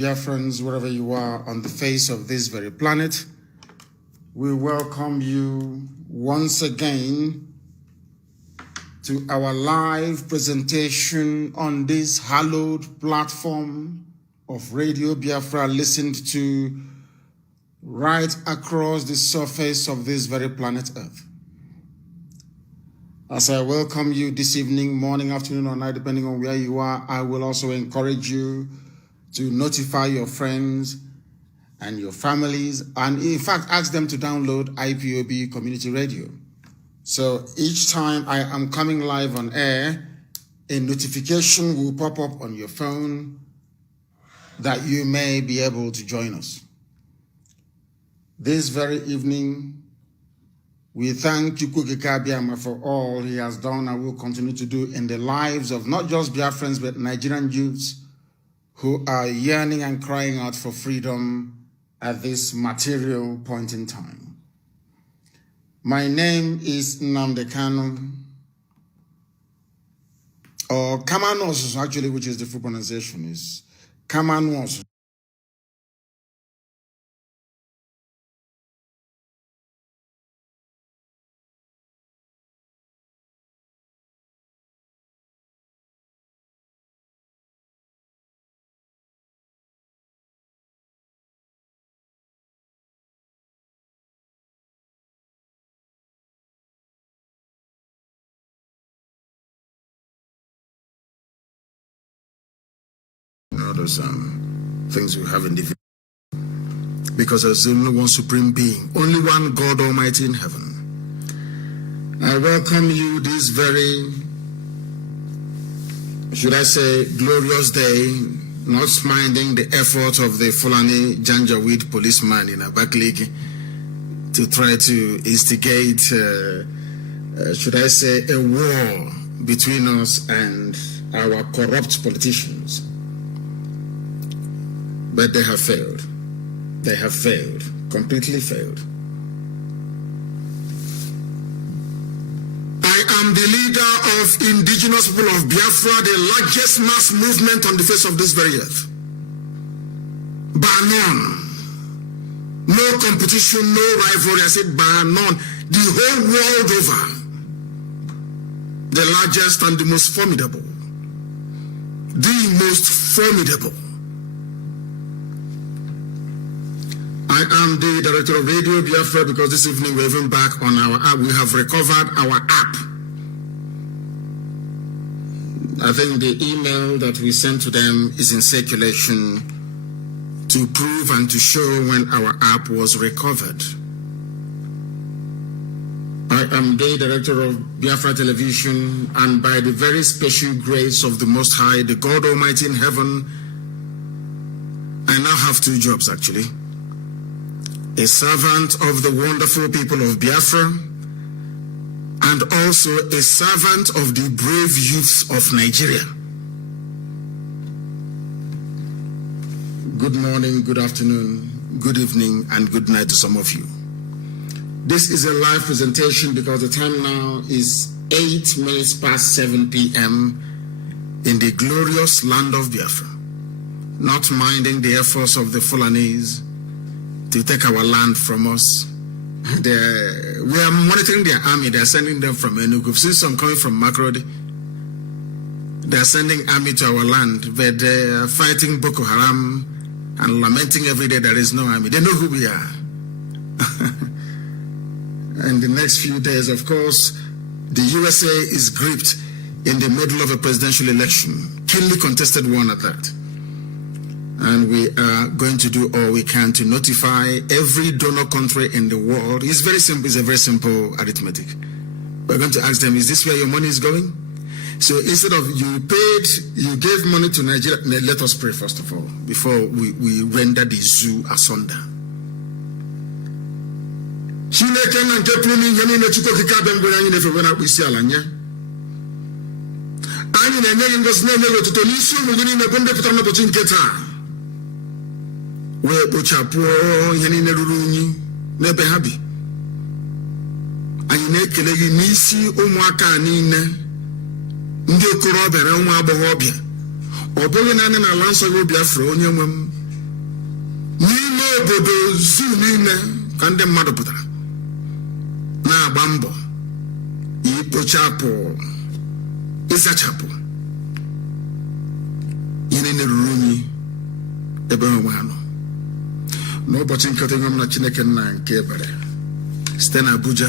Dear friends, wherever you are on the face of this very planet, we welcome you once again to our live presentation on this hallowed platform of Radio Biafra, listened to right across the surface of this very planet Earth. As I welcome you this evening, morning, afternoon, or night, depending on where you are, I will also encourage you to notify your friends and your families, and in fact, ask them to download IPOB Community Radio. So each time I am coming live on air, a notification will pop up on your phone that you may be able to join us. This very evening, we thank Chukwuka Abiyama for all he has done and will continue to do in the lives of not just Biafrans, but Nigerian youths who are yearning and crying out for freedom at this material point in time. My name is Nnamdi Kanu, or Kamanos, actually, which is the full pronunciation, is Kamanos. Those things we have in the because there's only one supreme being, only one God Almighty in heaven. I welcome you this very, should I say, glorious day, not minding the effort of the Fulani Janjaweed policeman in Abakaliki to try to instigate, should I say, a war between us and our corrupt politicians. But they have failed. They have failed, completely failed. I am the leader of indigenous people of Biafra, the largest mass movement on the face of this very earth. Bar none. No competition, no rivalry. I said bar none. The whole world over. The largest and the most formidable. The most formidable. I am the director of Radio Biafra because this evening we're even back on our app. We have recovered our app. I think the email that we sent to them is in circulation to prove and to show when our app was recovered. I am the director of Biafra Television, and by the very special grace of the Most High, the God Almighty in heaven, I now have two jobs actually. A servant of the wonderful people of Biafra, and also a servant of the brave youths of Nigeria. Good morning, good afternoon, good evening, and good night to some of you. This is a live presentation because the time now is 8 minutes past 7 p.m. in the glorious land of Biafra, not minding the efforts of the Fulanese to take our land from us. We are monitoring their army. They are sending them from Enugu. We've seen some coming from Makurdi. They are sending army to our land, but they are fighting Boko Haram and lamenting every day there is no army. They know who we are. And the next few days, of course, the USA is gripped in the middle of a presidential election, keenly contested one at that. And we are going to do all we can to notify every donor country in the world. It's very simple. It's a very simple arithmetic. We're going to ask them, is this where your money is going? So instead of you gave money to Nigeria, let us pray first of all, before we render the zoo asunder. We bochapo yani nerurunyi nebe habi anyị na-ekele gị n'isi ụmụaka niile ndị okorobịa na ụmụ agbọghọbịa ọ bụghị naanị na ala nsọ gị Biafra onye nwe m n'ime obodo Zoo niile ka ndị mmadụ pụtara na-agba mbọ ikpochapụ ịzachapụ ihe niile ruru unyi ebe onwe ha nọ. N'ụbọchị nketa enwe m na Chineke nna nke ebere site na Abuja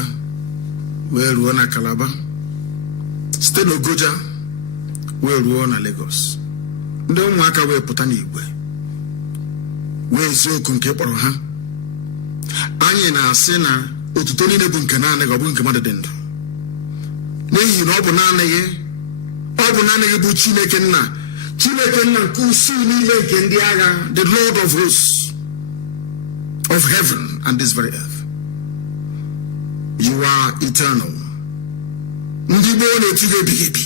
wee ruo na Calabar, site na Ogoja wee ruo na Lagos. Ndị ụmụaka wee pụta n'igwe wee eziokwu nke kpọrọ ha. Anyị na-asị na otuto niile bụ nke naanị gị, ọ bụ nke mmadụ dị ndụ, n'ihi na ọ bụ naanị gị bụ Chineke nna nke usuu niile nke ndị agha, the Lord of hosts of heaven and this very earth. You are eternal. Ndị gboo na-etu gị ebighị ebi.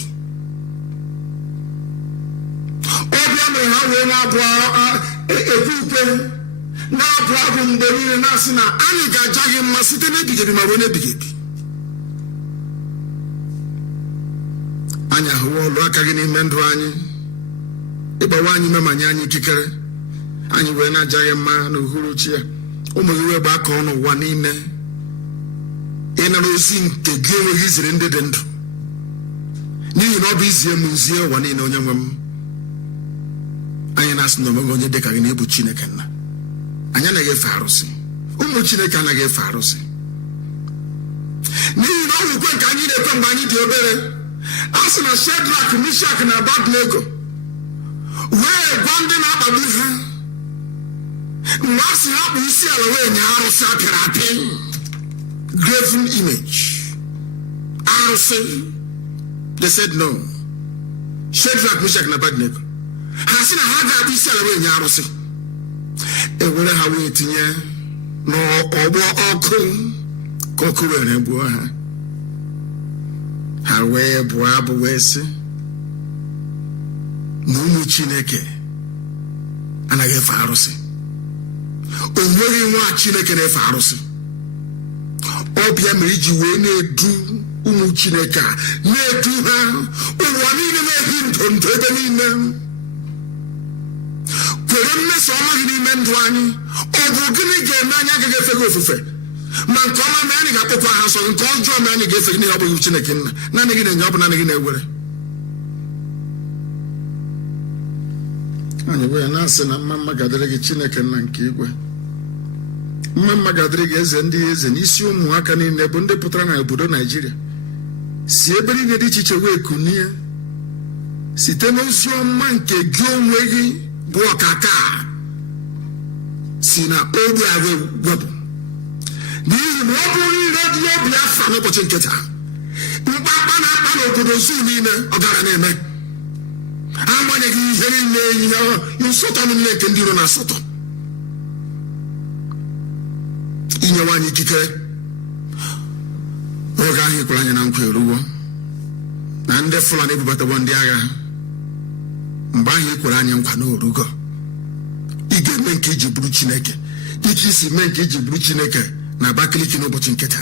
Ọbịa mere ha wee na-abụ ekwe ukwe na-abụ abụ mgbe niile na-asị na anyị ga-aja gị mma site n'ebighị ebi ma ruo n'ebighị ebi. Anyị ahụwa ọlụ aka gị n'ime ndụ anyị, ịgbawa anyị ume ma nye anyị ikikere, anyị wee na-aja gị mma n'uhuruchi ya. Ụmụ gị wee gbakọ n'ụwa niile ịnara ozi nke gị onwe gị ziri ndị dị ndụ, n'ihi na ọ bụ izie m nzie ụwa niile. Onye nwe m, anyị na-asị na onweghị onye dị ka gị na ịbụ Chineke nna. Anyị anaghị efe arụsị, ụmụ Chineke anaghị efe arụsị, n'ihi na ọ bụkwa nke anyị na-ekwe mgbe anyị dị obere. A sị na Shedrak, Mishak na Abednego wee gwa ndị na-akpagbu ha mgbe a sị ha kpụ isi ala wee nye arụsị apịrị apị, graven image, arụsị. They said no. Shedrak, Mishak na Abednego ha sị na ha ga-akpụ isi ala wee nye arụsị. Ewere ha wee tinye n'ọgbọ ọkụ ka ọkụ were gbuo ha. Ha wee bụọ abụ wee sị na ụmụ Chineke anaghị efe arụsị. O nweghị nwa Chineke na-efe arụsị. Ọbịa mere iji wee na-edu ụmụ Chineke a, na-edu ha ụwa niile, na-ehi ndụ ebe niile. Kwere mmeso ọma gị n'ime ndụ anyị. Ọ bụ gịnị ga-eme anyị agaghị efe gị ofufe? Ma nke ọma mee anyị ga-akpọkwa ha nsọ, nke ọjọọ mee anyị ga-efe gị n'ihi ọ bụghị Chineke nna. Naanị gị na-enye, ọ bụ naanị gị na-ewere. Anyị wee na-asị na mma ga-adịrị gị Chineke nna nke igwe. Mma ga-adịrị gị eze ndị eze, n'isi ụmụaka niile bụ ndị pụtara na obodo Naijiria si ebe niile dị iche iche wee kunie site n'ozi ọma nke gị onwe gị bụ ọkaka si na obi ahụ wepụ. N'ihi na ọ bụrụ ile dị obi afa n'ụbọchị nketa, mkpakpa na-akpa n'obodo Zoo niile ọ gara na-eme, agbanyeghị ihe niile ihe nsọtọ niile nke ndị iro na-asọtọ. Inyewe anyị ikikere. Oge ahụ ikwere anyị na nkwa eruwo na ndị Fulani ebubatawo ndị agha. Mgbe ahụ ikwere anyị nkwa na orugo, ị ga-eme nke iji bụrụ Chineke, ike isi mee nke iji bụrụ Chineke na Abakaliki n'ụbọchị nketa.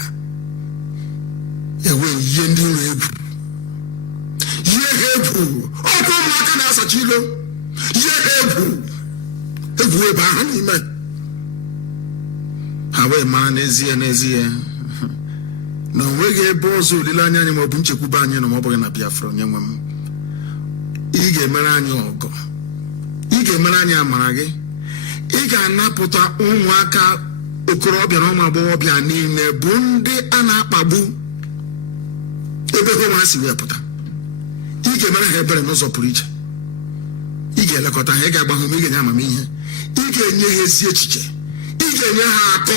Ewe ihe ndị iro egwu, ihe ha egwu, ọkụ ụmụaka na-asacha ilo, ihe ha egwu ebe ahụ n'ime ha wee mara n'ezie na onweghị ebe ọzọ olileanya anyị maọbụ nchekwube anyị nọ ma ọ bụghị na Biafra. Onye nwe m, ị ga-emere anyị ọgọ, ị ga-emere anyị amara gị, ị ga-anapụta ụmụaka okorobịa na ụmụ agbọghọbịa niile bụ ndị a na-akpagbu ebe ha si wee pụta. Ị ga-emere ha ebere n'ụzọ pụrụ iche, ị ga-elekọta ha, ị ga-agba ha ume, ị ga-enye amamihe, ị ga-enye ha ezi echiche, ị ga-enye ha akọ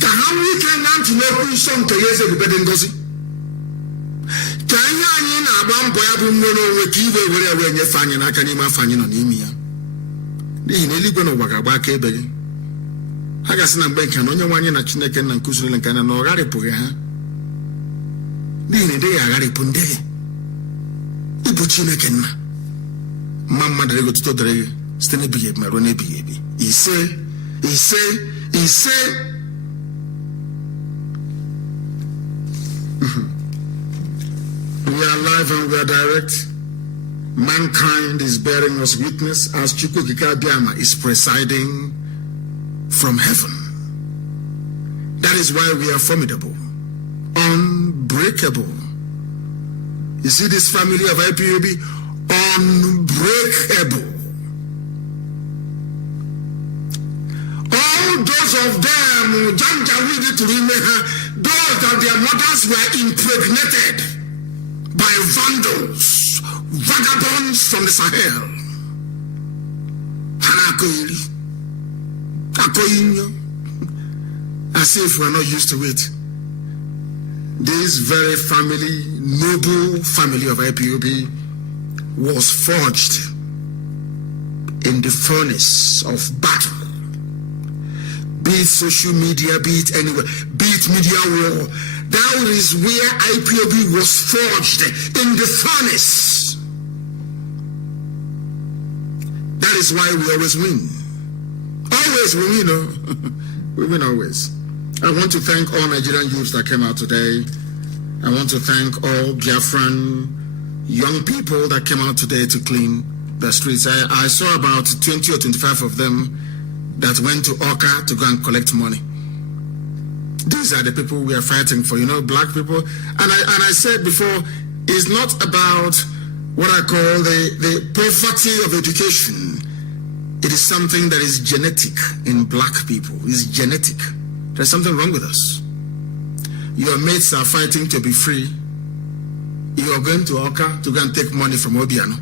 ka ha nwee ike na ntị n'okwu nsọ nke ya eze ebube dị ngọzi. Ka ihe anyị na-agba mbọ ya bụ nnwere onwe ka iwe were ewe nyefe anyị n'aka n'ime afọ anyị nọ n'ime ya, n'ihi na eluigwe na ụwa ga-agba aka ebe gị. Ha ga-asị na mgbe nke na onye nwe anyị na Chineke nna nke usoro nke anya na ọ gharịpụghị ha, n'ihi na ị dịghị agharịpụ ndị gị. Ịbụ Chineke nna. Mma mmadụ dịrị gị, otuto dịrị gị site n'ebighị ebi ma ruo n'ebighị ebi. Ise. We are live and we are direct. Mankind is bearing us witness as Chukwukika Abiyama is presiding from heaven. That is why we are formidable, unbreakable. You see this family of IPOB, unbreakable. All those of them, those that their mothers were impregnated by vandals, vagabonds from the Sahel. As if we're not used to it. This very family, noble family of IPOB, was forged in the furnace of battle. Be it social media, be it anywhere, be it media war. That is where IPOB was forged, in the furnace. That is why we always win. Always we win, we win always. I want to thank all Nigerian youths that came out today. I want to thank all Biafran young people that came out today to clean the streets. I saw about 20 or 25 of them that went to Oka to go and collect money. These are the people we are fighting for, black people. And I said before, it's not about what I call the poverty of education. It is something that is genetic in black people. It's genetic. There's something wrong with us. Your mates are fighting to be free. You are going to Oka to go and take money from Obiano.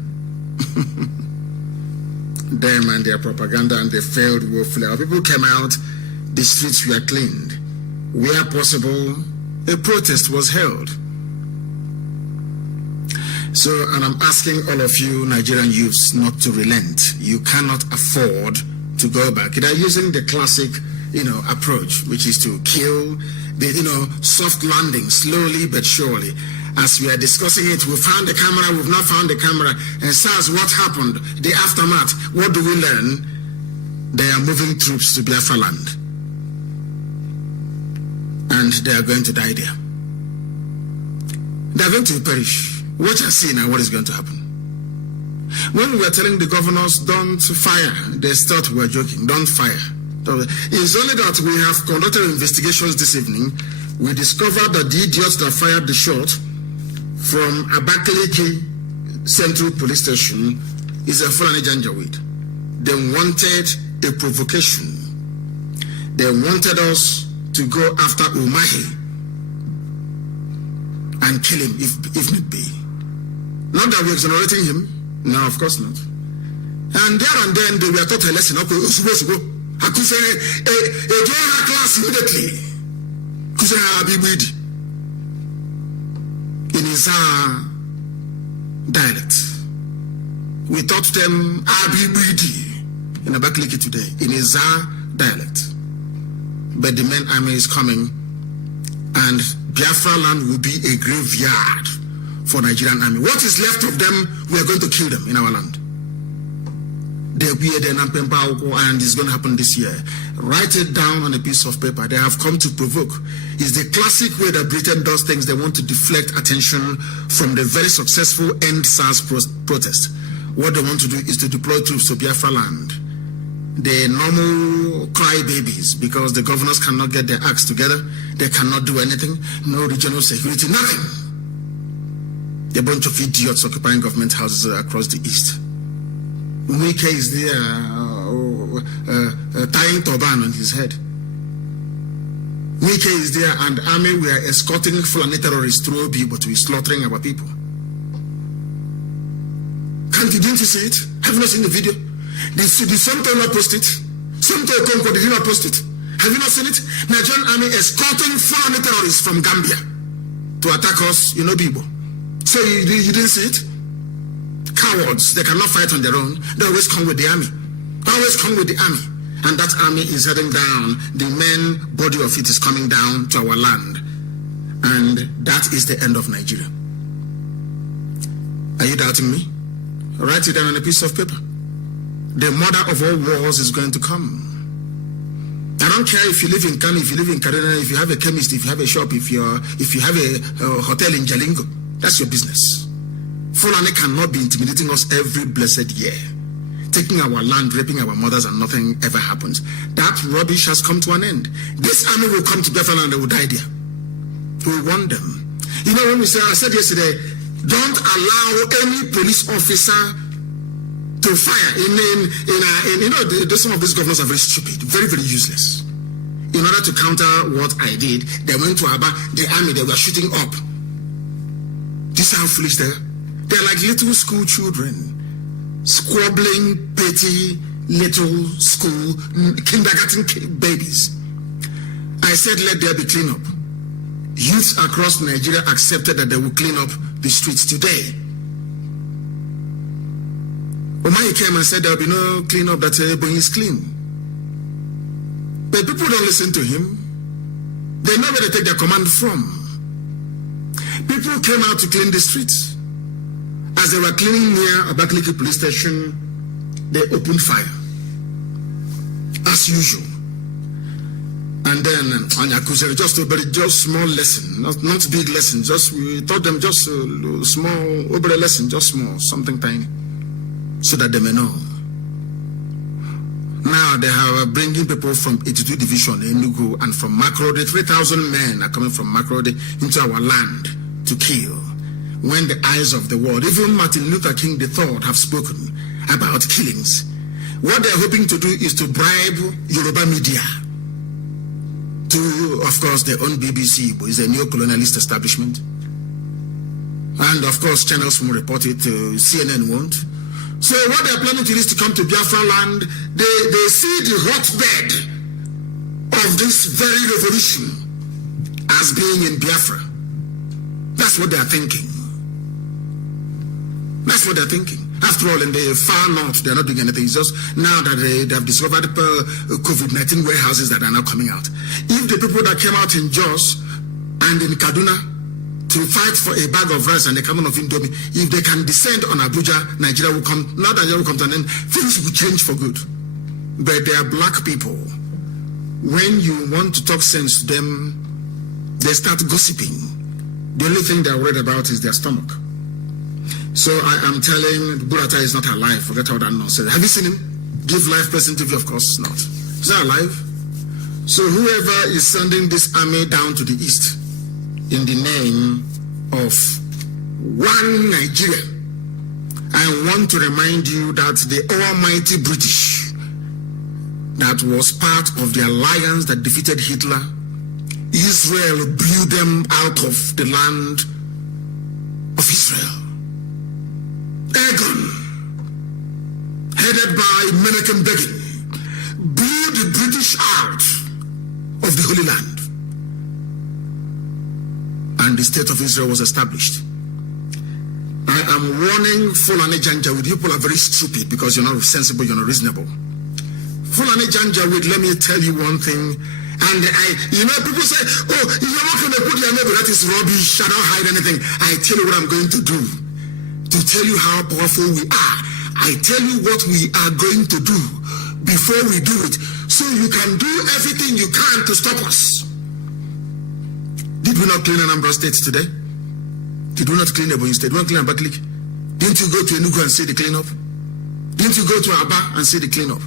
Them and their propaganda, and they failed woefully. Our people came out, the streets were cleaned. Where possible, a protest was held. So, and I'm asking all of you Nigerian youths not to relent. You cannot afford to go back. They're using the classic, approach, which is to kill the, soft landing, slowly but surely. As we are discussing it, we found the camera, we've not found the camera. And SARS, what happened? The aftermath, what do we learn? They are moving troops to Biafra land. And they are going to die there. They are going to perish. Watch and see now what is going to happen. When we were telling the governors, don't fire, they thought we were joking. Don't fire. It's only that we have conducted investigations this evening. We discovered that the idiots that fired the shot from Abakaliki Central Police Station is a Fulani Janjaweed. They wanted a provocation. They wanted us to go after Umahi and kill him if need be. Not that we're exonerating him. No, of course not. And there and then they were taught a lesson. I could say a general class immediately. Could say Abibidi in his dialect. We taught them Abibidi in Abakaliki today in his dialect. But the main army is coming, and Biafra land will be a graveyard for Nigerian army. What is left of them, we are going to kill them in our land. They'll be there, and it's going to happen this year. Write it down on a piece of paper. They have come to provoke. It's the classic way that Britain does things. They want to deflect attention from the very successful End SARS protest. What they want to do is to deploy troops to Biafra land. The normal crybabies, because the governors cannot get their acts together. They cannot do anything. No regional security, nothing. A bunch of idiots occupying government houses across the east. Wike is there tying turban on his head. Wike is there, and army were escorting Fulani terrorists through Obi, but we're slaughtering our people. Didn't you see it? Have you not seen the video? The Somto not post it. Somto Okonkwo did not post it. Have you not seen it? Nigerian army escorting Fulani terrorists from Gambia to attack us in Obibo. So you didn't see it? Cowards, they cannot fight on their own. They always come with the army. Always come with the army. And that army is heading down. The main body of it is coming down to our land. And that is the end of Nigeria. Are you doubting me? Write it down on a piece of paper. The mother of all wars is going to come. I don't care if you live in Kano, if you live in Kaduna, if you have a chemist, if you have a shop, if you have a hotel in Jalingo. That's your business. Fulani cannot be intimidating us every blessed year, taking our land, raping our mothers, and nothing ever happens. That rubbish has come to an end. This army will come to Biafra and they will die there. We want them. You know, when we say, I said yesterday, don't allow any police officer to fire. Some of these governors are very stupid, very, very useless. In order to counter what I did, they went to Aba, the army, they were shooting up. This is how foolish they are. They're like little school children, squabbling, petty, little school, kindergarten babies. I said, let there be cleanup. Youths across Nigeria accepted that they will clean up the streets today. Omai came and said there will be no cleanup, that everything is clean. But people don't listen to him. They know where they take their command from. People came out to clean the streets. As they were cleaning near Abakaliki police station, they opened fire. As usual. And then on Yakuza, just small lesson, not big lesson. We taught them just a small, over a lesson, just small, something tiny, so that they may know. Now they are bringing people from 82 Division, Enugu, and from Makurdi. 3,000 men are coming from Makurdi into our land to kill. When the eyes of the world, even Martin Luther King III, have spoken about killings, what they're hoping to do is to bribe Yoruba media to, of course, their own BBC, but it's a neo-colonialist establishment. And, of course, channels will report it, CNN won't. So what they're planning to do is to come to Biafra land. They see the hotbed of this very revolution as being in Biafra. That's what they're thinking. That's what they're thinking. After all, in the far north, they're not doing anything. It's just now that they have discovered COVID-19 warehouses that are now coming out. If the people that came out in Jos and in Kaduna to fight for a bag of rice and a carton of Indomie, if they can descend on Abuja, Nigeria will come. Now that Nigeria will come to an end, things will change for good. But they are black people. When you want to talk sense to them, they start gossiping. The only thing they're worried about is their stomach. So I am telling Burata is not alive. Forget all that nonsense. Have you seen him give life present interview? Of course not. He's not alive. So whoever is sending this army down to the east in the name of one Nigeria, I want to remind you that the almighty British, that was part of the alliance that defeated Hitler, Israel blew them out of the land of Israel. Egon, headed by Menachem Begin, blew the British out of the Holy Land. And the state of Israel was established. I am warning Fulani Janjaweed. You people are very stupid because you're not sensible, you're not reasonable. Fulani Janjaweed, let me tell you one thing. And people say, oh, you're not going to put your name, that is rubbish, I don't hide anything. I tell you what I'm going to do. To tell you how powerful we are. I tell you what we are going to do before we do it, so you can do everything you can to stop us. Did we not clean Anambra State today? Did we not clean Ebonyi State? Did we not clean Abakaliki? Didn't you go to Enugu and see the cleanup? Didn't you go to Aba and see the cleanup?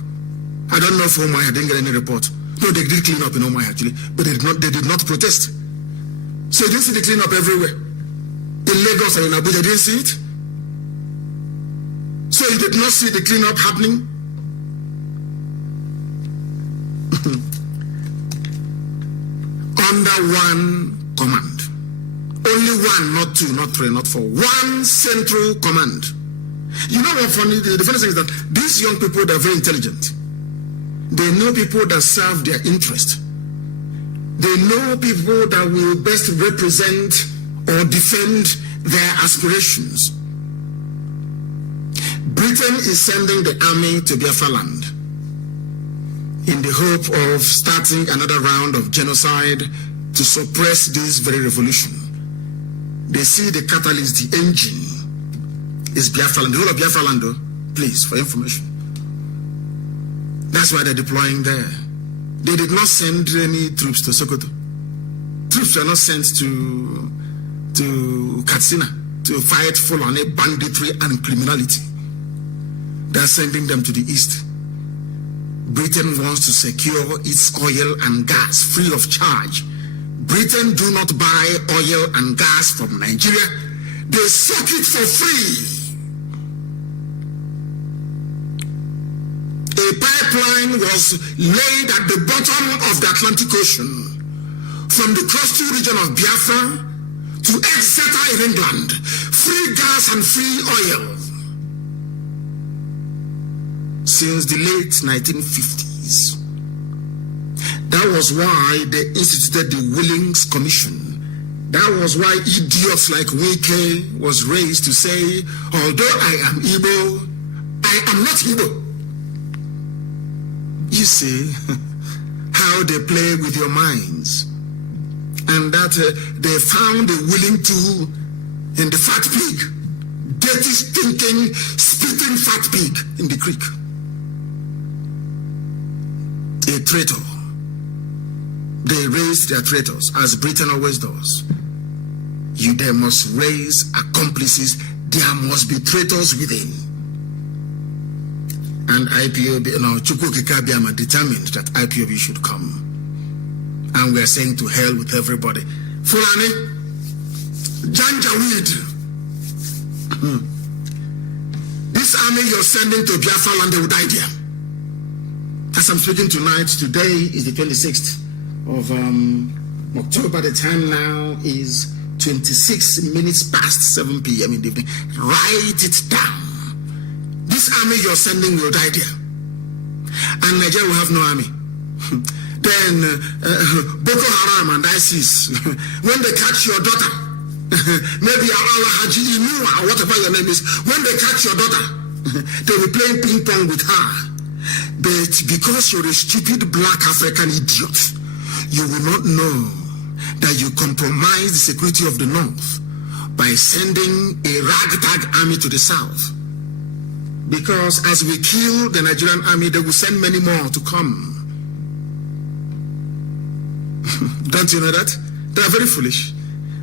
I don't know for Omaya, I didn't get any report. No, they did clean up in Omaya actually, but they did not protest. So you didn't see the cleanup everywhere. In Lagos and in Abuja, didn't see it? So you did not see the cleanup happening? Under one command. Only one, not two, not three, not four. One central command. You know what funny? The funny thing is that these young people, they're very intelligent. They know people that serve their interest. They know people that will best represent or defend their aspirations. Britain is sending the army to Biafra land in the hope of starting another round of genocide to suppress this very revolution. They see the catalyst, the engine, is Biafra land. The whole of Biafra land, though, please, for information. That's why they're deploying there. They did not send any troops to Sokoto. Troops were not sent to Katsina. to fight Fulani banditry and criminality. They're sending them to the east. Britain wants to secure its oil and gas free of charge. Britain do not buy oil and gas from Nigeria. They suck it for free. A pipeline was laid at the bottom of the Atlantic Ocean from the coastal region of Biafra to Exeter in England. Free gas and free oil. Since the late 1950s. That was why they instituted the Willings Commission. That was why idiots like Wike was raised to say, although I am Igbo, I am not Igbo. You see how they play with your minds. And that they found a willing tool in the fat pig. Dirty, stinking, spitting fat pig in the creek. A traitor. They raised their traitors, as Britain always does. They must raise accomplices. There must be traitors within. And IPOB, Chukwu Abiyama determined that IPOB should come. And we are saying to hell with everybody. Fulani, Janjaweed. This army you're sending to Biafra land, they will die there. As I'm speaking tonight, today is the 26th of October. The time now is 26 minutes past 7 p.m. in the evening. Write it down. This army you're sending will die there. And Nigeria will have no army. Then Boko Haram and ISIS, when they catch your daughter, maybe Allah Haji Inua or whatever your name is, when they catch your daughter, they will play ping pong with her. But because you're a stupid black African idiot, you will not know that you compromise the security of the North by sending a ragtag army to the South. Because as we kill the Nigerian army, they will send many more to come. Don't you know that? They are very foolish.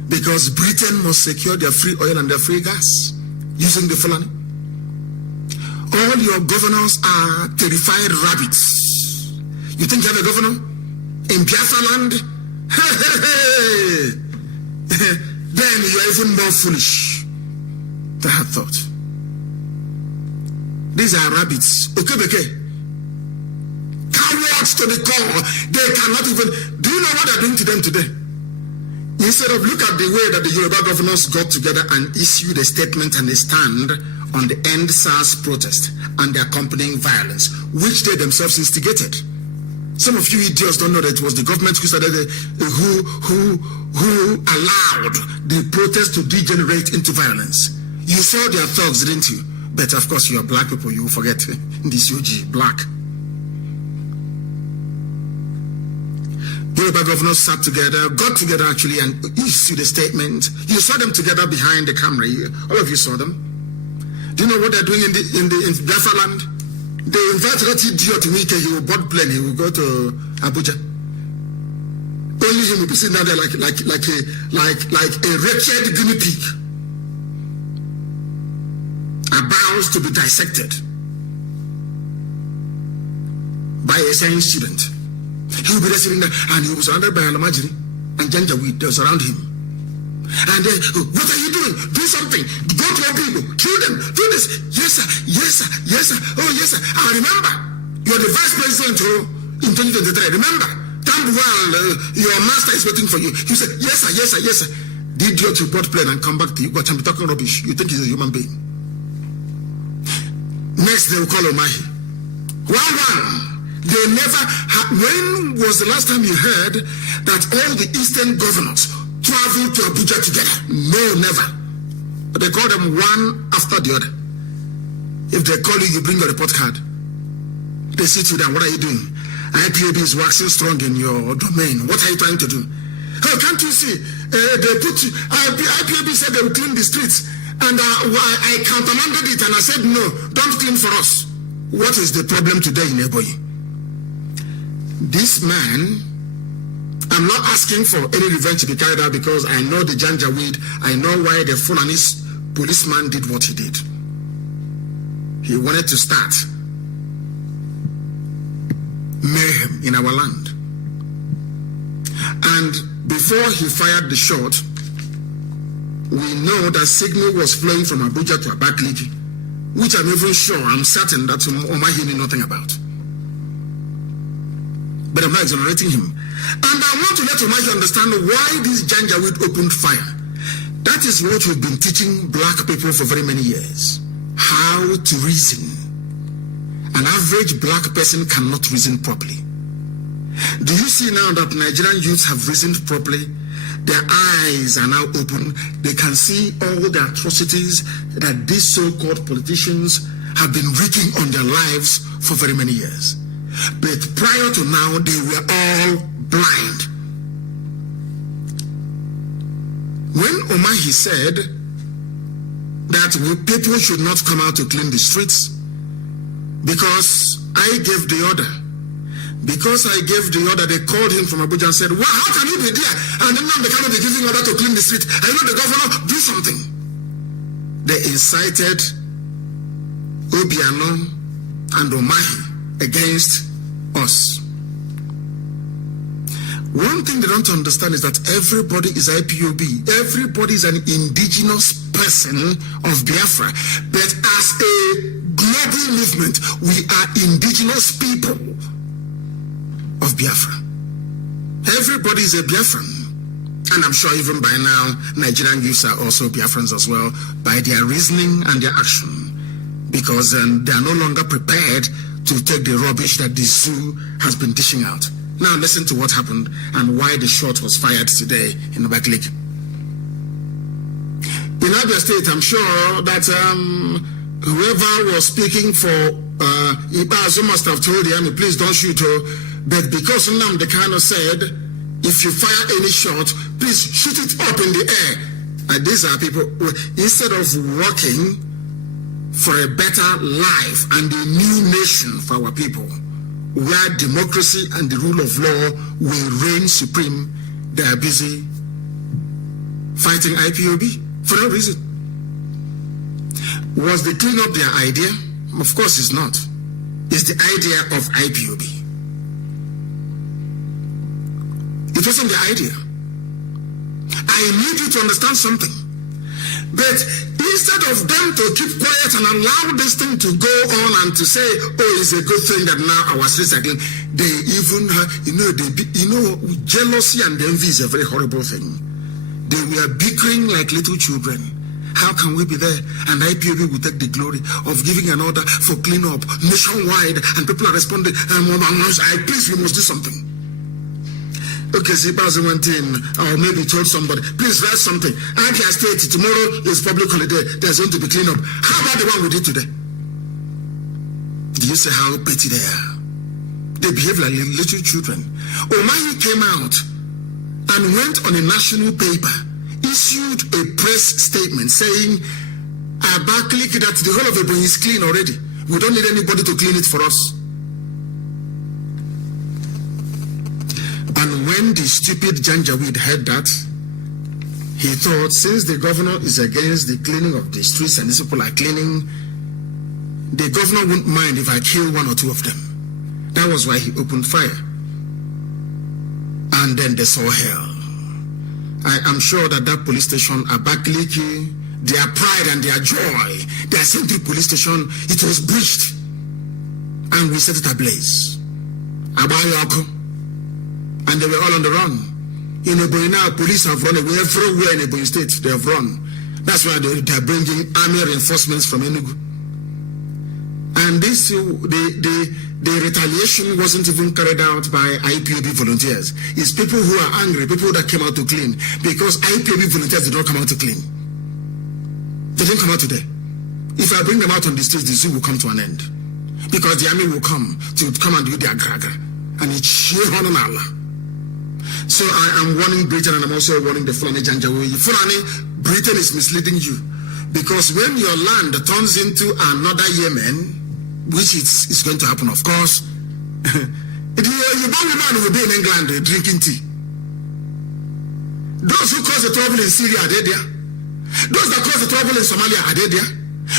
Because Britain must secure their free oil and their free gas using the Fulani. All your governors are terrified rabbits. You think you have a governor in Biafra land? Then you are even more foolish than I thought. These are rabbits. Okay. Cowards to the core. They cannot even. Do you know what they're doing to them today? Instead of look at the way that the Yoruba governors got together and issued a statement and a stand on the End SARS protest and the accompanying violence, which they themselves instigated. Some of you idiots don't know that it was the government who started who allowed the protest to degenerate into violence. You saw their thugs, didn't you? But of course, you are black people, you will forget this UG, black. Yoruba governors got together actually, and issued a statement. You saw them together behind the camera. All of you saw them. Do you know what they're doing in Biafra land? They invite that idiot Wike. He will board plane. He will go to Abuja. Only him will be sitting down there like a wretched guinea pig, about to be dissected by a science student. He will be there sitting there, and he was surrounded by Alamajiri and Janjaweed. They were around him. And then, what are you doing? Do something. Go to our people. Kill them. Do this. Yes, sir. Yes, sir. Yes, sir. Oh, yes, sir. And remember, you're the vice president in 2023. Remember, Tambuwal, your master is waiting for you. He said, yes, sir. Yes, sir. Yes, sir. The idiot will board plane and come back to you. But I'm talking rubbish. You think he's a human being. Next, they will call Omahi. One. They never had. When was the last time you heard that all the Eastern governors traveled to Abuja together? No, never. But they call them one after the other. If they call you, you bring your report card. They sit you down. What are you doing? IPOB is waxing strong in your domain. What are you trying to do? Oh, can't you see? They put IPOB said they will clean the streets, and I countermanded it, and I said no, don't clean for us. What is the problem today in Eboyi? This man, I'm not asking for any revenge to be carried out because I know the Janjaweed, I know why the Fulanis policeman did what he did. He wanted to start mayhem in our land. And before he fired the shot, we know that signal was flowing from Abuja to Abakaliki, which I'm certain that Umahi knew nothing about. But I'm not exonerating him. And I want to let Umahi understand why this Janjaweed opened fire. That is what we've been teaching black people for very many years. How to reason. An average black person cannot reason properly. Do you see now that Nigerian youths have reasoned properly? Their eyes are now open. They can see all the atrocities that these so-called politicians have been wreaking on their lives for very many years. But prior to now, they were all blind. When Umahi said that people should not come out to clean the streets, because I gave the order, they called him from Abuja and said, well, how can you be there? And then they cannot be giving order to clean the street. I know the governor, do something. They incited Obiano and Umahi against us. One thing they don't understand is that everybody is IPOB. Everybody is an indigenous person of Biafra. But as a global movement, we are indigenous people of Biafra. Everybody is a Biafran. And I'm sure even by now, Nigerian youths are also Biafrans as well, by their reasoning and their action. Because they are no longer prepared to take the rubbish that the zoo has been dishing out. Now listen to what happened and why the shot was fired today in Abakaliki. In Abia State, I'm sure that whoever was speaking for Ibazu must have told the army, please don't shoot her. But because Nnamdi Kanu said, if you fire any shot, please shoot it up in the air. And these are people who, instead of working for a better life and a new nation for our people, where democracy and the rule of law will reign supreme, they are busy fighting IPOB for no reason. Was the cleanup their idea? Of course it's not. It's the idea of IPOB. It wasn't the idea. I need you to understand something. But instead of them to keep quiet and allow this thing to go on and to say, oh, it's a good thing that now our streets are clean, they even, jealousy and envy is a very horrible thing. They were bickering like little children. How can we be there? And IPOB will take the glory of giving an order for cleanup nationwide, and people are responding, please, we must do something. Okay, Zibazi went in, or maybe told somebody, please write something. Abia State, tomorrow is public holiday, there's going to be cleanup. How about the one we did today? Do you see how petty they are? They behave like little children. Umahi came out and went on a national paper, issued a press statement saying, Abakaliki, that the whole of Ebonyi is clean already. We don't need anybody to clean it for us. And when the stupid Janjaweed heard that, he thought, since the governor is against the cleaning of the streets and these people are cleaning, the governor wouldn't mind if I kill one or two of them. That was why he opened fire. And then they saw hell. I am sure that police station, Abakaliki, their pride and their joy, their Central police station, it was breached. And we set it ablaze. Abayoko. And they were all on the run. In Ebonyi now, police have run away everywhere in Ebonyi State. They have run. That's why they are bringing army reinforcements from Enugu. And this, the retaliation wasn't even carried out by IPOB volunteers. It's people who are angry, people that came out to clean, because IPOB volunteers did not come out to clean. They didn't come out today. If I bring them out on the streets, the zoo will come to an end, because the army will come and do their gragra, and it's sheer honor Allah. So I am warning Britain, and I'm also warning the Fulani Janjaweed. Fulani, Britain is misleading you, because when your land turns into another Yemen, which is going to happen, of course, the Yoruba man will be in England drinking tea. Those who cause the trouble in Syria are there. Those that caused the trouble in Somalia, are they there?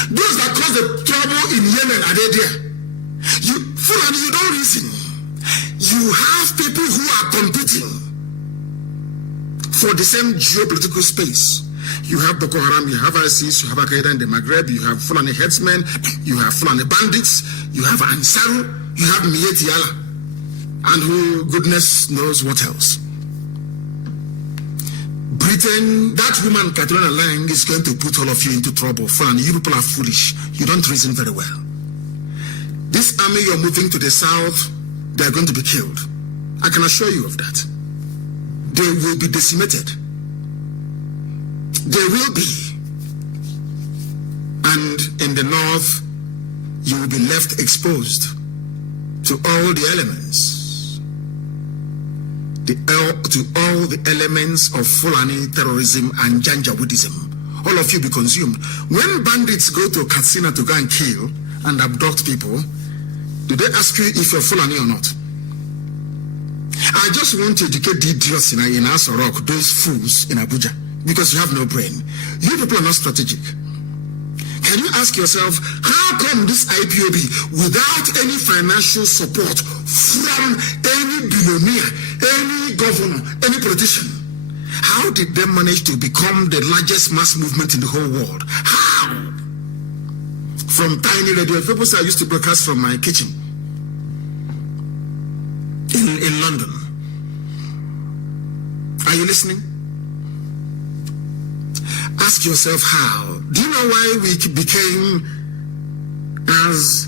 Those that caused the trouble in Yemen, are they there? Fulani, you don't reason. You have people who are competing for the same geopolitical space. You have Boko Haram, you have ISIS, you have Al-Qaeda in the Maghreb, you have Fulani headsmen, you have Fulani bandits, you have Ansaru, you have Mieti Allah, and who goodness knows what else. Britain, that woman, Katrina Lang, is going to put all of you into trouble. Fulani, you people are foolish. You don't reason very well. This army you're moving to the south, they are going to be killed. I can assure you of that. They will be decimated. They will be. And in the north, you will be left exposed to all the elements. To all the elements of Fulani terrorism and Janjaweedism. All of you be consumed. When bandits go to Katsina to go and kill and abduct people, do they ask you if you're Fulani or not? I just want to educate the idiots in Asorok, those fools in Abuja, because you have no brain. You people are not strategic. Can you ask yourself, how come this IPOB, without any financial support from any billionaire, any governor, any politician, how did they manage to become the largest mass movement in the whole world? How? From tiny radio, people say I used to broadcast from my kitchen in London. Are you listening? Ask yourself how. Do you know why we became as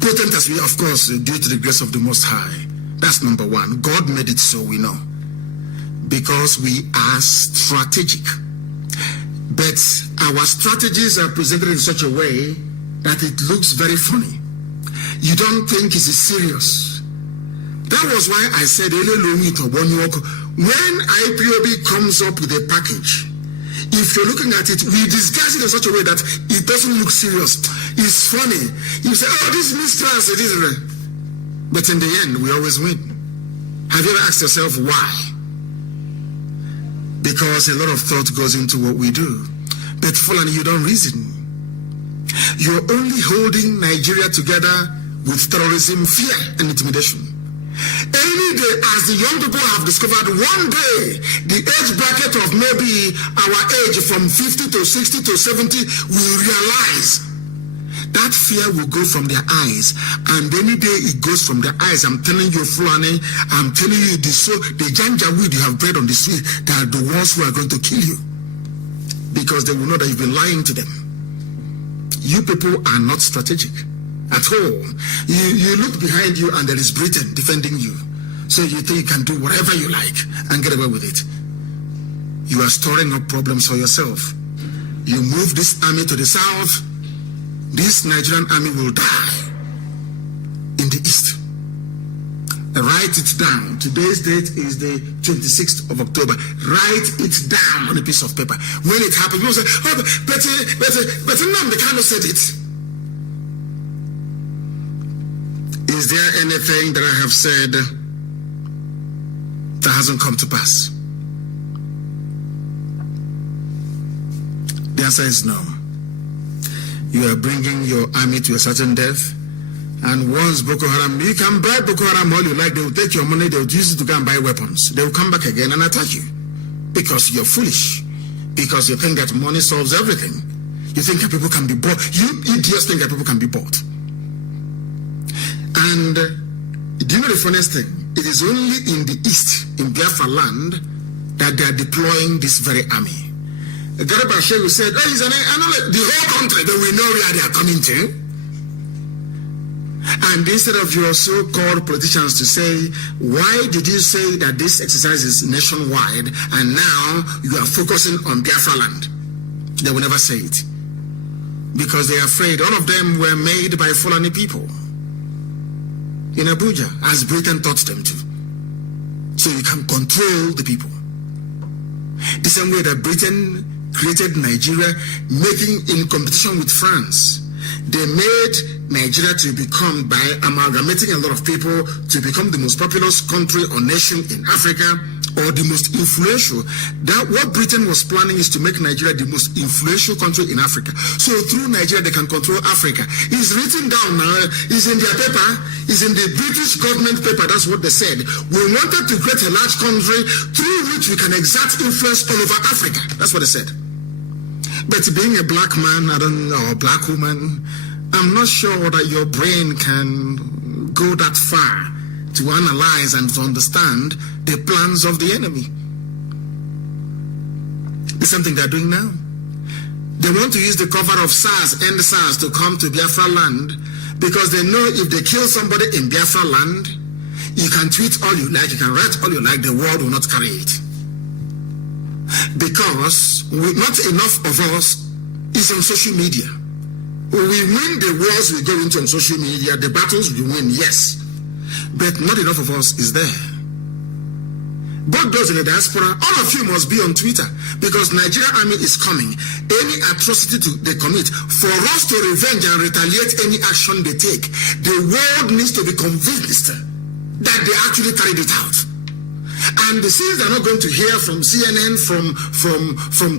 potent as we, of course, due to the grace of the Most High? That's number one. God made it so, we know. Because we are strategic. But our strategies are presented in such a way that it looks very funny. You don't think it's serious. That was why I said, when IPOB comes up with a package, if you're looking at it, we disguise it in such a way that it doesn't look serious. It's funny. You say, oh, this mistrust, it is. But in the end, we always win. Have you ever asked yourself why? Because a lot of thought goes into what we do. But Fulani, you don't reason. You're only holding Nigeria together with terrorism, fear, and intimidation. Any day, as the young people have discovered, one day, the age bracket of maybe our age from 50 to 60 to 70 will realize that fear will go from their eyes. And any day it goes from their eyes, I'm telling you, Fulani, I'm telling you, the Janjaweed you have bred on the street, they are the ones who are going to kill you. Because they will know that you've been lying to them. You people are not strategic at all. You look behind you and there is Britain defending you. So you think you can do whatever you like and get away with it. You are storing up problems for yourself. You move this army to the south, this Nigerian army will die in the east. Write it down. Today's date is the 26th of October. Write it down on a piece of paper. When it happens, people say, oh, but no, they cannot said it. Is there anything that I have said that hasn't come to pass? The answer is no. You are bringing your army to a certain death. And once Boko Haram, you can bribe Boko Haram all you like, they will take your money, they will use it to go and buy weapons. They will come back again and attack you. Because you're foolish. Because you think that money solves everything. You think that people can be bought. You idiots think that people can be bought. And do you know the funniest thing? It is only in the east, in Biafra land, that they are deploying this very army. Garba Shehu said, oh, the whole country, they will know where they are coming to. And instead of your so-called politicians to say, why did you say that this exercise is nationwide and now you are focusing on Biafra land? They will never say it. Because they are afraid. All of them were made by Fulani people in Abuja, as Britain taught them to. So you can control the people. The same way that Britain created Nigeria, making in competition with France. They made Nigeria to become, by amalgamating a lot of people, to become the most populous country or nation in Africa, or the most influential. That what Britain was planning is to make Nigeria the most influential country in Africa. So through Nigeria, they can control Africa. It's written down now. It's in their paper. It's in the British government paper. That's what they said. We wanted to create a large country through which we can exert influence all over Africa. That's what they said. But being a black man, or black woman, I'm not sure that your brain can go that far to analyze and to understand the plans of the enemy. It's something they're doing now. They want to use the cover of SARS, end SARS, to come to Biafra land because they know if they kill somebody in Biafra land, you can tweet all you like, you can write all you like, the world will not carry it. Because not enough of us is on social media. We win the wars we go into on social media, the battles we win, yes. But not enough of us is there. Both those in the diaspora, all of you must be on Twitter because Nigerian army is coming. Any atrocity they commit, for us to revenge and retaliate any action they take, the world needs to be convinced that they actually carried it out. And the things they're not going to hear from CNN, from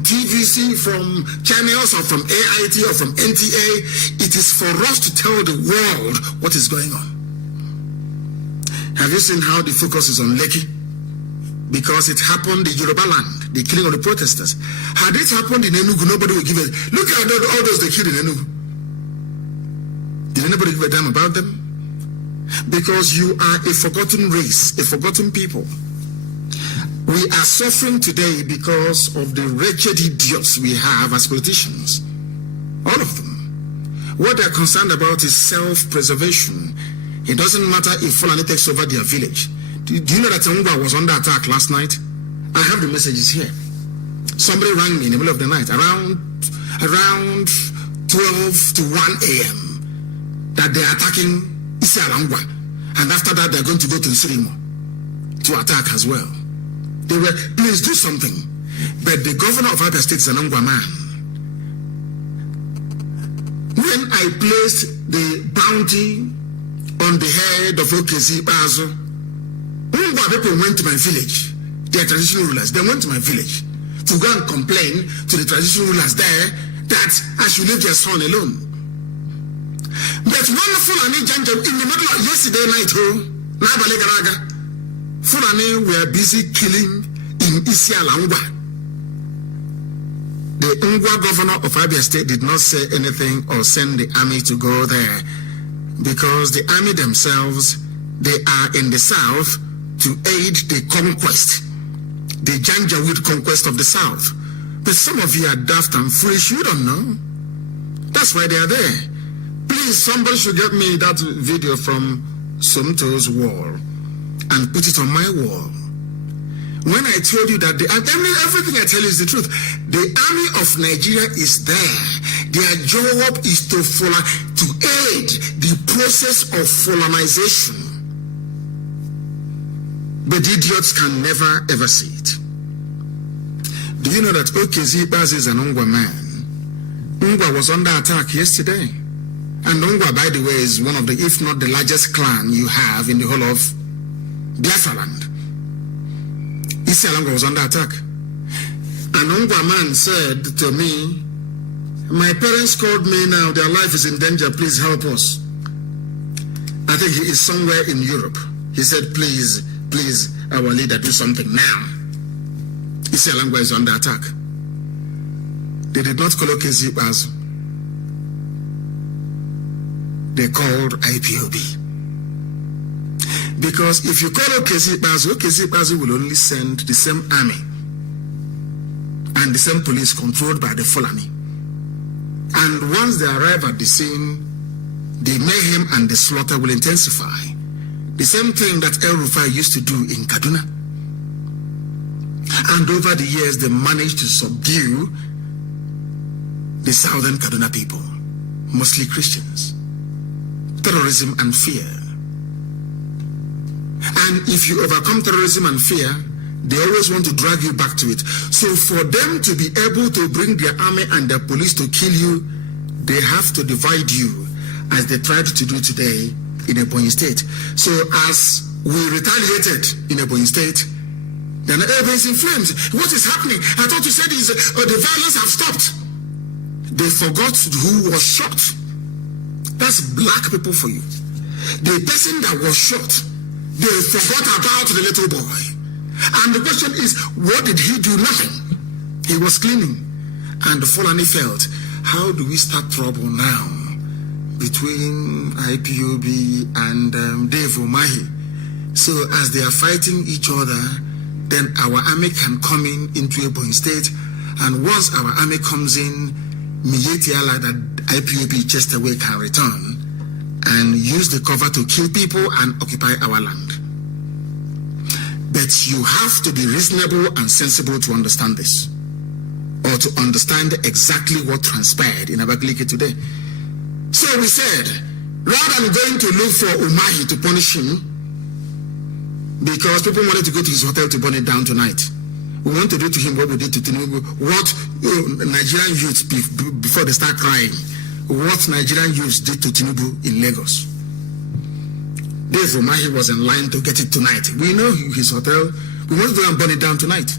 TVC, from channels, or from AIT, or from NTA, it is for us to tell the world what is going on. Have you seen how the focus is on Lekki? Because it happened in Yoruba land, the killing of the protesters. Had it happened in Enugu, nobody would give it. Look at all those they killed in Enugu. Did anybody give a damn about them? Because you are a forgotten race, a forgotten people. We are suffering today because of the wretched idiots we have as politicians. All of them. What they're concerned about is self-preservation. It doesn't matter if Fulani takes over their village. Do you know that Ngwa was under attack last night? I have the messages here. Somebody rang me in the middle of the night, around 12 to 1 a.m. that they're attacking Isialangwa. And after that, they're going to go to Nsirimo to attack as well. They were, please do something. But the governor of Abia State is an Ngwa man. When I placed the bounty on the head of Okezi Bazo, Ngwa people went to my village. They are traditional rulers. They went to my village to go and complain to the traditional rulers there that I should leave their son alone. But one Fulani Janja in the middle of yesterday night, Fulani were busy killing in Isialangwa. The Ngwa governor of Abia State did not say anything or send the army to go there because the army themselves, they are in the south to aid the conquest, the Janjaweed conquest of the south. But some of you are daft and foolish, you don't know. That's why they are there. Please, somebody should get me that video from Somto's wall and put it on my wall. When I told you that, everything I tell you is the truth. The army of Nigeria is there. Their job is to aid the process of Fulanization. But idiots can never ever see it. Do you know that Okezi Bazi is an Ngwa man? Ngwa was under attack yesterday. And Ngwa, by the way, is one of the, if not the largest clan you have in the whole of Biafra land. Isialangwa was under attack. An Ngwa man said to me, my parents called me now, their life is in danger, please help us. I think he is somewhere in Europe. He said, please, our leader, do something now. Isialangwa is under attack. They did not call Okezi Bazu. They called IPOB. Because if you call Okezi Bazu will only send the same army and the same police controlled by the Fulani. And once they arrive at the scene, the mayhem and the slaughter will intensify. The same thing that El Rufai used to do in Kaduna. And over the years, they managed to subdue the southern Kaduna people, mostly Christians. Terrorism and fear. And if you overcome terrorism and fear, they always want to drag you back to it. So for them to be able to bring their army and their police to kill you, they have to divide you, as they tried to do today in Ebonyi State. So as we retaliated in Ebonyi State, Then everybody's in flames. What is happening? I thought you said the violence have stopped. They forgot who was shot. That's black people for you. The person that was shot, they forgot about the little boy. And the question is, what did he do? Nothing. He was cleaning. And the Fulani felt, how do we start trouble now between IPOB and Dave Umahi? So as they are fighting each other, then our army can come into Ebonyi State. And once our army comes in, Miyetti Allah, that IPOB chased away, can return and use the cover to kill people and occupy our land. But you have to be reasonable and sensible to understand this, or to understand exactly what transpired in Abakaliki today. So we said, rather than going to look for Umahi to punish him, because people wanted to go to his hotel to burn it down tonight, we want to do to him what we did to Tinubu, what Nigerian youths, before they start crying, what Nigerian youths did to Tinubu in Lagos. Dave Umahi was in line to get it tonight. We know his hotel. We want to go and burn it down tonight.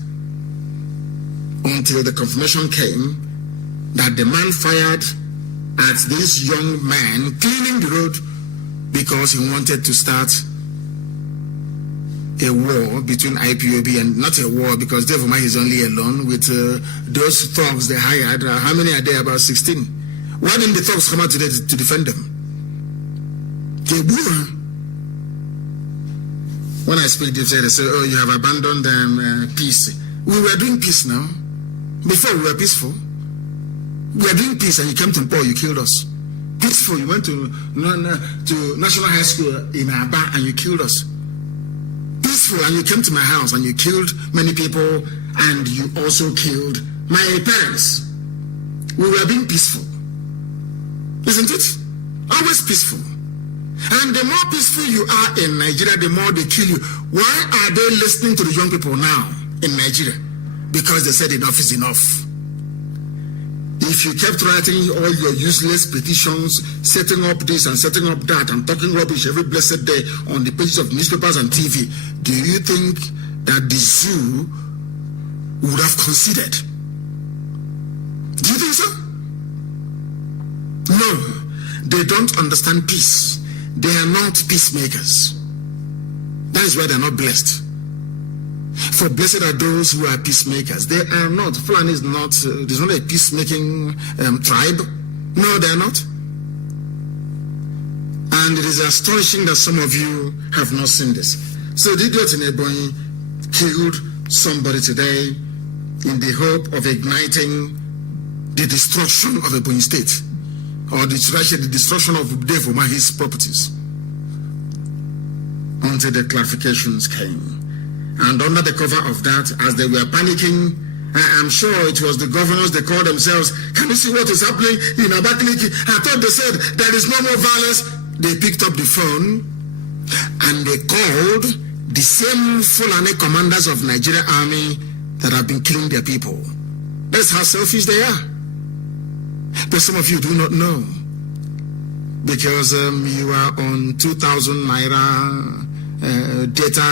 Until the confirmation came that the man fired at this young man cleaning the road because he wanted to start a war between IPOB, and not a war because Dave Umahi is only alone with those thugs they hired. How many are there? About 16. Why didn't the thugs come out today to defend them? When I speak, they say, oh, you have abandoned peace. We were doing peace now. Before we were peaceful. We were doing peace and you came to Paul, you killed us. Peaceful, you went to National High School in Aba and you killed us. Peaceful, and you came to my house and you killed many people and you also killed my parents. We were being peaceful. Isn't it? Always peaceful. And the more peaceful you are in Nigeria, the more they kill you. Why are they listening to the young people now in Nigeria? Because they said enough is enough. If you kept writing all your useless petitions, setting up this and setting up that and talking rubbish every blessed day on the pages of newspapers and TV, do you think that the zoo would have considered? Do you think so? No, they don't understand peace. They are not peacemakers. That is why they are not blessed. For blessed are those who are peacemakers. They are not. Fulani is not. There's not a peacemaking tribe. No, they are not. And it is astonishing that some of you have not seen this. So the idiot in Ebonyi killed somebody today in the hope of igniting the destruction of Ebonyi State, or the destruction of Dave Umahi's properties, until the clarifications came. And under the cover of that, as they were panicking, I'm sure it was the governors, they called themselves, can you see what is happening in Abakaliki? I thought they said there is no more violence. They picked up the phone and they called the same Fulani commanders of Nigeria Army that have been killing their people. That's how selfish they are. But some of you do not know, because you are on 2,000 naira data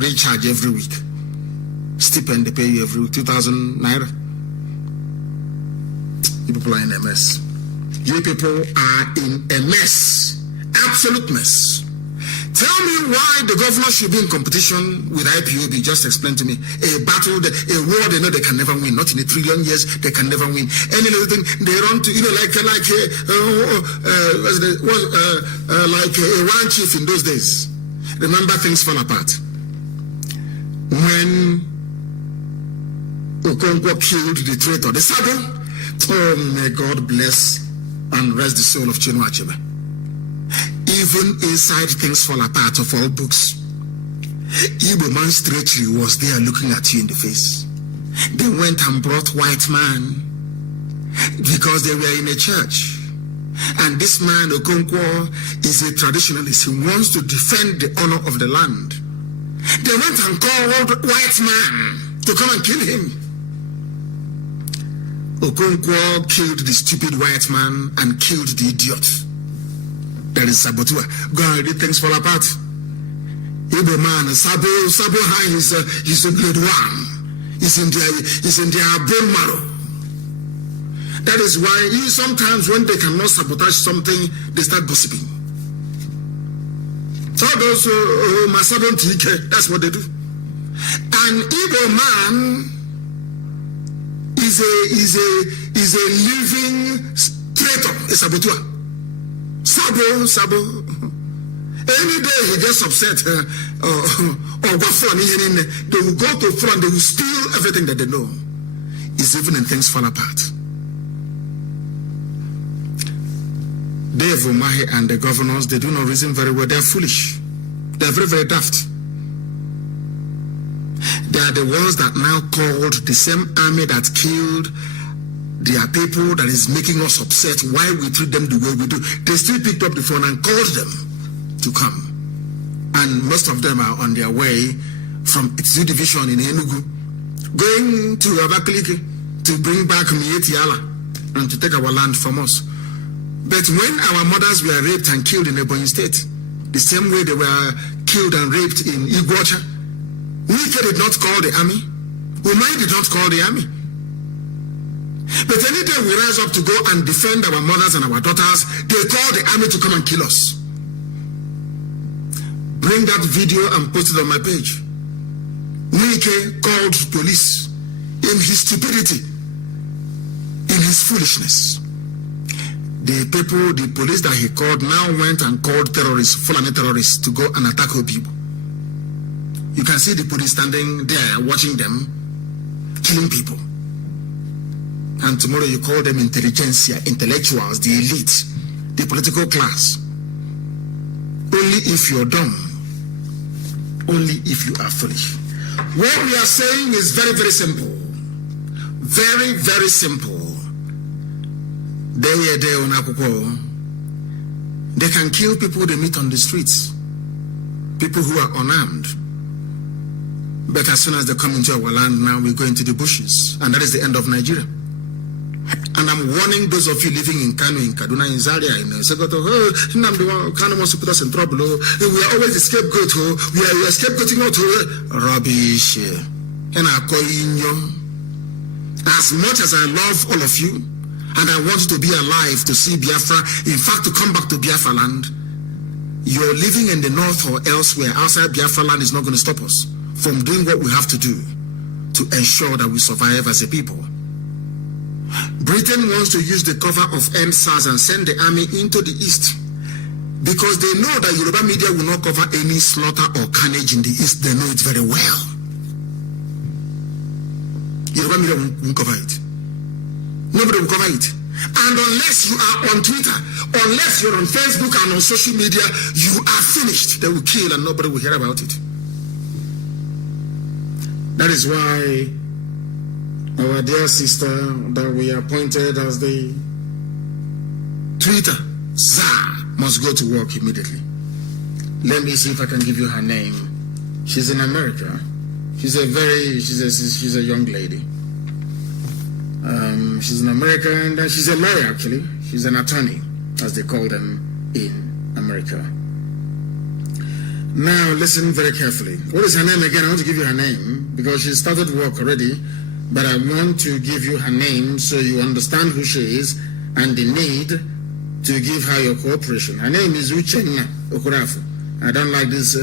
recharge every week. Stipend they pay you every week, 2,000 naira. You people are in a mess. You people are in a mess, absolute mess. Tell me why the governor should be in competition with IPOB. Just explain to me. A battle, a war they know they can never win. Not in a trillion years, they can never win. Any little thing they run to, like a one chief in those days. Remember, things fall apart. When Okonkwo killed the traitor, the Sabo, oh, may God bless and rest the soul of Chinua Achebe. Even inside things fall apart of all books, Igbo man's treachery was there looking at you in the face. They went and brought white man because they were in a church. And this man, Okonkwo, is a traditionalist. He wants to defend the honor of the land. They went and called white man to come and kill him. Okonkwo killed the stupid white man and killed the idiot. That is Sabotua. Go and read things fall apart. Igbo man, Sabo High is a grade 1. It's in their bone marrow. That is why sometimes when they cannot sabotage something, they start gossiping. So those Masabon TK, that's what they do. An Igbo man is a living traitor, a saboteur. Sabo. Any day he gets upset or go front, they will go to front, they will steal everything that they know. It's even when things fall apart. Dave Umahi and the governors, they do not reason very well. They're foolish. They're very, very daft. They are the ones that now called the same army that killed their people, that is making us upset why we treat them the way we do. They still picked up the phone and called them to come. And most of them are on their way from Itizu Division in Enugu, going to Abakaliki to bring back Mieti Allah and to take our land from us. But when our mothers were raped and killed in Ebonyi State, the same way they were killed and raped in Iguacha, Nike did not call the army. Umai did not call the army. But any day we rise up to go and defend our mothers and our daughters, they call the army to come and kill us. Bring that video and post it on my page. Nike called police in his stupidity, in his foolishness. The police that he called now went and called terrorists, Fulani terrorists, to go and attack people. You can see the police standing there watching them, killing people. And tomorrow you call them intelligentsia, intellectuals, the elite, the political class. Only if you're dumb, only if you are foolish. What we are saying is very, very simple. Very, very simple. They can kill people they meet on the streets, people who are unarmed. But as soon as they come into our land, now we go into the bushes, and that is the end of Nigeria. And I'm warning those of you living in Kano, in Kaduna, in Zaria, in Sokoto, Kano wants to put us in trouble. We are always the scapegoat. We are scapegoating out. Rubbish. As much as I love all of you, and I want you to be alive to see Biafra, in fact, to come back to Biafra land, you're living in the north or elsewhere outside Biafra land is not going to stop us from doing what we have to do to ensure that we survive as a people. Britain wants to use the cover of EndSARS and send the army into the east because they know that Yoruba media will not cover any slaughter or carnage in the east. They know it very well. Yoruba media won't cover it. Nobody will cover it. And unless you are on Twitter, unless you're on Facebook and on social media, you are finished. They will kill and nobody will hear about it. That is why our dear sister that we appointed as the Twitter czar must go to work immediately. Let me see if I can give you her name. She's in America. She's a young lady. She's in America, and she's a lawyer actually. She's an attorney, as they call them in America. Now listen very carefully. What is her name again? I want to give you her name because she started work already, but I want to give you her name so you understand who she is and the need to give her your cooperation. Her name is Uchenna Okorafu. I don't like this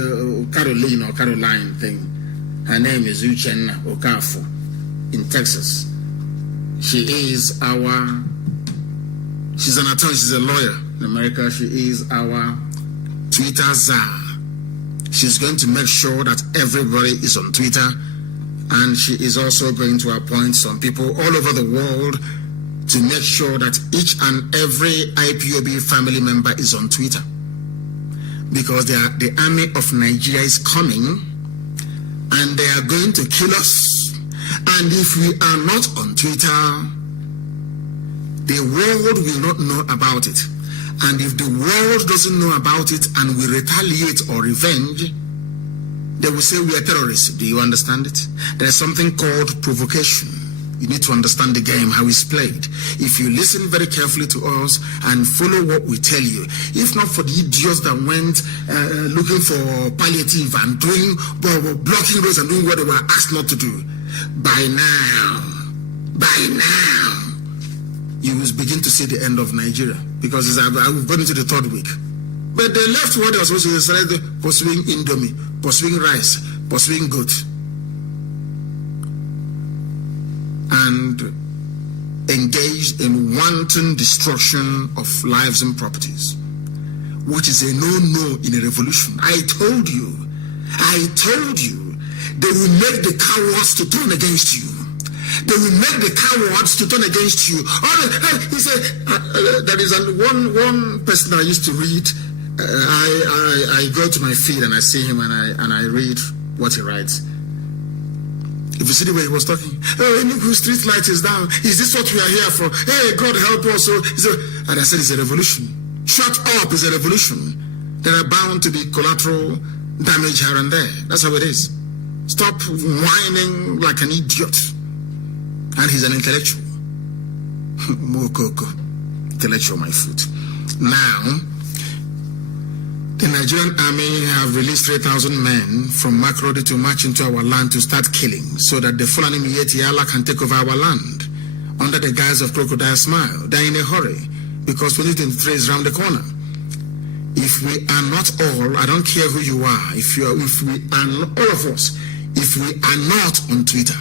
Caroline or Caroline thing. Her name is Uchenna Okafu in Texas. She's an attorney, she's a lawyer in America. She is our Twitter czar. She's going to make sure that everybody is on Twitter, and she is also going to appoint some people all over the world to make sure that each and every IPOB family member is on Twitter, because the army of Nigeria is coming and they are going to kill us. And if we are not on Twitter, the world will not know about it. And if the world doesn't know about it and we retaliate or revenge, they will say we are terrorists. Do you understand it? There's something called provocation. You need to understand the game, how it's played. If you listen very carefully to us and follow what we tell you, if not for the idiots that went looking for palliative and doing blocking roads and doing what they were asked not to do, by now, you will begin to see the end of Nigeria, because we've gone into the third week. But they left what they were supposed to do. They started pursuing indomie, pursuing rice, pursuing goat, and engaged in wanton destruction of lives and properties, which is a no-no in a revolution. I told you, they will make the cowards to turn against you. They will make the cowards to turn against you. He said, there is one person I used to read. I go to my feed and I see him and I read what he writes. If you see the way he was talking, oh, Enugu street light is down. Is this what we are here for? Hey, God help us. And I said, it's a revolution. Shut up, it's a revolution. There are bound to be collateral damage here and there. That's how it is. Stop whining like an idiot. And he's an intellectual. Mokoko. Intellectual, my foot. Now, the Nigerian army have released 3,000 men from Makurdi to march into our land to start killing, so that the Fulani Miyetti Allah can take over our land under the guise of crocodile smile. They're in a hurry because 2023 is around the corner. If we are not all, I don't care who you are, if we are not, all of us, if we are not on Twitter,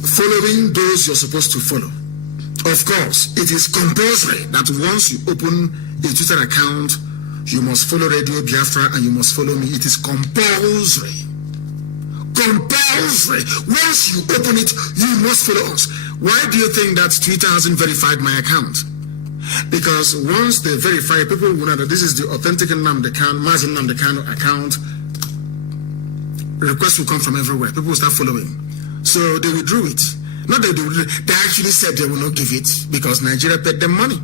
following those you're supposed to follow. Of course, it is compulsory that once you open a Twitter account, you must follow Radio Biafra and you must follow me. It is compulsory. Compulsory. Once you open it, you must follow us. Why do you think that Twitter hasn't verified my account? Because once they verify, people will know that this is the authentic Nnamdi Kanu, Mazi Nnamdi Kanu account. Requests will come from everywhere. People will start following. So they withdrew it. Not that they actually said they will not give it because Nigeria paid them money.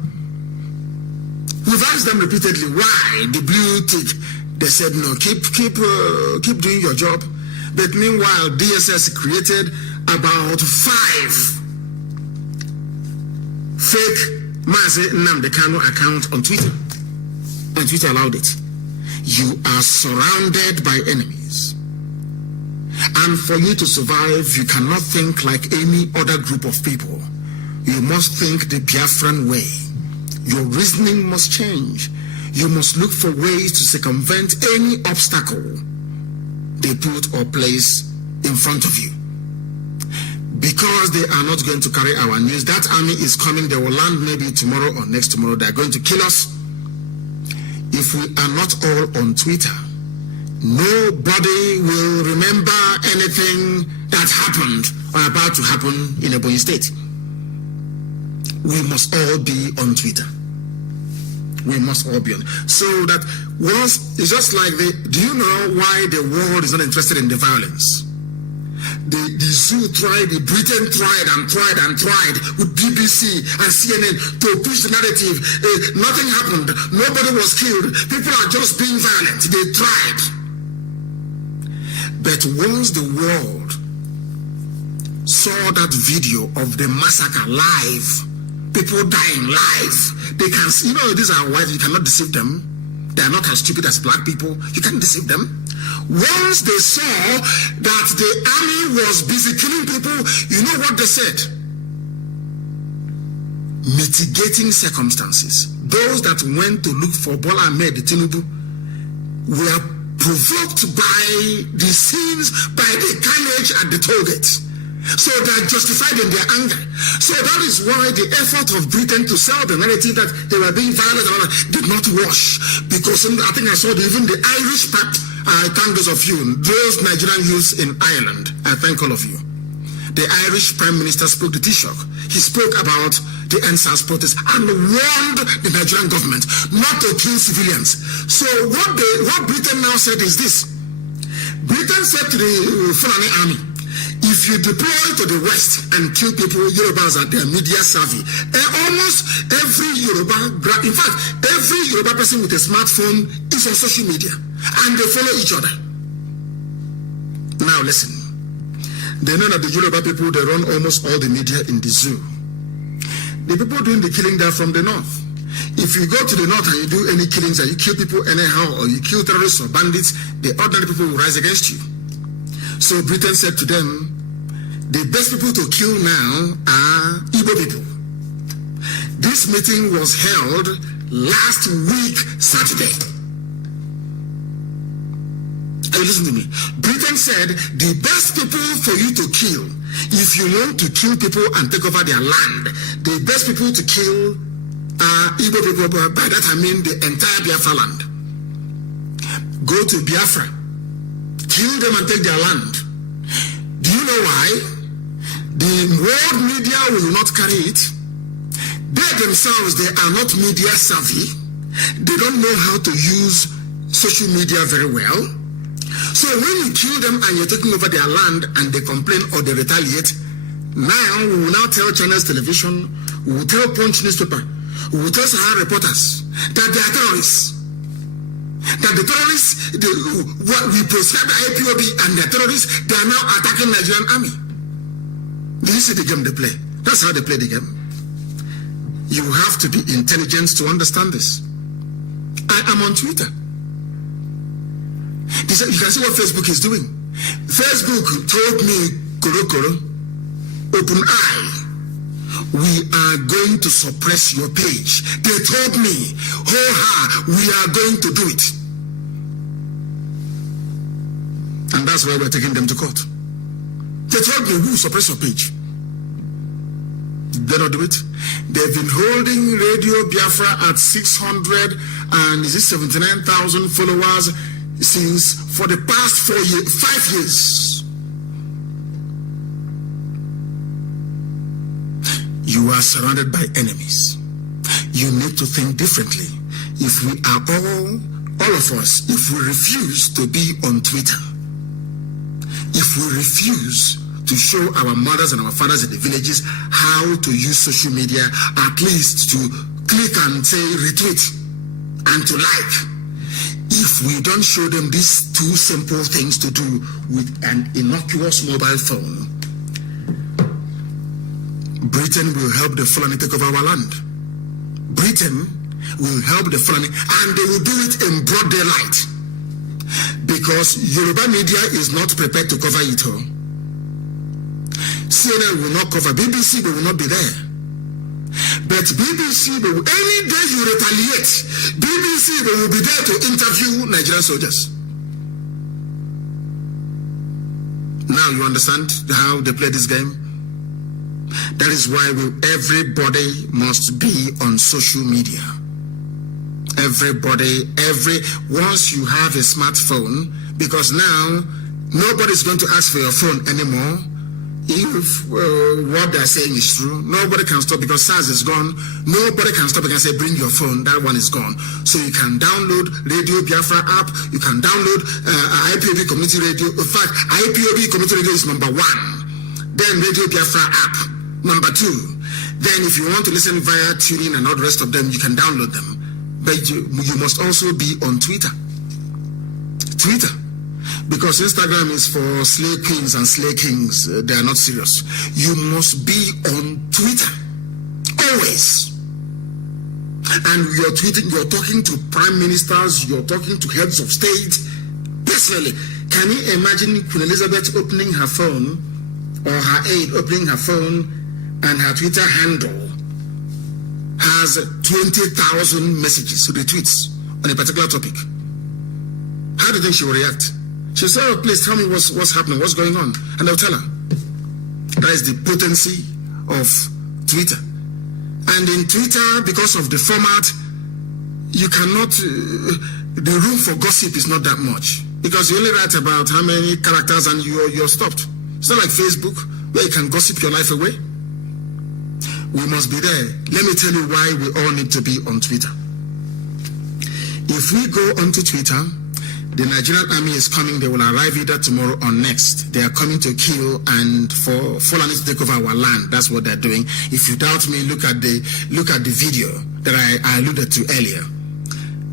We've asked them repeatedly why the blue tick. They said no, keep doing your job. But meanwhile, DSS created about 5 fake Mazi Nnamdi Kanu accounts on Twitter, and Twitter allowed it. You are surrounded by enemies, and for you to survive, you cannot think like any other group of people. You must think the Biafran way. Your reasoning must change. You must look for ways to circumvent any obstacle they put or place in front of you. Because they are not going to carry our news. That army is coming. They will land maybe tomorrow or next tomorrow. They are going to kill us. If we are not all on Twitter, nobody will remember anything that happened or about to happen in Ebonyi State. We must all be on Twitter. We must all be on. So that once, it's just like do you know why the world is not interested in the violence? The zoo tried, the Britain tried with BBC and CNN to push the narrative. Nothing happened. Nobody was killed. People are just being violent. They tried. But once the world saw that video of the massacre live, people dying live, they can see, these are white, you cannot deceive them. They are not as stupid as black people. You can't deceive them. Once they saw that the army was busy killing people, you know what they said? Mitigating circumstances. Those that went to look for Bola Ahmed Tinubu were provoked by the scenes, by the carnage at the toll gate. So they are justified in their anger. So that is why the effort of Britain to sell the narrative that they were being violent did not wash. Because I think I saw even the Irish part. I thank those of you, those Nigerian youths in Ireland. I thank all of you. The Irish Prime Minister spoke to Taoiseach. He spoke about the NSAS protest and warned the Nigerian government not to kill civilians. So what Britain now said is this. Britain said to the Fulani army, if you deploy to the west and kill people, Yorubas are their media savvy. And almost every Yoruba, in fact, every Yoruba person with a smartphone is on social media. And they follow each other. Now listen. They know that the Yoruba people, they run almost all the media in the zoo. The people doing the killing there from the north. If you go to the north and you do any killings and you kill people anyhow, or you kill terrorists or bandits, the ordinary people will rise against you. So Britain said to them, the best people to kill now are Igbo people. This meeting was held last week, Saturday. Hey, listen to me. Britain said the best people for you to kill, if you want to kill people and take over their land, the best people to kill are Igbo people. By that I mean the entire Biafra land. Go to Biafra, kill them and take their land. Do you know why? The world media will not carry it. They themselves, they are not media savvy. They don't know how to use social media very well. So when you kill them and you're taking over their land and they complain or they retaliate, now we will now tell Channels Television, we will tell Punch newspaper, we will tell Sahara reporters that they are terrorists. That the terrorists, we prescribe the IPOB and the terrorists, they are now attacking Nigerian army. Do you see the game they play? That's how they play the game. You have to be intelligent to understand this. I am on Twitter. You can see what Facebook is doing. Facebook told me, Koro, open eye, we are going to suppress your page. They told me, we are going to do it. And that's why we're taking them to court. They told me, who suppress your page? Did they not do it? They've been holding Radio Biafra at 79,000 followers for the past 5 years. You are surrounded by enemies. You need to think differently. If we are all of us, if we refuse to be on Twitter, if we refuse to show our mothers and our fathers in the villages how to use social media, at least to click and say retweet and to like. If we don't show them these two simple things to do with an innocuous mobile phone, Britain will help the Fulani take over our land. Britain will help the Fulani, and they will do it in broad daylight. Because Yoruba media is not prepared to cover it all. CNN will not cover, BBC they will not be there. But BBC, any day you retaliate, BBC they will be there to interview Nigerian soldiers. Now you understand how they play this game? That is why everybody must be on social media. Everybody, once you have a smartphone, because now nobody's going to ask for your phone anymore. If what they're saying is true, nobody can stop because SARS is gone. Nobody can stop and can say, bring your phone, that one is gone. So you can download Radio Biafra app, you can download IPOB Community Radio. In fact, IPOB Community Radio is number 1. Then Radio Biafra app, number 2. Then if you want to listen via TuneIn and all the rest of them, you can download them. But you must also be on Twitter. Because Instagram is for slay queens and slay kings. They are not serious. You must be on Twitter. Always. And you're tweeting, you're talking to prime ministers, you're talking to heads of state. Personally, can you imagine Queen Elizabeth opening her phone, or her aide opening her phone, and her Twitter handle has 20,000 messages, retweets on a particular topic? How do you think she will react? She'll say, oh, please tell me what's happening, what's going on. And they'll tell her. That is the potency of Twitter. And in Twitter, because of the format, you cannot, the room for gossip is not that much. Because you only write about how many characters and you're stopped. It's not like Facebook, where you can gossip your life away. We must be there. Let me tell you why we all need to be on Twitter. If we go onto Twitter, the Nigerian army is coming. They will arrive either tomorrow or next. They are coming to kill and for Fulani to take over our land. That's what they're doing. If you doubt me, look at the video that I alluded to earlier.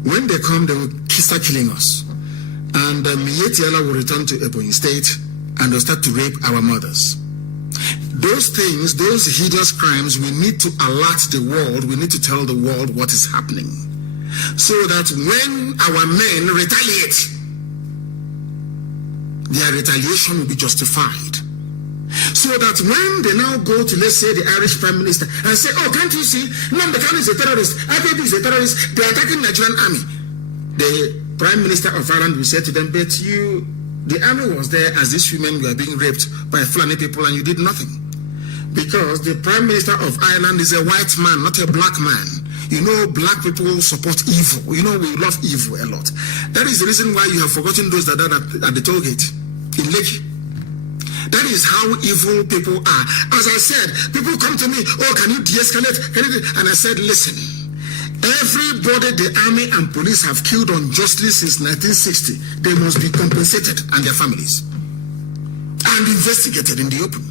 When they come, they will start killing us. And Mietiala will return to Ebonyi State. and they'll start to rape our mothers. Those things, those hideous crimes, we need to alert the world, we need to tell the world what is happening, so that when our men retaliate, their retaliation will be justified. So that when they now go to, let's say, the Irish Prime Minister and say, oh, can't you see, Nnamdi is a terrorist, IPOB is a terrorist, they're attacking Nigerian army. The Prime Minister of Ireland will say to them, but you, the army was there as these women were being raped by Fulani people and you did nothing. Because the Prime Minister of Ireland is a white man, not a black man. You know, black people support evil. You know, we love evil a lot. That is the reason why you have forgotten those that are at the toll gate in Lekki. That is how evil people are. As I said, people come to me, oh, can you de-escalate? And I said, listen, everybody the army and police have killed unjustly since 1960, they must be compensated and their families and investigated in the open.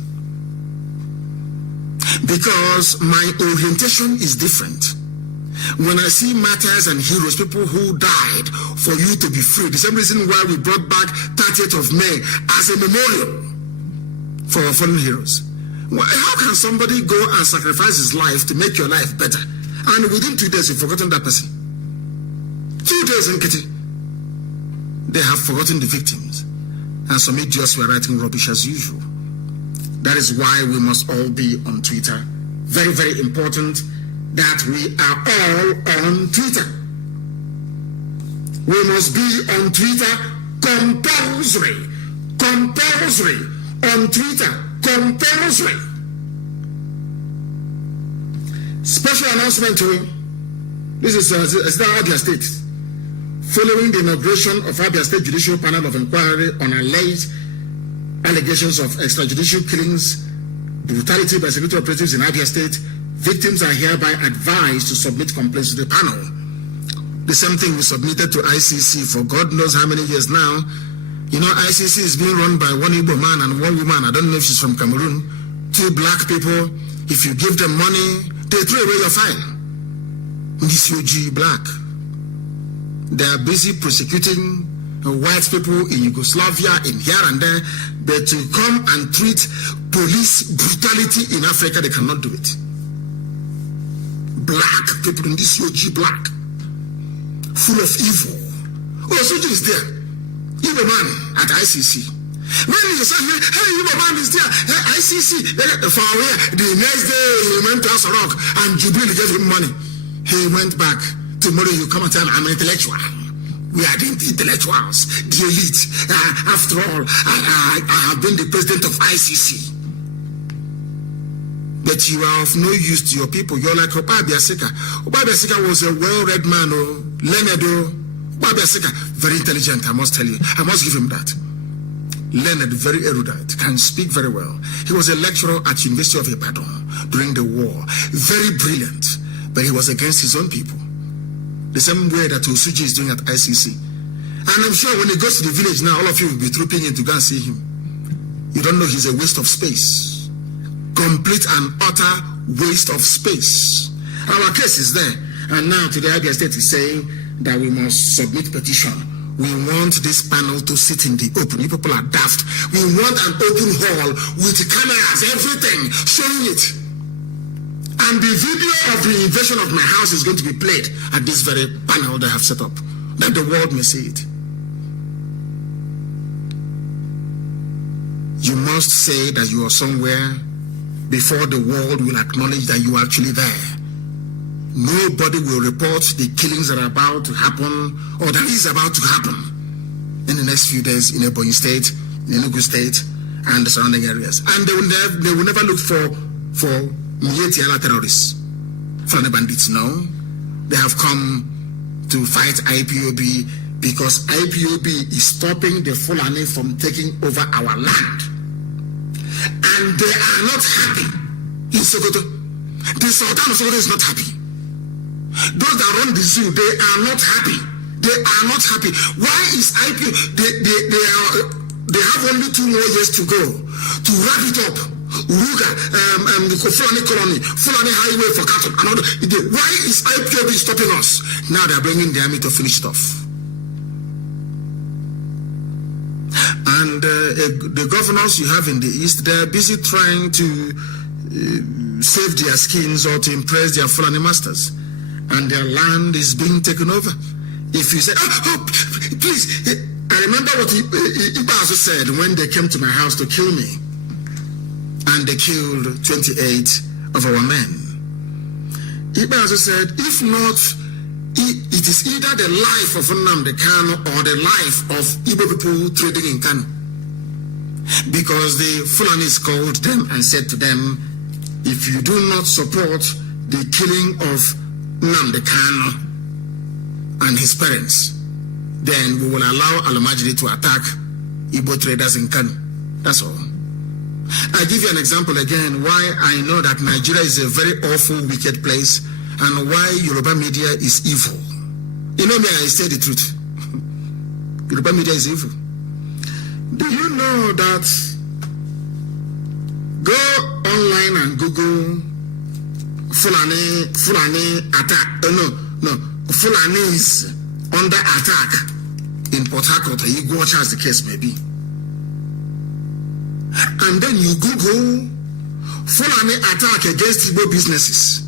Because my orientation is different. When I see martyrs and heroes, people who died for you to be free, the same reason why we brought back 30th of May as a memorial for our fallen heroes. How can somebody go and sacrifice his life to make your life better, and within 2 days you've forgotten that person? 2 days in Kitty, they have forgotten the victims, and some idiots were writing rubbish as usual. That is why we must all be on Twitter. Very, very important that we are all on Twitter. We must be on Twitter compulsory. Compulsory. On Twitter, compulsory. Special announcement to this is Abia State. Following the inauguration of Abia State Judicial Panel of Inquiry on alleged allegations of extrajudicial killings, brutality by security operatives in Abia State, victims are hereby advised to submit complaints to the panel. The same thing we submitted to ICC for God knows how many years now. You know, ICC is being run by one Igbo man and one woman. I don't know if she's from Cameroon. 2 black people. If you give them money, they throw away your file. This UG black. They are busy prosecuting white people in Yugoslavia, in here and there. But to come and treat police brutality in Africa, they cannot do it. Black people in this UG black. Full of evil. Oh, Suji is there. Igbo man at ICC. When you say, hey, Igbo man is there, hey, ICC, for where the next day he went to Asarok and Jubilee gave him money. He went back. Tomorrow you come and tell me I'm an intellectual. We are the intellectuals, the elite. After all, I have been the president of ICC. But you are of no use to your people. You're like Obabia Sika. Obabia Sika was a well-read man, learned, very intelligent, I must tell you. I must give him that. Learned, very erudite, can speak very well. He was a lecturer at University of Ibadan during the war. Very brilliant, but he was against his own people. The same way that Osuji is doing at ICC. And I'm sure when he goes to the village now, all of you will be trooping in to go and see him. You don't know he's a waste of space. Complete and utter waste of space. Our case is there. And now today Abia State is saying that we must submit petition. We want this panel to sit in the open. You people are daft. We want an open hall with cameras, everything, showing it. And the video of the invasion of my house is going to be played at this very panel they have set up, that the world may see it. You must say that you are somewhere before the world will acknowledge that you are actually there. Nobody will report the killings that are about to happen or that is about to happen in the next few days in Ebonyi State, in Enugu State, and the surrounding areas. And they will never look for Mietiala terrorists, Fulani bandits. No, they have come to fight IPOB because IPOB is stopping the Fulani from taking over our land. And they are not happy in Sokoto. The Sultan of Sokoto is not happy. Those that run the zoo, they are not happy. They are not happy. Why is IPOB? They have only 2 more years to go to wrap it up. Ruga, the Fulani colony, Fulani highway for cattle. Why is IPOB stopping us? Now they are bringing the army to finish it off. And the governors you have in the East, they're busy trying to save their skins or to impress their Fulani masters. And their land is being taken over. If you say, please, I remember what Iba also said when they came to my house to kill me. And they killed 28 of our men. Iba also said, if not, it is either the life of Nnamdi Kanu or the life of Igbo people trading in Kanu. Because the Fulanis called them and said to them, if you do not support the killing of Nnamdi Kanu and his parents, then we will allow Al-Majri to attack Igbo traders in Kanu. That's all. I give you an example again why I know that Nigeria is a very awful, wicked place and why Yoruba media is evil. You know me, I say the truth. Yoruba media is evil. Do you know that? Go online and Google Fulani attack. Fulanis under attack in Port Harcourt or Iguacha, as the case may be. And then you Google Fulani attack against Igbo businesses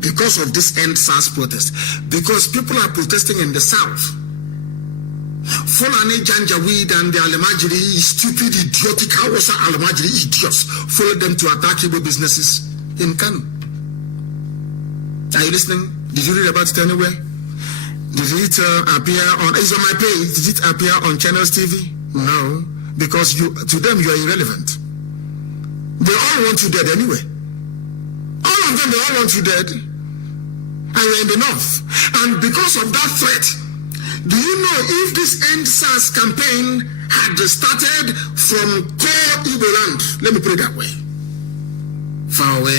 because of this End SARS protest. Because people are protesting in the south. Fulani Janjaweed and the Al-Majri, stupid, idiotic, Hausa Al-Majri idiots, followed them to attack Igbo businesses in Kanu. Are you listening? Did you read about it anywhere? Did it appear on? Is on my page? Did it appear on Channels TV? No, because to them you are irrelevant. They all want you dead anyway. All of them, they all want you dead, and you're in the north. And because of that threat, do you know if this End SARS campaign had started from core Igbo land? Let me put it that way. Far away,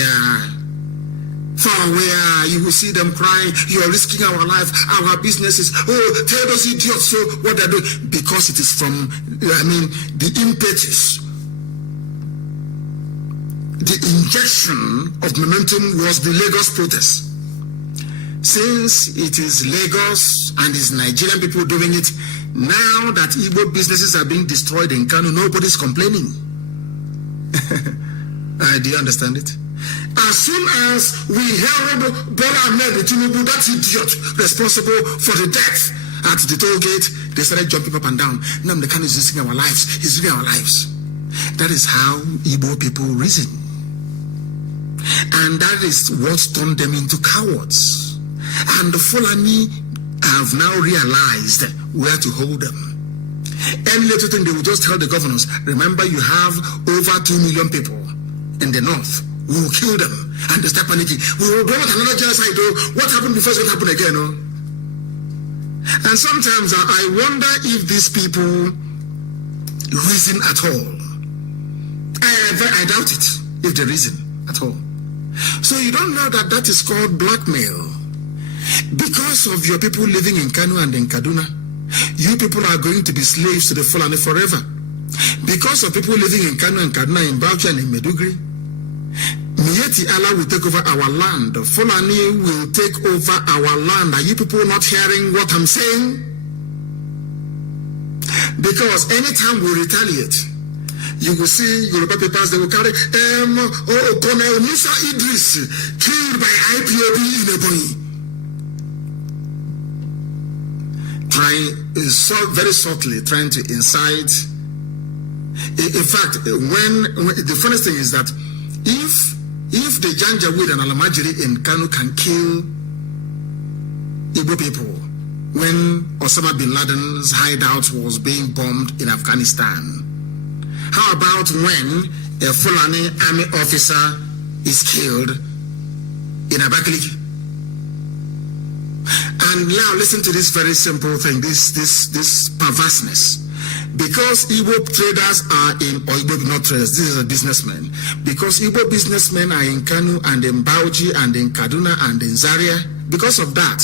you will see them crying, you are risking our life, our businesses. Oh, tell those idiots so what they're doing. Because it is from, the impetus. The injection of momentum was the Lagos protest. Since it is Lagos and it's Nigerian people doing it, now that Igbo businesses are being destroyed in Kanu, nobody's complaining. Do you understand it? As soon as we held Bola Ahmed Tinubu, that idiot responsible for the death at the toll gate, they started jumping up and down. Nnamdi Kanu is risking our lives. He's risking our lives. That is how Igbo people reason. And that is what turned them into cowards. And the Fulani have now realized where to hold them. Any little thing, they will just tell the governors, remember you have over 2 million people in the north. We will kill them. And they start panicking. We will go with another genocide. What happened before is going to happen again. And sometimes I wonder if these people reason at all. I doubt it, if they reason at all. So you don't know that that is called blackmail. Because of your people living in Kanu and in Kaduna, you people are going to be slaves to the Fulani forever. Because of people living in Kanu and Kaduna, in Bauchi and in Meduguri, Mieti Allah will take over our land. Fulani will take over our land. Are you people not hearing what I'm saying? Because anytime we retaliate, you will see Yoruba papers, they will carry Colonel Musa Idris killed by IPOB in Ebonyi. Very subtly trying to incite. In fact, when the funniest thing is that if the Janjaweed and Al-Majri in Kanu can kill Igbo people when Osama bin Laden's hideout was being bombed in Afghanistan, how about when a Fulani army officer is killed in Abakaliki? And now listen to this very simple thing, this perverseness. Because Igbo traders are or Igbo not traders, this is a businessman. Because Igbo businessmen are in Kanu and in Bauchi and in Kaduna and in Zaria, because of that,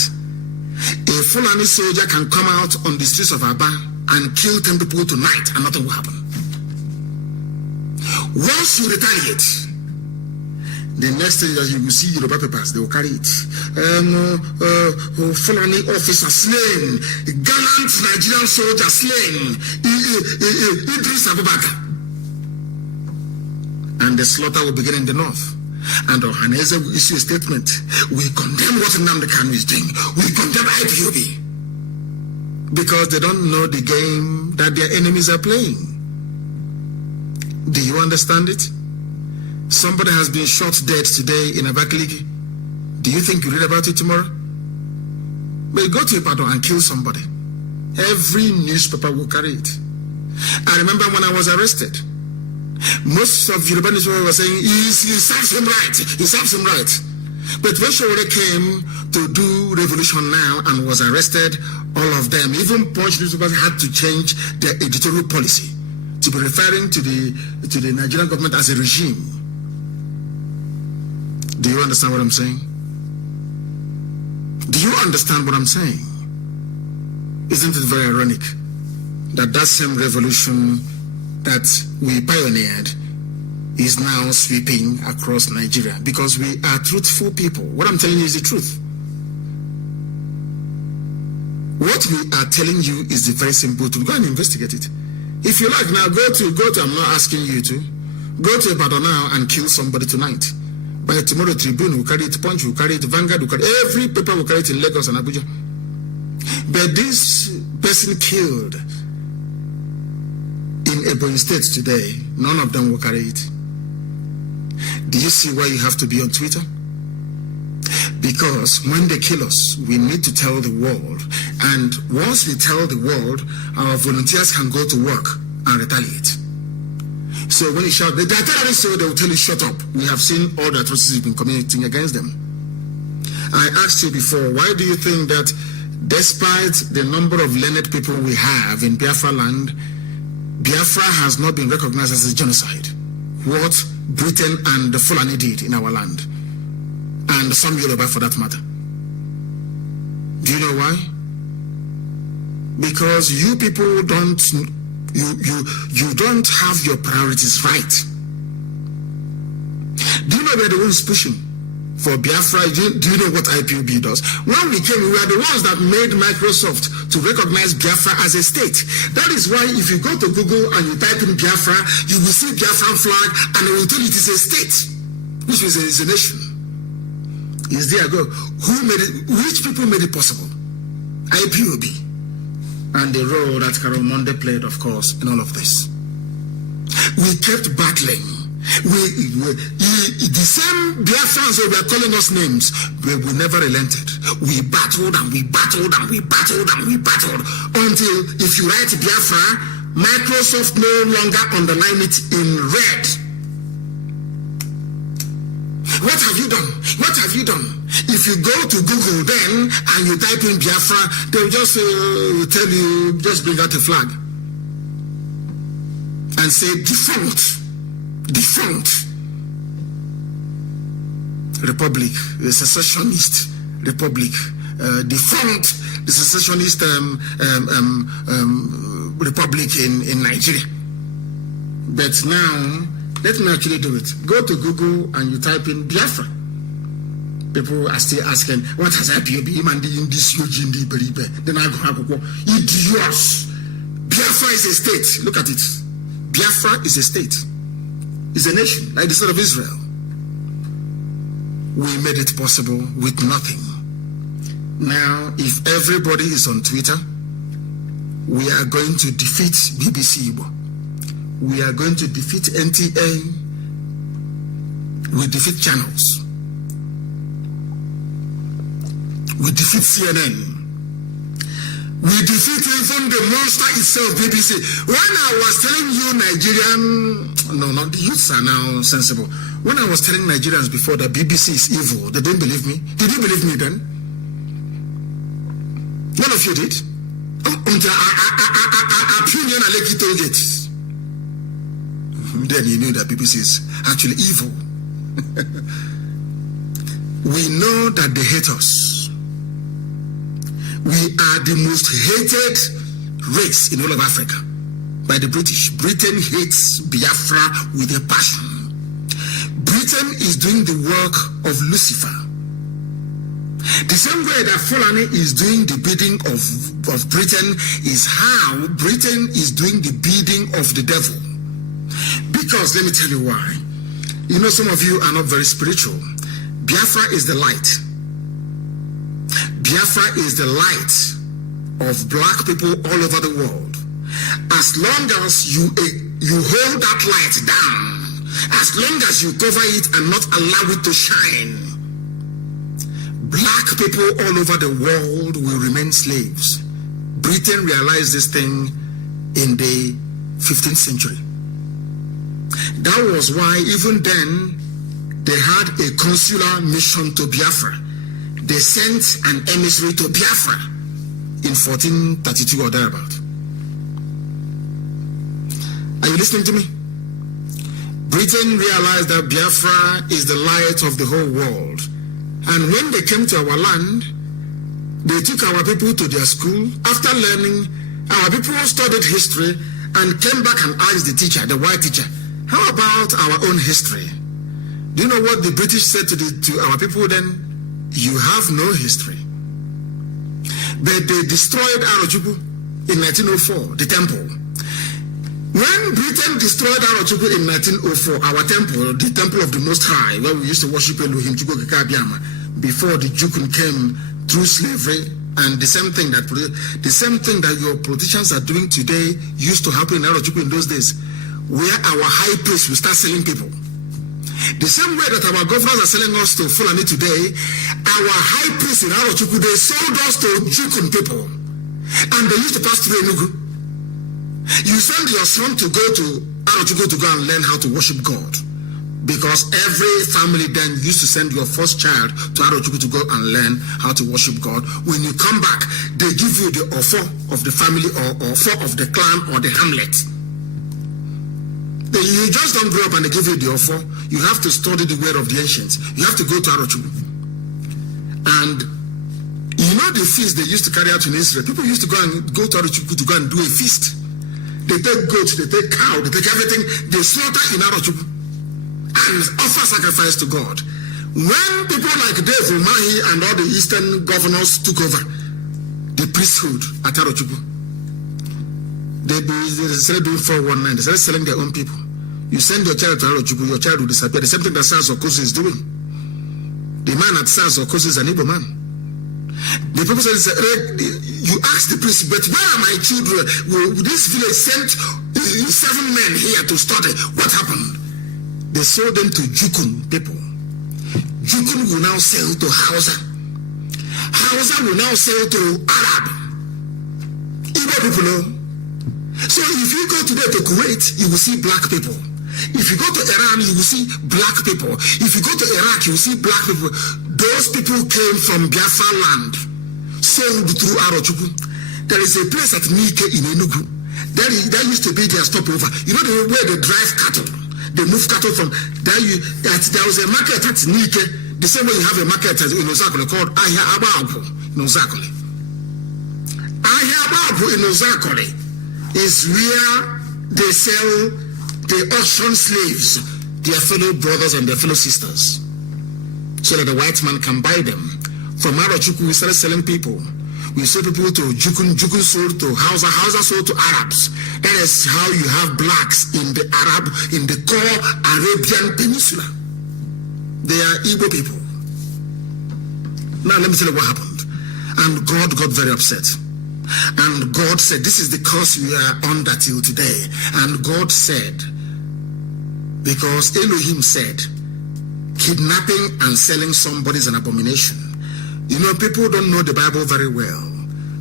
a Fulani soldier can come out on the streets of Aba and kill 10 people tonight and nothing will happen. Once you retaliate, the next thing that you will see Yoruba papers, they will carry it. Fulani officer slain, gallant Nigerian soldier slain, Idris Abubakar. And the slaughter will begin in the north. And Ohaneze will issue a statement. We condemn what Nnamdi Kanu is doing. We condemn IPOB. Because they don't know the game that their enemies are playing. Do you understand it? Somebody has been shot dead today in Abakaliki. Do you think you read about it tomorrow? May go to Ibadan and kill somebody. Every newspaper will carry it. I remember when I was arrested, most of Yoruba newspapers were saying, he serves him right, he serves him right. But when Showore came to do revolution now and was arrested, all of them, even Punch newspapers, had to change their editorial policy to be referring to the Nigerian government as a regime. Do you understand what I'm saying? Do you understand what I'm saying? Isn't it very ironic that that same revolution that we pioneered is now sweeping across Nigeria? Because we are truthful people. What I'm telling you is the truth. What we are telling you is the very simple truth. Go and investigate it. If you like now, go to, I'm not asking you to, go to Ibadan now and kill somebody tonight. By tomorrow, Tribune will carry it, Punch will carry it, Vanguard will carry it, every paper will carry it in Lagos and Abuja. But this person killed in Ebonyi State today, none of them will carry it. Do you see why you have to be on Twitter? Because when they kill us, we need to tell the world. And once we tell the world, our volunteers can go to work and retaliate. So when you shout, they are terrorists, so they will tell you, shut up. We have seen all the atrocities you've been committing against them. I asked you before, why do you think that despite the number of learned people we have in Biafra land, Biafra has not been recognized as a genocide? What Britain and the Fulani did in our land, and some Yoruba for that matter. Do you know why? Because you people don't have your priorities right. Do you know we're the ones pushing for Biafra? Do you know what IPOB does? When we came, we were the ones that made Microsoft to recognize Biafra as a state. That is why if you go to Google and you type in Biafra, you will see Biafran flag and it will tell you it is a state, which is a nation. Is there go? Who made it? Which people made it possible? IPOB. And the role that Carol Monde played, of course, in all of this. We kept battling. The same Biafrans who were calling us names, we never relented. We battled and we battled and we battled and we battled until, if you write Biafra, Microsoft no longer underline it in red. What have you done? What have you done? If you go to Google then and you type in Biafra, they'll just tell you, just bring out a flag and say defunct republic, the secessionist republic, defunct the secessionist republic in Nigeria. But now, let me actually do it. Go to Google and you type in Biafra. People are still asking, what has IPOB? Then I go, idiots. Biafra is a state. Look at it. Biafra is a state. It's a nation, like the state of Israel. We made it possible with nothing. Now, if everybody is on Twitter, we are going to defeat BBC Igbo. We are going to defeat NTA. We defeat channels. We defeat CNN. We defeat even the monster itself, BBC. When I was telling you the youths are now sensible. When I was telling Nigerians before that BBC is evil, they didn't believe me. Did you believe me then? None of you did. Until I opinion and let you told it. Then you knew that BBC is actually evil. We know that they hate us. We are the most hated race in all of Africa by the British. Britain hates Biafra with a passion. Britain is doing the work of Lucifer. The same way that Fulani is doing the bidding of Britain is how Britain is doing the bidding of the devil. Because let me tell you why. You know, some of you are not very spiritual. Biafra is the light. Biafra is the light of black people all over the world. As long as you hold that light down, as long as you cover it and not allow it to shine, black people all over the world will remain slaves. Britain realized this thing in the 15th century. That was why even then they had a consular mission to Biafra. They sent an emissary to Biafra in 1432 or thereabout. Are you listening to me? Britain realized that Biafra is the light of the whole world. And when they came to our land, they took our people to their school. After learning, our people studied history and came back and asked the teacher, the white teacher, how about our own history? Do you know what the British said to our people then? You have no history. But they destroyed Arochukwu in 1904, the temple. When Britain destroyed Arochukwu in 1904, our temple, the temple of the Most High, where we used to worship Elohim, before the Jukun came through slavery, and the same thing that your politicians are doing today used to happen in Arochukwu in those days, where our high priest will start selling people. The same way that our governors are selling us to Fulani today, our high priests in Arochukwu, they sold us to Jukun people, and they used to pass through Enugu. You send your son to go to Arochukwu to go and learn how to worship God, because every family then used to send your first child to Arochukwu to go and learn how to worship God. When you come back, they give you the offer of the family or offer of the clan or the hamlet. You just don't grow up and they give you the offer. You have to study the word of the ancients. You have to go to Arochukwu. And you know the feast they used to carry out in Israel? People used to go to Arochukwu to go and do a feast. They take goats, they take cow, they take everything, they slaughter in Arochukwu and offer sacrifice to God. When people like Dave Umahi and all the eastern governors took over the priesthood at Arochukwu, they started doing 419, they started selling their own people. You send your child to Arochukwu, your child will disappear. The same thing that Sars Okosi is doing. The man at Sars Okosi is an Igbo man. The people said, you ask the priest, but where are my children? This village sent 7 men here to study. What happened? They sold them to Jukun people. Jukun will now sell to Hausa. Hausa will now sell to Arab. Igbo people know. So if you go today to Kuwait, you will see black people. If you go to Iran, you will see black people. If you go to Iraq, you will see black people. Those people came from Biafra land, sold through Arochukwu. There is a place at Nike in Enugu. That used to be their stopover. You know the way they drive cattle? They move cattle from there. There was a market at Nike, the same way you have a market in Ozakole called Ahia Ababu in Ozakole. Ahia Ababu in Ozakole is where they sell the auction slaves, their fellow brothers and their fellow sisters, so that the white man can buy them. From Arochukwu, we started selling people. We sold people to Jukun, Jukun sold to Hausa, Hausa sold to Arabs. That is how you have blacks in the core Arabian Peninsula. They are Igbo people. Now let me tell you what happened. And God got very upset. And God said, this is the curse we are under till today. And God said, because Elohim said, kidnapping and selling somebody is an abomination. You know, people don't know the Bible very well.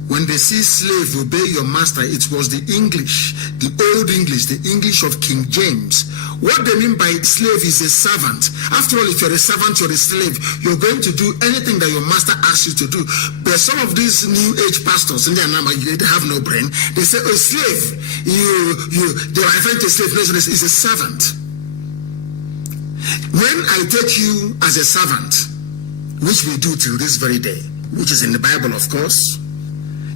When they see slave, obey your master, it was the English, the old English, the English of King James. What they mean by slave is a servant. After all, if you're a servant, you're a slave. You're going to do anything that your master asks you to do. But some of these new age pastors, in their name, they have no brain. They say, oh, slave, they are referring to slave. No, is a servant. When I take you as a servant, which we do till this very day, which is in the Bible, of course.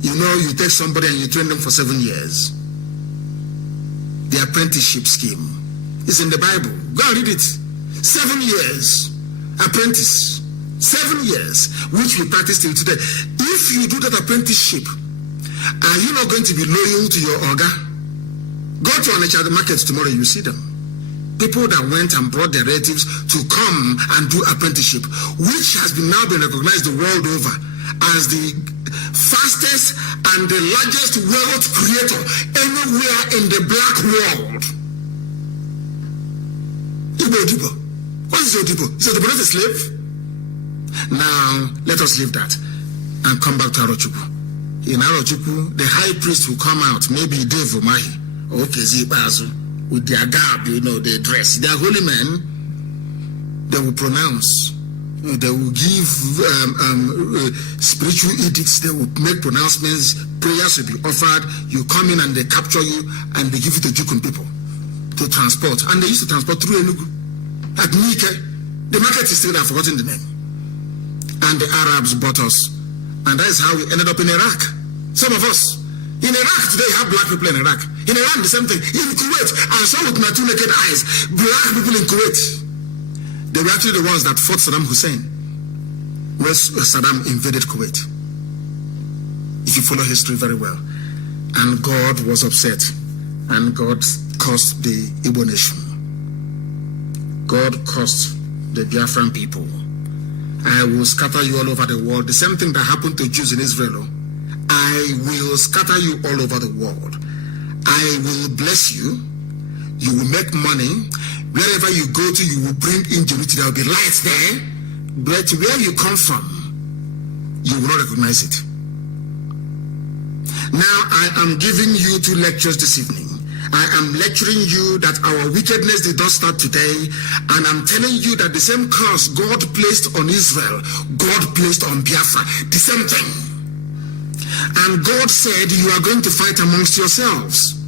You know, you take somebody and you train them for 7 years. The apprenticeship scheme is in the Bible. Go and read it. 7 years, apprentice. 7 years, which we practice till today. If you do that apprenticeship, are you not going to be loyal to your Oga? Go to Onitsha market tomorrow, you see them. People that went and brought their relatives to come and do apprenticeship, which has now been recognized the world over as the fastest and the largest wealth creator anywhere in the black world. Ibo. What is Odibo? Is Odibo not a slave? Now, let us leave that and come back to Arochukwu. In Arochukwu, the high priest will come out, maybe Dave Umahi, or Kezibazu, with their garb, they dress. They are holy men. They will pronounce. They will give spiritual edicts. They will make pronouncements. Prayers will be offered. You come in and they capture you and they give it to Jukun people to transport. And they used to transport through Enugu. At Nike, the market is still there, I've forgotten the name. And the Arabs bought us. And that is how we ended up in Iraq. Some of us. In Iraq today, you have black people in Iraq. In Iran, the same thing. In Kuwait, I saw with my 2 naked eyes, black people in Kuwait. They were actually the ones that fought Saddam Hussein when Saddam invaded Kuwait. If you follow history very well. And God was upset. And God cursed the Igbo nation. God cursed the Biafran people. I will scatter you all over the world. The same thing that happened to Jews in Israel. I will scatter you all over the world. I will bless you. You will make money. Wherever you go to, you will bring ingenuity. There will be lights there. But where you come from, you will not recognize it. Now, I am giving you 2 lectures this evening. I am lecturing you that our wickedness did not start today, and I'm telling you that the same curse God placed on Israel, God placed on Biafra, the same thing. And God said, you are going to fight amongst yourselves.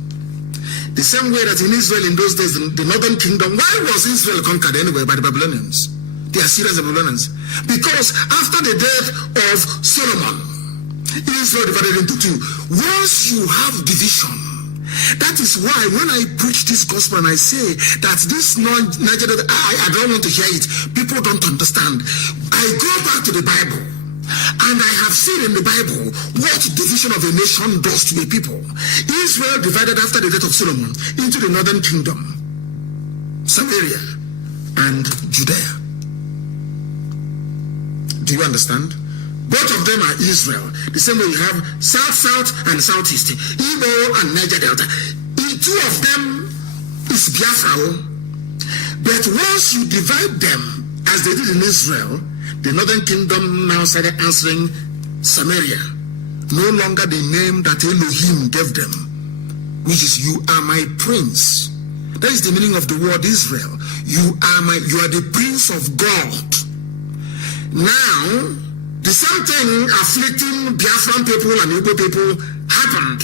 The same way that in Israel in those days, the northern kingdom, why was Israel conquered anyway by the Babylonians? The Assyrians and Babylonians. Because after the death of Solomon, Israel divided into 2. Once you have division, that is why when I preach this gospel and I say that this Niger, I don't want to hear it, people don't understand. I go back to the Bible and I have seen in the Bible what division of a nation does to a people. Israel divided after the death of Solomon into the northern kingdom, Samaria and Judea. Do you understand? Both of them are Israel. The same way you have south and southeast, Igbo and Niger Delta. 2 of them is Biafra. But once you divide them, as they did in Israel, the northern kingdom now started answering Samaria. No longer the name that Elohim gave them, which is you are my prince. That is the meaning of the word Israel. You are the prince of God. Now, the same thing afflicting Biafran people and Igbo people happened.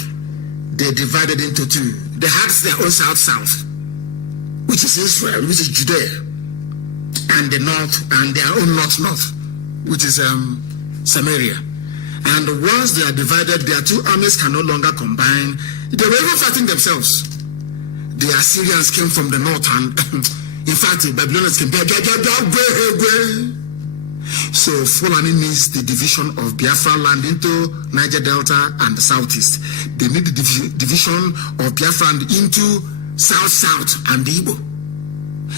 They divided into 2. They had their own south, which is Israel, which is Judea, and the north, and their own north, which is Samaria. And once they are divided, their 2 armies can no longer combine. They were even fighting themselves. The Assyrians came from the north, and in fact, the Babylonians came. So Fulani needs the division of Biafra land into Niger Delta and the southeast. They need the division of Biafra land into south and the Igbo.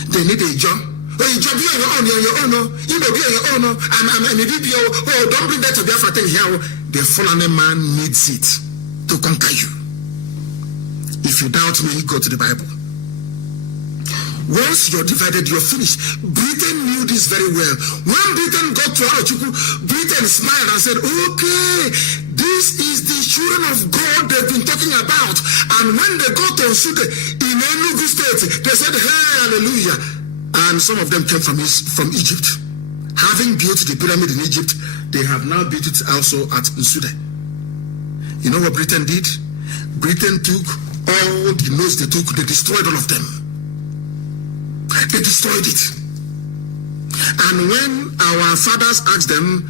They need a job. Oh, you job here on your own. Igbo be on your own. I'm a DPO. Oh, don't bring that to Biafra thing here. The Fulani man needs it to conquer you. If you doubt me, go to the Bible. Once you're divided, you're finished. Britain knew this very well. When Britain got to Arochukwu, Britain smiled and said, okay, this is the children of God they've been talking about. And when they got to Nsude in Enugu State, they said, hey, hallelujah. And some of them came from Egypt. Having built the pyramid in Egypt, they have now built it also at Nsude. You know what Britain did? Britain took all the notes they took, they destroyed all of them. They destroyed it. And when our fathers asked them,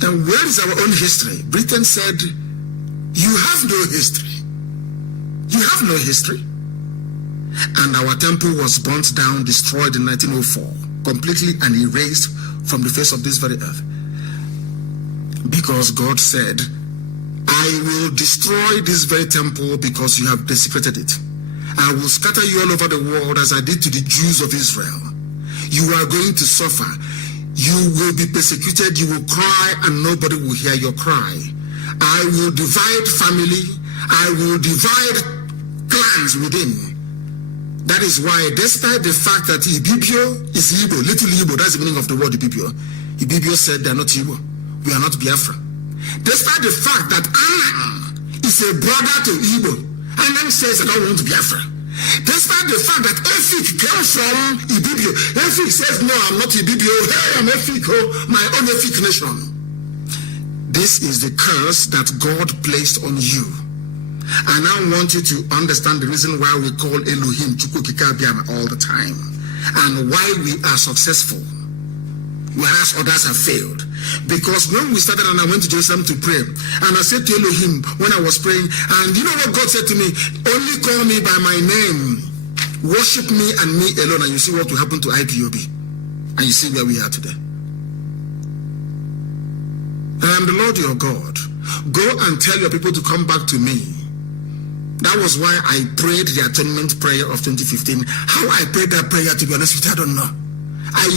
where is our own history? Britain said, you have no history. You have no history. And our temple was burnt down, destroyed in 1904, completely and erased from the face of this very earth. Because God said, I will destroy this very temple because you have desecrated it. I will scatter you all over the world as I did to the Jews of Israel. You are going to suffer. You will be persecuted. You will cry and nobody will hear your cry. I will divide family. I will divide clans within. That is why, despite the fact that Ibibio is Igbo, little Igbo, that's the meaning of the word Ibibio. Ibibio said they are not Igbo. We are not Biafra. Despite the fact that Anang is a brother to Igbo, Anang says I don't want to Biafra. Despite the fact that Efik came from Ibibio, Efik says no, I'm not Ibibio. Hey, I'm Efik, my own Efik nation. This is the curse that God placed on you. I now want you to understand the reason why we call Elohim Chukwukikabiama all the time, and why we are successful, whereas others have failed. Because when we started and I went to Jerusalem to pray, and I said to Elohim when I was praying, and you know what God said to me? Only call me by my name, worship me and me alone, and you see what will happen to IPOB, and you see where we are today. I am the Lord your God. Go and tell your people to come back to me. That was why I prayed the atonement prayer of 2015. How I prayed that prayer, to be honest with you, I don't know.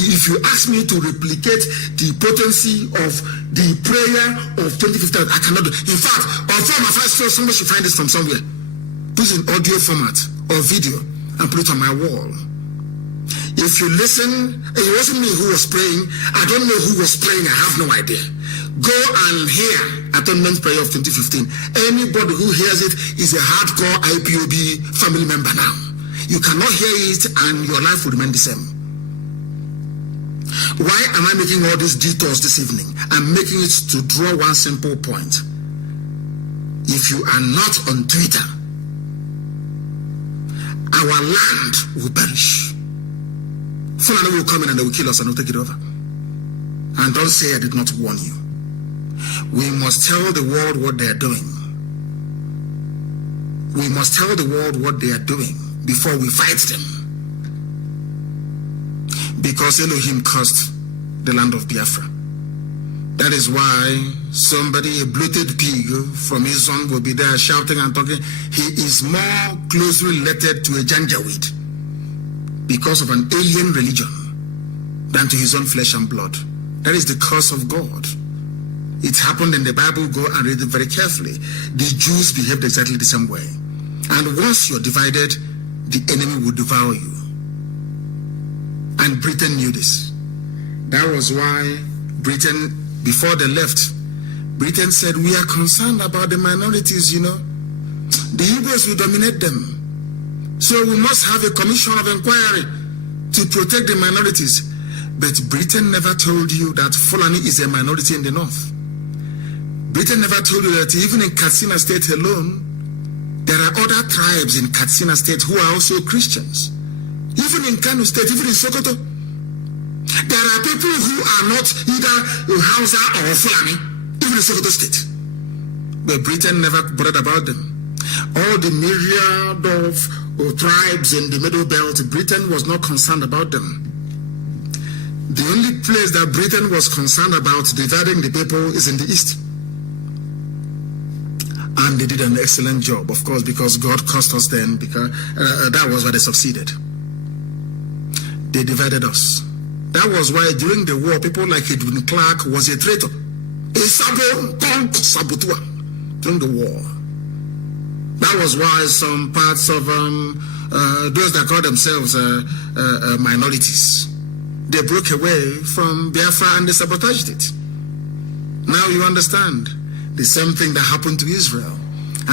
If you ask me to replicate the potency of the prayer of 2015, I cannot do. In fact, on form of somebody should find this from somewhere. Put it in audio format or video and put it on my wall. If you listen, it wasn't me who was praying. I don't know who was praying. I have no idea. Go and hear Atonement Prayer of 2015. Anybody who hears it is a hardcore IPOB family member now. You cannot hear it and your life will remain the same. Why am I making all these detours this evening? I'm making it to draw one simple point. If you are not on Twitter, our land will perish. Fulani will come in and they will kill us and will take it over. And don't say I did not warn you. We must tell the world what they are doing. We must tell the world what they are doing before we fight them. Because Elohim cursed the land of Biafra. That is why somebody, a bloated pig from his son, will be there shouting and talking. He is more closely related to a janjaweed because of an alien religion than to his own flesh and blood. That is the curse of God. It happened in the Bible. Go and read it very carefully. The Jews behaved exactly the same way. And once you're divided, the enemy will devour you. And Britain knew this. That was why Britain, before they left, Britain said, we are concerned about the minorities, you know. The Igbos will dominate them. So we must have a commission of inquiry to protect the minorities. But Britain never told you that Fulani is a minority in the north. Britain never told you that even in Katsina State alone, there are other tribes in Katsina State who are also Christians. Even in Kano State, even in Sokoto, there are people who are not either Hausa or Fulani, even in Sokoto State. But Britain never bothered about them. All the myriad of tribes in the Middle Belt, Britain was not concerned about them. The only place that Britain was concerned about dividing the people is in the East. And they did an excellent job, of course, because God cursed us then, because that was why they succeeded. They divided us. That was why during the war, people like Edwin Clark was a traitor. A saboteur during the war. That was why some parts of those that call themselves minorities, they broke away from Biafra and they sabotaged it. Now you understand. The same thing that happened to Israel.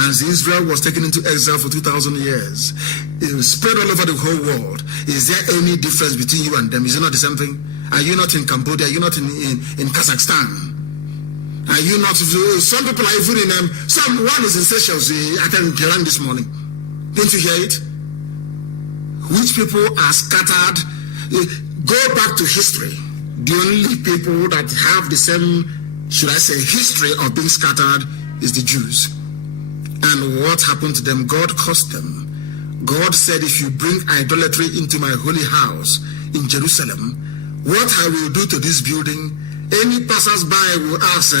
As Israel was taken into exile for 2,000 years, it was spread all over the whole world. Is there any difference between you and them? Is it not the same thing? Are you not in Cambodia? Are you not in Kazakhstan? Are you not? Some people are even in one is in Seychelles. I think Iran this morning. Didn't you hear it? Which people are scattered? Go back to history. The only people that have the same, should I say, history of being scattered is the Jews. And what happened to them? God cursed them. God said, if you bring idolatry into my holy house in Jerusalem, what I will do to this building, any passers-by will ask,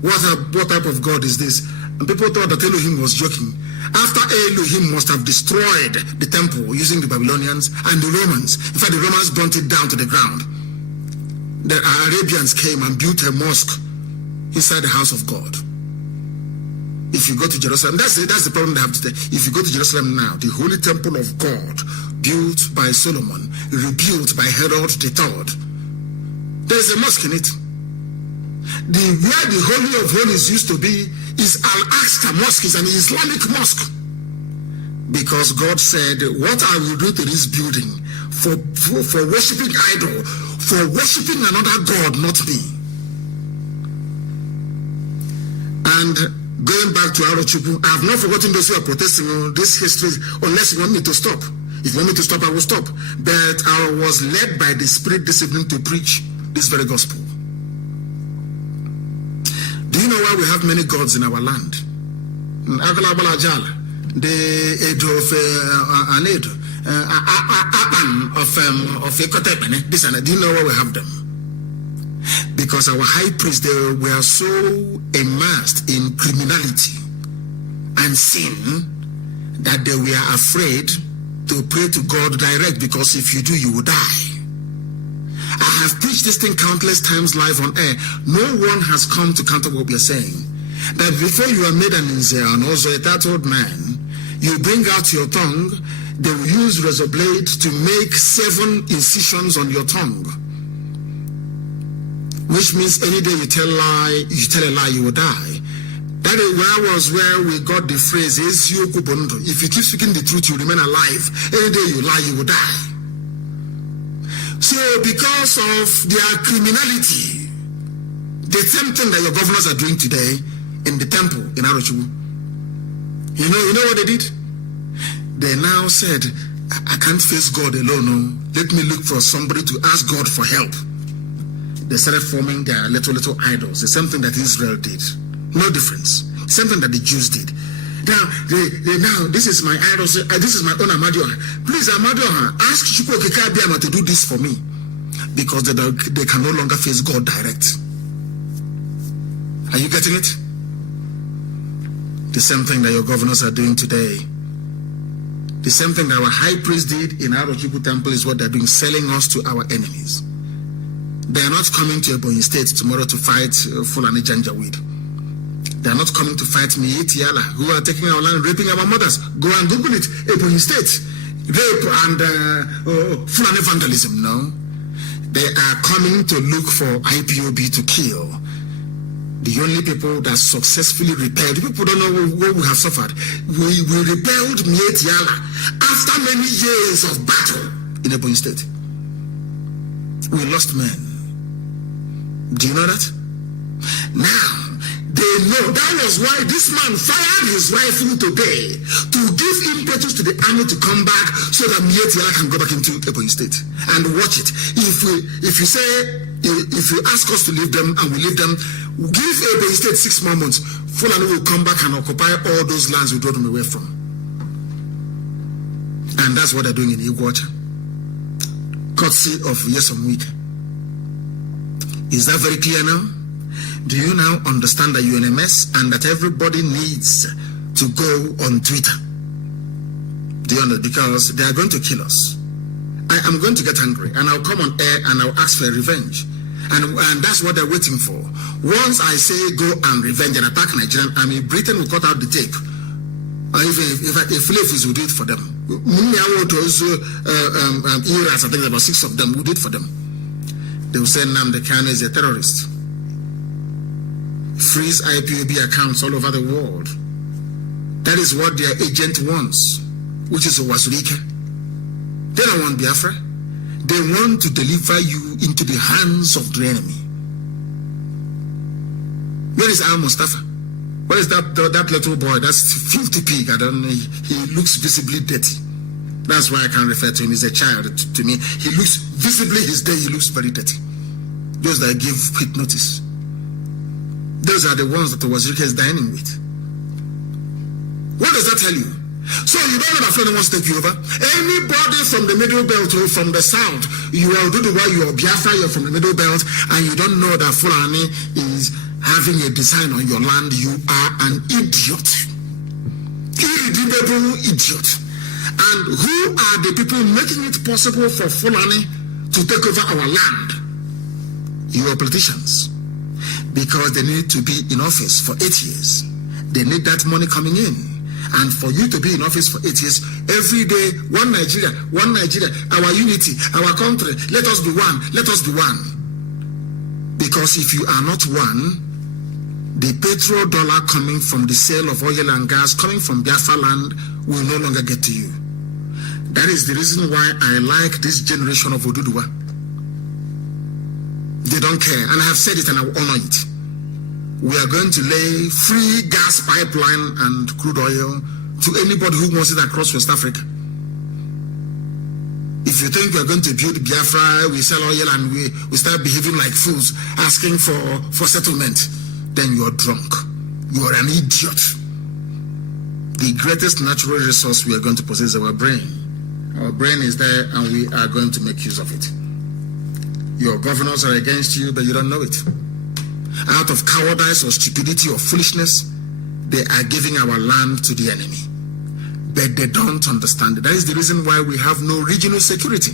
what type of God is this? And people thought that Elohim was joking. After Elohim must have destroyed the temple using the Babylonians and the Romans. In fact, the Romans burnt it down to the ground. The Arabians came and built a mosque inside the house of God. If you go to Jerusalem, that's the problem they have today. If you go to Jerusalem now, the holy temple of God, built by Solomon, rebuilt by Herod III, there's a mosque in it. Where the Holy of Holies used to be is Al-Aqsa Mosque, is an Islamic mosque. Because God said, what I will do to this building for worshiping idol, for worshiping another God, not me. And going back to Arochukwu, I have not forgotten those who are protesting on this history, unless you want me to stop. If you want me to stop, I will stop. But I was led by the Spirit this evening to preach this very gospel. Do you know why we have many gods in our land? The Edo of Anedo, of Ekotepene, this and that. Do you know why we have them? Because our high priests, they were so immersed in criminality and sin that they were afraid to pray to God direct, because if you do, you will die. I have preached this thing countless times live on air. No one has come to counter what we are saying. That before you are made an Inzea and also a tattooed man, you bring out your tongue, they will use razor blade to make 7 incisions on your tongue. Which means any day you tell a lie, you will die. That is where we got the phrase, if you keep speaking the truth, you remain alive. Any day you lie, you will die. So because of their criminality, the same thing that your governors are doing today in the temple in Arochukwu, you know what they did? They now said, I can't face God alone. No. Let me look for somebody to ask God for help. They started forming their little idols. The same thing that Israel did. No difference. Same thing that the Jews did. Now, this is my idol. This is my own Amadioha. Please, Amadioha, ask Chukwu Okike Abiyama to do this for me. Because they can no longer face God direct. Are you getting it? The same thing that your governors are doing today. The same thing that our high priest did in Arochukwu temple is what they're doing, selling us to our enemies. They are not coming to Ebonyi State tomorrow to fight Fulani Janjaweed. They are not coming to fight Mietiala, who are taking our land, raping our mothers. Go and Google it. Ebonyi State, rape and Fulani vandalism. No. They are coming to look for IPOB to kill. The only people that successfully repelled, people don't know what we have suffered. We repelled Mietiala after many years of battle in Ebonyi State. We lost men. Do you know that? Now, they know that was why this man fired his rifle today to give impetus to the army to come back so that Mietiala can go back into Ebonyi State and watch it. If you ask us to leave them and we leave them, give Ebonyi State 6 more months, Fulani will come back and occupy all those lands we drove them away from. And that's what they're doing in Iguacha. Courtesy of Nyesom Wike. Is that very clear now? Do you now understand that you're in a mess and that everybody needs to go on Twitter? Do you understand? Because they are going to kill us. I am going to get angry and I'll come on air and I'll ask for revenge. And that's what they're waiting for. Once I say go and revenge and attack Nigerian army, Britain will cut out the tape. Or even if Lefis will do it for them. Iras, I think about 6 of them will do it for them. They will say Nnamdi Kanu is a terrorist. Freeze IPOB accounts all over the world. That is what their agent wants, which is Owazurike. They don't want Biafra. They want to deliver you into the hands of the enemy. Where is Al Mustafa? Where is that little boy? That's filthy pig. I don't know. He looks visibly dirty. That's why I can't refer to him. He's a child to me. He looks visibly, he looks very dirty. Those that give quick notice. Those are the ones that the Wazirika is dining with. What does that tell you? So you don't know that Fulani wants to take you over. Anybody from the Middle Belt or from the South, you are Oduduwa, you are Biafra, you're from the Middle Belt, and you don't know that Fulani is having a design on your land, you are an idiot. Irredeemable idiot. And who are the people making it possible for Fulani to take over our land? You are politicians. Because they need to be in office for 8 years. They need that money coming in. And for you to be in office for 8 years, every day, one Nigeria, our unity, our country, let us be one, let us be one. Because if you are not one, the petrodollar coming from the sale of oil and gas coming from Biafra land will no longer get to you. That is the reason why I like this generation of Oduduwa. They don't care, and I have said it and I will honor it. We are going to lay free gas pipeline and crude oil to anybody who wants it across West Africa. If you think we are going to build Biafra, we sell oil and we start behaving like fools, asking for settlement, then you are drunk. You are an idiot. The greatest natural resource we are going to possess is our brain. Our brain is there and we are going to make use of it. Your governors are against you, but you don't know it. Out of cowardice or stupidity or foolishness, they are giving our land to the enemy. But they don't understand it. That is the reason why we have no regional security.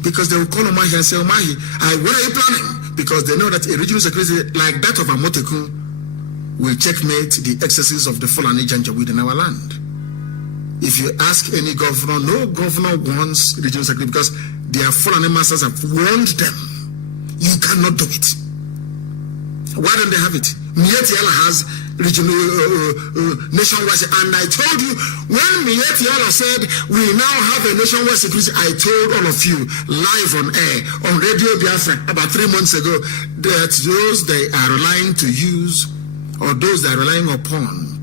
Because they will call Omahi and say, Omahi, what are you planning? Because they know that a regional security like that of Amotekun will checkmate the excesses of the Fulani Janjaweed in our land. If you ask any governor, no governor wants regional security because their Fulani masters have warned them. You cannot do it. Why don't they have it? Mietiala has regional nationwide, and I told you when Mietiala said we now have a nationwide security, I told all of you live on air on Radio Biafra about 3 months ago that those they are relying to use or those they are relying upon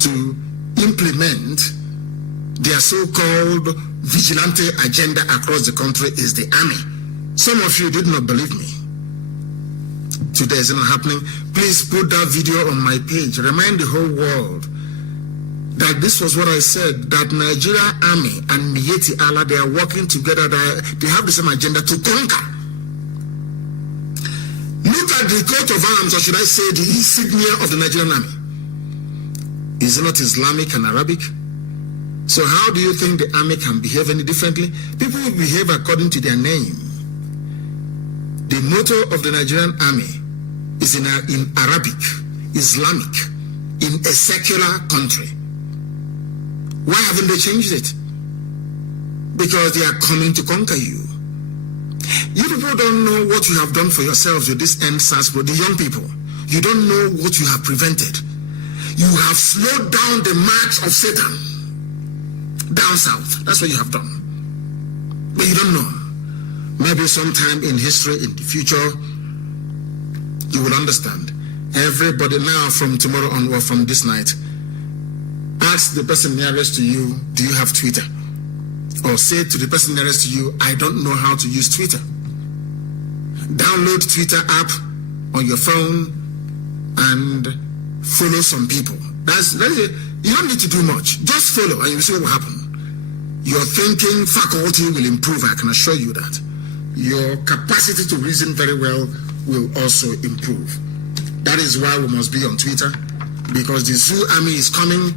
to implement their so-called vigilante agenda across the country is the army. Some of you did not believe me. Today is not happening. Please put that video on my page. Remind the whole world that this was what I said, that Nigeria Army and Mieti Allah, they are working together. They have the same agenda to conquer. Look at the coat of arms, or should I say the insignia of the Nigerian Army. Is it not Islamic and Arabic? So how do you think the army can behave any differently? People will behave according to their name. The motto of the Nigerian army is in Arabic, Islamic, in a secular country. Why haven't they changed it? Because they are coming to conquer you. You people don't know what you have done for yourselves with this EndSARS, but the young people, you don't know what you have prevented. You have slowed down the march of Satan down south. That's what you have done. But you don't know. Maybe sometime in history, in the future, you will understand. Everybody now from tomorrow on or from this night, ask the person nearest to you, do you have Twitter? Or say to the person nearest to you, I don't know how to use Twitter. Download Twitter app on your phone and follow some people. That's it. You don't need to do much. Just follow and you'll see what will happen. Your thinking faculty will improve, I can assure you that. Your capacity to reason very well will also improve. That is why we must be on Twitter, because the Zoo Army is coming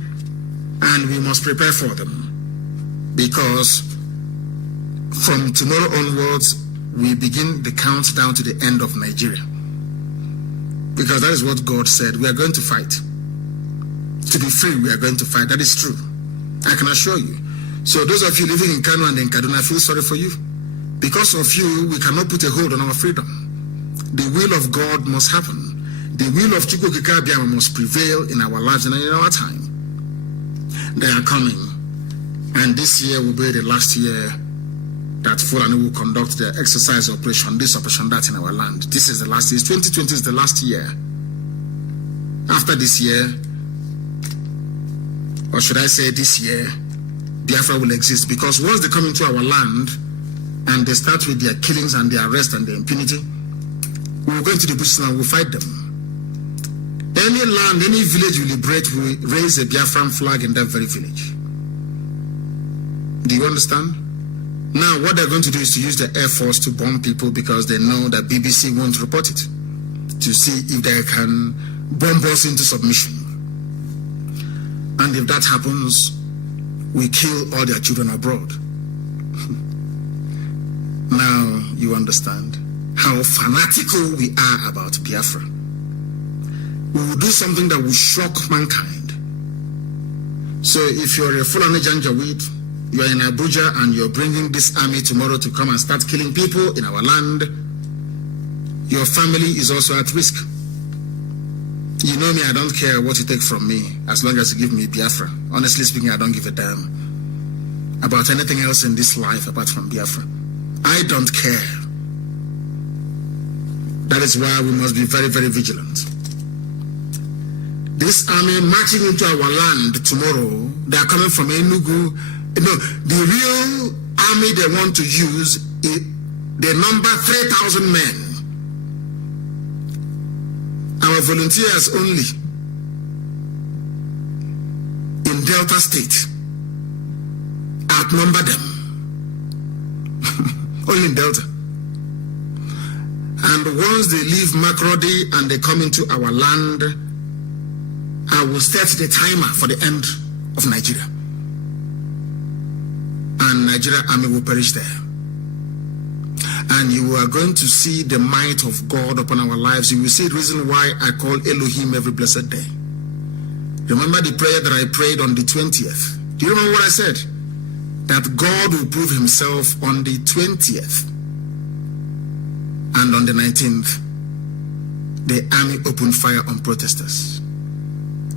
and we must prepare for them. Because from tomorrow onwards, we begin the countdown to the end of Nigeria. Because that is what God said. We are going to fight. To be free, we are going to fight. That is true. I can assure you. So those of you living in Kano and in Kaduna, I feel sorry for you. Because of you, we cannot put a hold on our freedom. The will of God must happen. The will of Chukwu Okike Abiama must prevail in our lives and in our time. They are coming. And this year will be the last year that Fulani will conduct their exercise operation, this operation, that in our land. This is the last year. 2020 is the last year. After this year, or should I say this year, Biafra will exist. Because once they come into our land and they start with their killings and their arrest and their impunity, we will go into the bushes and we will fight them. Any land, any village we liberate, we will raise a Biafran flag in that very village. Do you understand? Now, what they're going to do is to use the Air Force to bomb people because they know that BBC won't report it, to see if they can bomb us into submission. And if that happens, we kill all their children abroad. Now you understand how fanatical we are about Biafra. We will do something that will shock mankind. So if you're a Fulani Janjaweed, you're in Abuja and you're bringing this army tomorrow to come and start killing people in our land, your family is also at risk. You know me, I don't care what you take from me as long as you give me Biafra. Honestly speaking, I don't give a damn about anything else in this life apart from Biafra. I don't care. That is why we must be very, very vigilant. This army marching into our land tomorrow, they are coming from Enugu. No, the real army they want to use, they number 3,000 men. Our volunteers only in Delta State outnumber them. Only in Delta. And once they leave Makurdi and they come into our land, I will set the timer for the end of Nigeria. And Nigeria army will perish there. And you are going to see the might of God upon our lives. You will see the reason why I call Elohim every blessed day. Remember the prayer that I prayed on the 20th? Do you remember what I said? That God will prove himself on the 20th. And on the 19th, the army opened fire on protesters.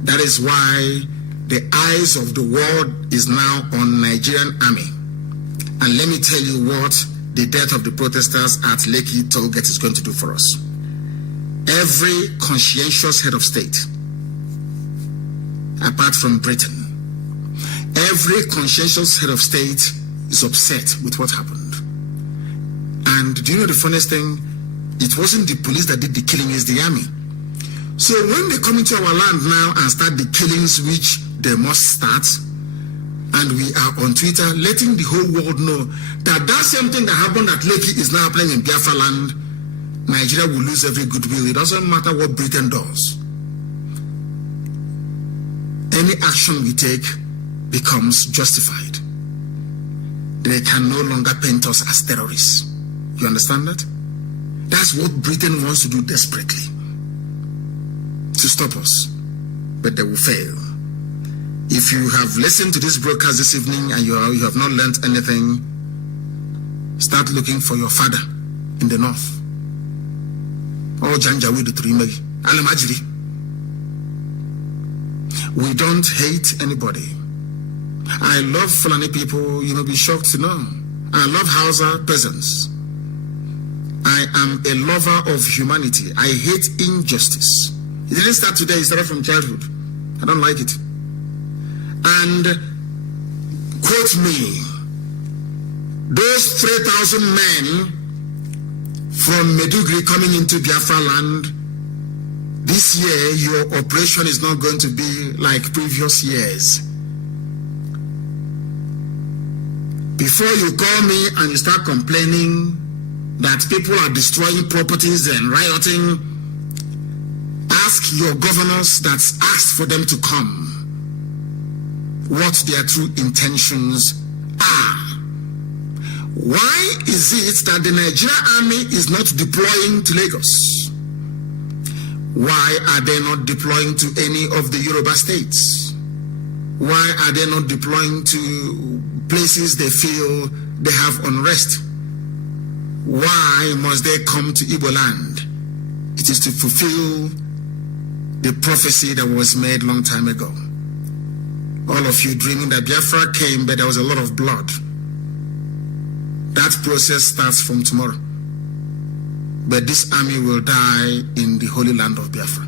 That is why the eyes of the world is now on Nigerian army. And let me tell you what the death of the protesters at Lekki Tollgate is going to do for us. Every conscientious head of state, apart from Britain, every conscientious head of state is upset with what happened. And do you know the funniest thing? It wasn't the police that did the killing, it's the army. So when they come into our land now and start the killings, which they must start, and we are on Twitter letting the whole world know that that same thing that happened at Lekki is now happening in Biafra land, Nigeria will lose every goodwill. It doesn't matter what Britain does. Any action we take becomes justified. They can no longer paint us as terrorists. You understand that? That's what Britain wants to do desperately, to stop us, but they will fail. If you have listened to this broadcast this evening and you have not learned anything, start looking for your father in the north. Oh, Janjaweed Turimegi, Alamajiri. We don't hate anybody. I love Fulani people, you may be shocked to know. I love Hausa peasants. I am a lover of humanity. I hate injustice. It didn't start today, it started from childhood. I don't like it. And quote me, those 3,000 men from Medugri coming into Biafra land, this year your operation is not going to be like previous years. Before you call me and you start complaining that people are destroying properties and rioting, ask your governors that asked for them to come what their true intentions are. Why is it that the Nigerian army is not deploying to Lagos? Why are they not deploying to any of the Yoruba states? Why are they not deploying to places they feel they have unrest? Why must they come to Igbo land? It is to fulfill the prophecy that was made long time ago. All of you dreaming that Biafra came, but there was a lot of blood. That process starts from tomorrow. But this army will die in the holy land of Biafra.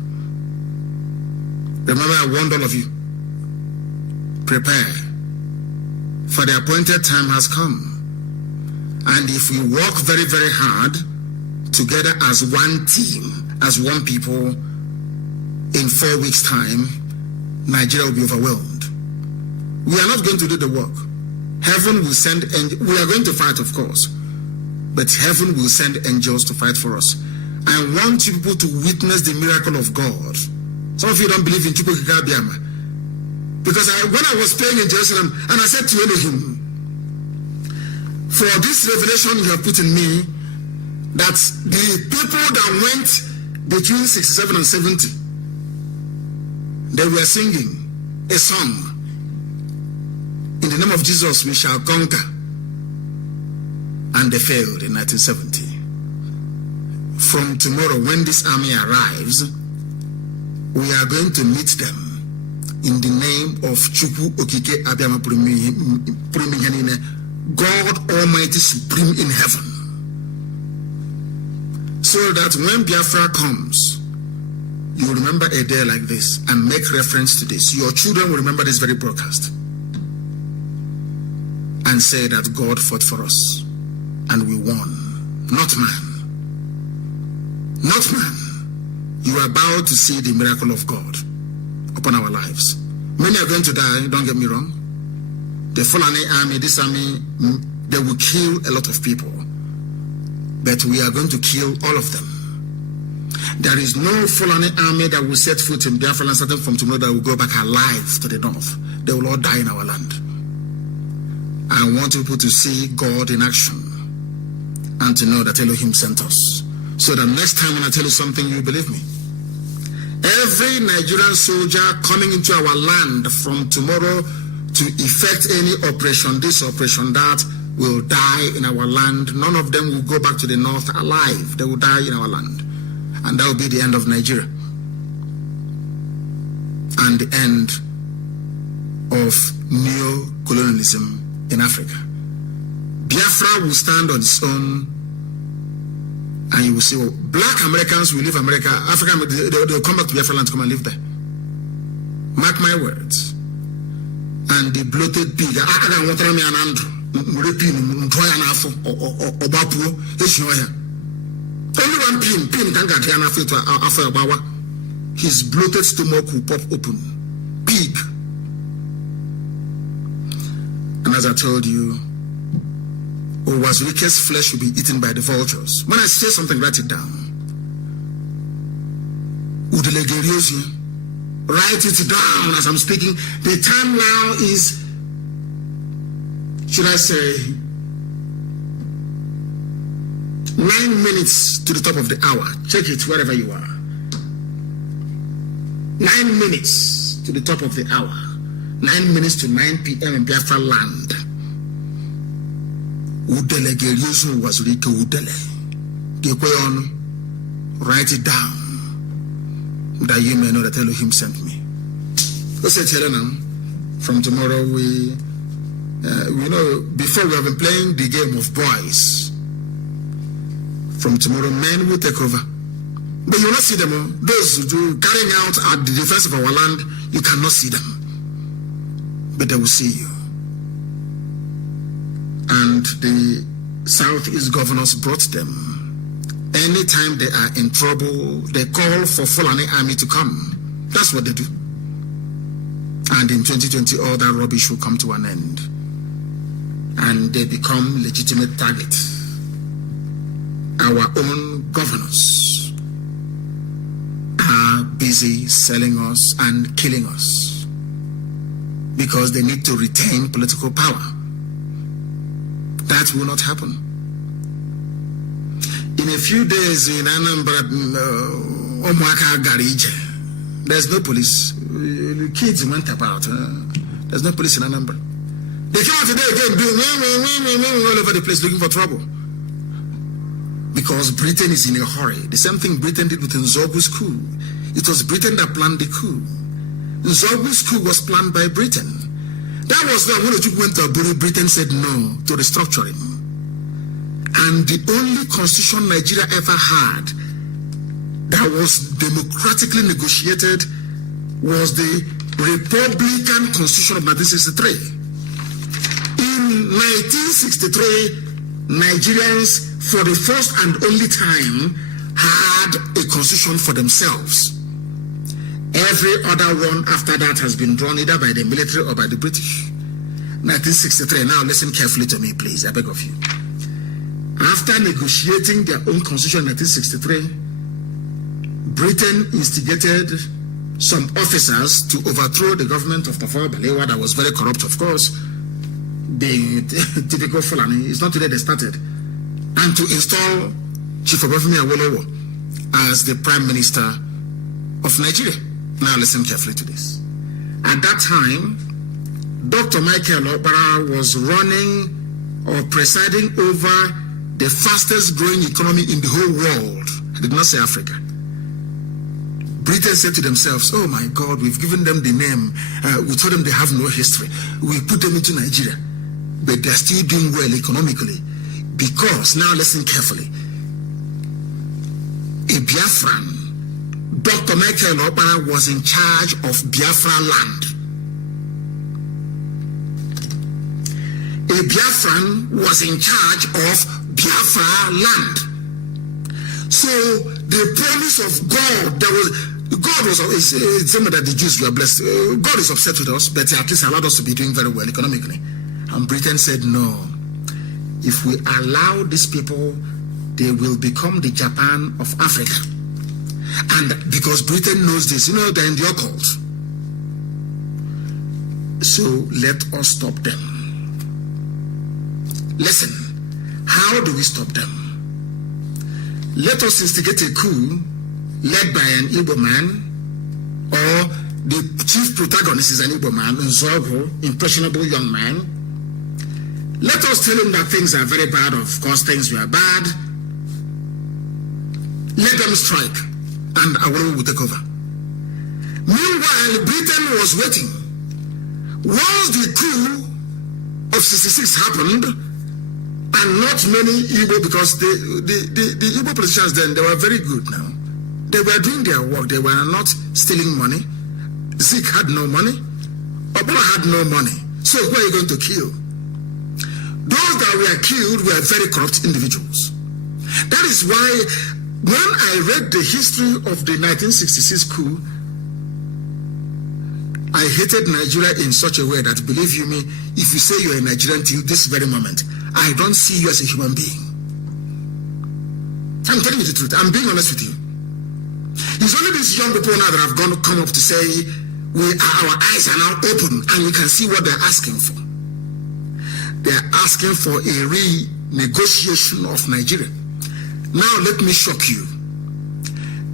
Remember, I warned all of you. Prepare, for the appointed time has come. And if we work very, very hard together as one team, as one people, in 4 weeks' time, Nigeria will be overwhelmed. We are not going to do the work. Heaven will send angels. We are going to fight, of course, but heaven will send angels to fight for us. I want you people to witness the miracle of God. Some of you don't believe in Chukwukikabiyama. Because when I was praying in Jerusalem, and I said to Elohim, for this revelation you have put in me, that the people that went between 67 and 70, they were singing a song. In the name of Jesus, we shall conquer. And they failed in 1970. From tomorrow, when this army arrives, we are going to meet them in the name of Chukwu Okike Abiyama Purimiyanine, God Almighty Supreme in heaven. So that when Biafra comes, you will remember a day like this and make reference to this. Your children will remember this very broadcast and say that God fought for us and we won. Not man. Not man. You are about to see the miracle of God upon our lives. Many are going to die, don't get me wrong. The Fulani army, this army, they will kill a lot of people. But we are going to kill all of them. There is no Fulani army that will set foot in Biafra land starting from tomorrow that will go back alive to the north. They will all die in our land. I want people to see God in action and to know that Elohim sent us. So that next time when I tell you something, you believe me. Every Nigerian soldier coming into our land from tomorrow to effect any operation, this operation, that, will die in our land. None of them will go back to the north alive. They will die in our land. And that will be the end of Nigeria. And the end of neo-colonialism in Africa. Biafra will stand on its own, and you will see, well, black Americans will leave America. Africa, they'll come back to Biafra land to come and live there. Mark my words. And the bloated pig, only one pin can get after Abawa. His bloated stomach will pop open. Pig. And as I told you, Owazurike's flesh will be eaten by the vultures. When I say something, write it down. Write it down as I'm speaking. The time now is, should I say, 9 minutes to the top of the hour. Check it wherever you are. 9 minutes to the top of the hour. 9 minutes to 9 p.m. in Biafra land. Udele Geriosu Wazurike Udele. Write it down, that you may know that Elohim sent me. Let's say, from tomorrow we know, before we have been playing the game of boys. From tomorrow, men will take over. But you will not see them. Those who carrying out at the defense of our land, you cannot see them. But they will see you. And the Southeast governors brought them. Anytime they are in trouble, they call for Fulani army to come. That's what they do. And in 2020, all that rubbish will come to an end. And they become legitimate target. Our own governors are busy selling us and killing us because they need to retain political power. That will not happen. In a few days in Anambra, there's no police. The kids went about. There's no police in Anambra. They came out today again doing all over the place looking for trouble. Because Britain is in a hurry. The same thing Britain did with Nzogbu's coup. It was Britain that planned the coup. Nzogbu's coup was planned by Britain. That was when Ojukwu went to Aburi, Britain said no to restructuring. And the only constitution Nigeria ever had that was democratically negotiated was the Republican Constitution of 1963. In 1963, Nigerians, for the first and only time, had a constitution for themselves. Every other one after that has been drawn either by the military or by the British. 1963. Now listen carefully to me, please. I beg of you. After negotiating their own constitution in 1963, Britain instigated some officers to overthrow the government of Tafawa Balewa that was very corrupt, of course, being typical Fulani. It's not today they started. And to install Chief Obafemi Awolowo as the Prime Minister of Nigeria. Now listen carefully to this. At that time, Dr. Michael Okpara was running or presiding over the fastest growing economy in the whole world. I did not say Africa. Britain said to themselves, oh my God, we've given them the name. We told them they have no history. We put them into Nigeria. But they're still doing well economically. Because, now listen carefully, a Biafran, Dr. Michael Okpara was in charge of Biafra land. A Biafran was in charge of Biafra land. So the promise of God, God was something that the Jews were blessed. God is upset with us, but at least allowed us to be doing very well economically. And Britain said, no, if we allow these people, they will become the Japan of Africa. And because Britain knows this, they're in the occult. So let us stop them. Listen, how do we stop them? Let us instigate a coup led by an Igbo man, or the chief protagonist is an Igbo man, Nzogo, impressionable young man. Let us tell him that things are very bad. Of course, things were bad. Let them strike, and Awolowo will take over. Meanwhile, Britain was waiting. Once the coup of 66 happened, and not many Igbo, because the Igbo politicians then, they were very good now. They were doing their work. They were not stealing money. Zik had no money. Obola had no money. So who are you going to kill? Those that were killed were very corrupt individuals. That is why when I read the history of the 1966 coup, I hated Nigeria in such a way that, believe you me, if you say you're a Nigerian till this very moment, I don't see you as a human being. I'm telling you the truth. I'm being honest with you. It's only these young people now that have come up to say, our eyes are now open and we can see what they're asking for. They're asking for a renegotiation of Nigeria. Now let me shock you.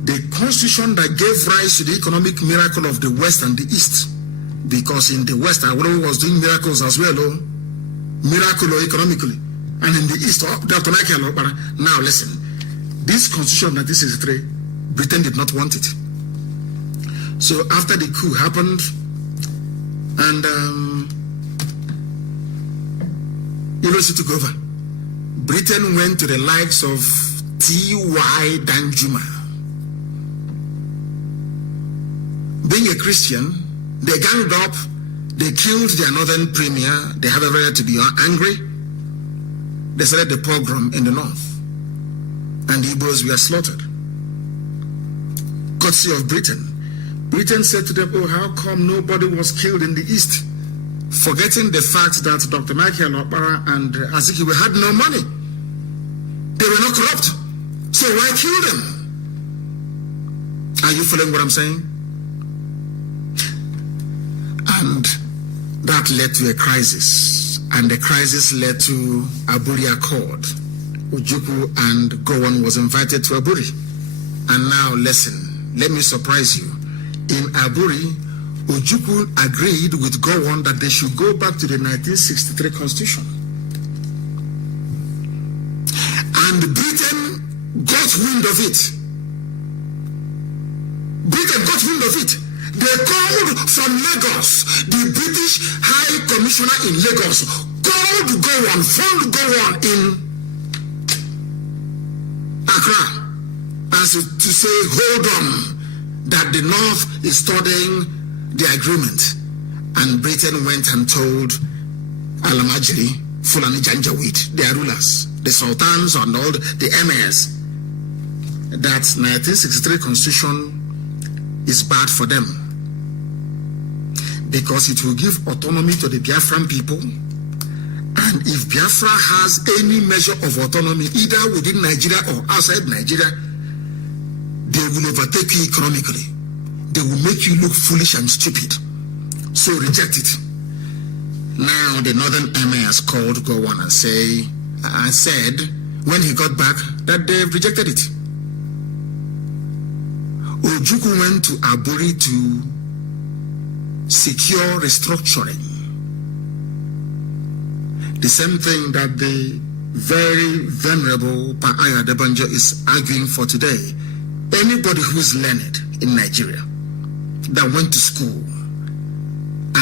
The constitution that gave rise to the economic miracle of the West and the East, because in the West, Awolowo was doing miracles as well, miracle economically, and in the East, Dr. Michael Okpara. Now listen, this constitution of 1963, Britain did not want it. So after the coup happened, and University took over, Britain went to the likes of T.Y. Danjuma. Being a Christian, they ganged up, they killed their northern premier, they have every right to be angry. They started the pogrom in the north, and the Igbos were slaughtered. Courtesy of Britain. Britain said to them, oh, how come nobody was killed in the east? Forgetting the fact that Dr. Michael Okpara and Azikiwe had no money. They were not corrupt. So why kill them? Are you following what I'm saying? And that led to a crisis. And the crisis led to Aburi Accord. Ojukwu and Gowon was invited to Aburi. And now listen. Let me surprise you. In Aburi, Ojukwu agreed with Gowon that they should go back to the 1963 constitution. And Britain got wind of it. Britain got wind of it. They called from Lagos, the British High Commissioner in Lagos, called Gowon, phoned Gowon in Accra, as to say, hold on, that the North is studying the agreement. And Britain went and told Alamajiri, Fulani Janjaweed, their rulers, the sultans and all the emirs, that 1963 constitution is bad for them. because it will give autonomy to the Biafran people. And if Biafra has any measure of autonomy, either within Nigeria or outside Nigeria, they will overtake you economically. They will make you look foolish and stupid. So reject it. Now the Northern Emir has called Gowon and said when he got back that they rejected it. Ojukwu went to Aburi to secure restructuring. The same thing that the very venerable Pa Adebanjo is arguing for today. Anybody who is learned in Nigeria that went to school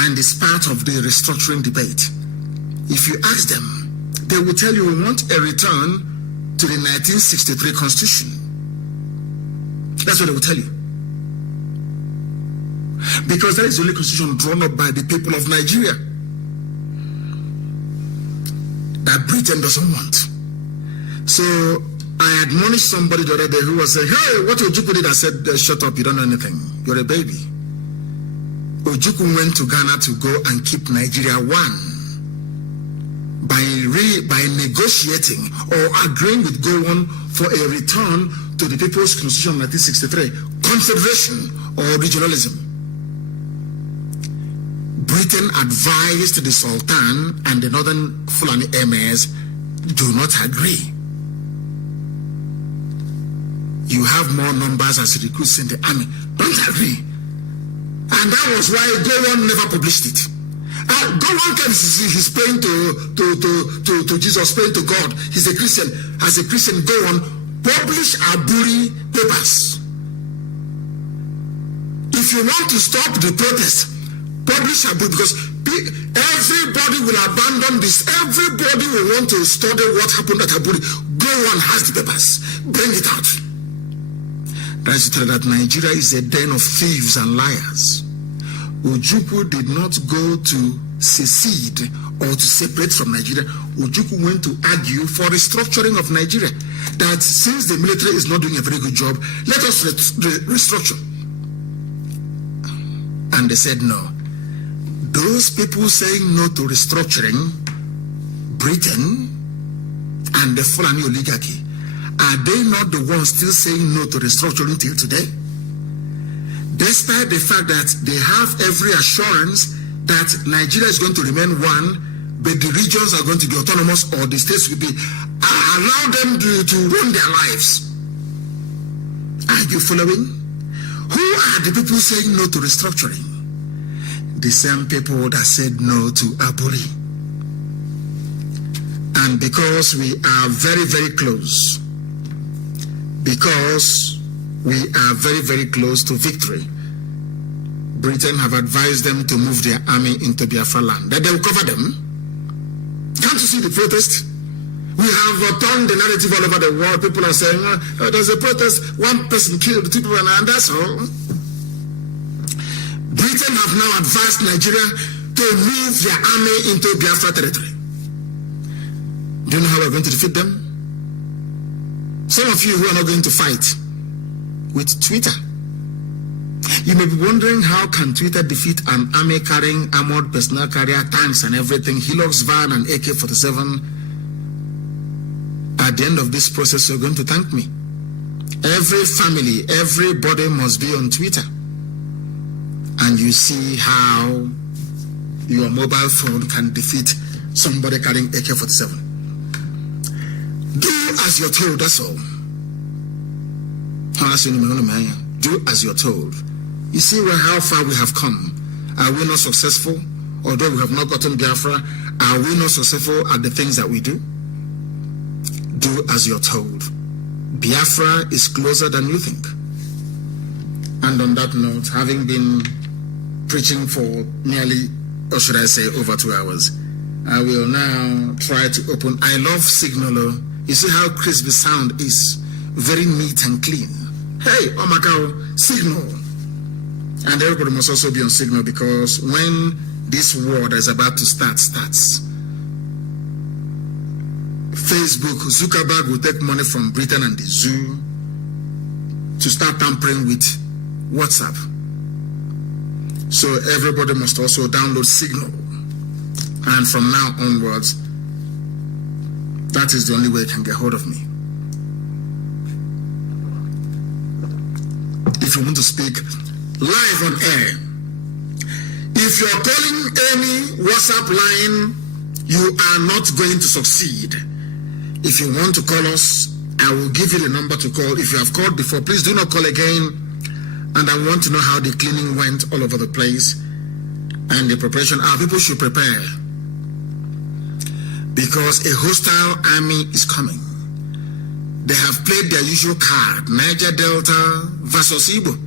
and is part of the restructuring debate, if you ask them, they will tell you we want a return to the 1963 Constitution. That's what they will tell you. Because that is the only constitution drawn up by the people of Nigeria that Britain doesn't want. So I admonished somebody the other day who was saying, hey, what Ojukwu did? I said, shut up, you don't know anything. You're a baby. Ojukwu went to Ghana to go and keep Nigeria one by negotiating or agreeing with Gowon for a return to the People's Constitution of 1963, confederation or regionalism. Britain advised the Sultan and the Northern Fulani emirs do not agree. You have more numbers as recruits in the army. Don't agree. And that was why Gowon never published it. Gowon he's praying to Jesus, praying to God. He's a Christian. As a Christian, Gowon publish Aburi papers. If you want to stop the protest, publish Aburi, because everybody will abandon this. Everybody will want to study what happened at Aburi. Gowon has the papers. Bring it out. That's to tell that Nigeria is a den of thieves and liars. Ojukwu did not go to secede or to separate from Nigeria. Ojukwu went to argue for restructuring of Nigeria. That since the military is not doing a very good job, let us restructure. And they said no. Those people saying no to restructuring, Britain and the Fulani oligarchy, are they not the ones still saying no to restructuring till today? Despite the fact that they have every assurance that Nigeria is going to remain one, but the regions are going to be autonomous or the states will be, allow them to run their lives. Are you following? Who are the people saying no to restructuring? The same people that said no to Aburi. And because we are very, very close, to victory, Britain have advised them to move their army into Biafra land. That they will cover them. Can't you see the protest? We have turned the narrative all over the world. People are saying, there's a protest, one person killed, two people, and that's all. Britain have now advised Nigeria to move their army into Biafra territory. Do you know how we're going to defeat them? Some of you who are not going to fight with Twitter. You may be wondering, how can Twitter defeat an army carrying armored personnel carrier, tanks and everything, Hilux van and AK-47? At the end of this process, you're going to thank me. Every family, everybody must be on Twitter. And you see how your mobile phone can defeat somebody carrying AK-47. Do as you're told, that's all. Do as you're told. You see how far we have come. Are we not successful? Although we have not gotten Biafra, are we not successful at the things that we do? Do as you're told. Biafra is closer than you think. And on that note, having been preaching for nearly, or should I say, over 2 hours, I will now try to open. I love Signal. You see how crisp the sound is. Very neat and clean. Hey, oh my God, Signal. And everybody must also be on Signal, because when this war that is about to start starts, Facebook, Zuckerberg will take money from Britain and the zoo to start tampering with WhatsApp. So everybody must also download Signal. And from now onwards, that is the only way you can get hold of me. If you want to speak live on air, if you're calling any WhatsApp line, you are not going to succeed. If you want to call us, I will give you the number to call. If you have called before, please do not call again. And I want to know how the cleaning went all over the place and the preparation. Our people should prepare, because a hostile army is coming. They have played their usual card: Niger Delta versus Igbo,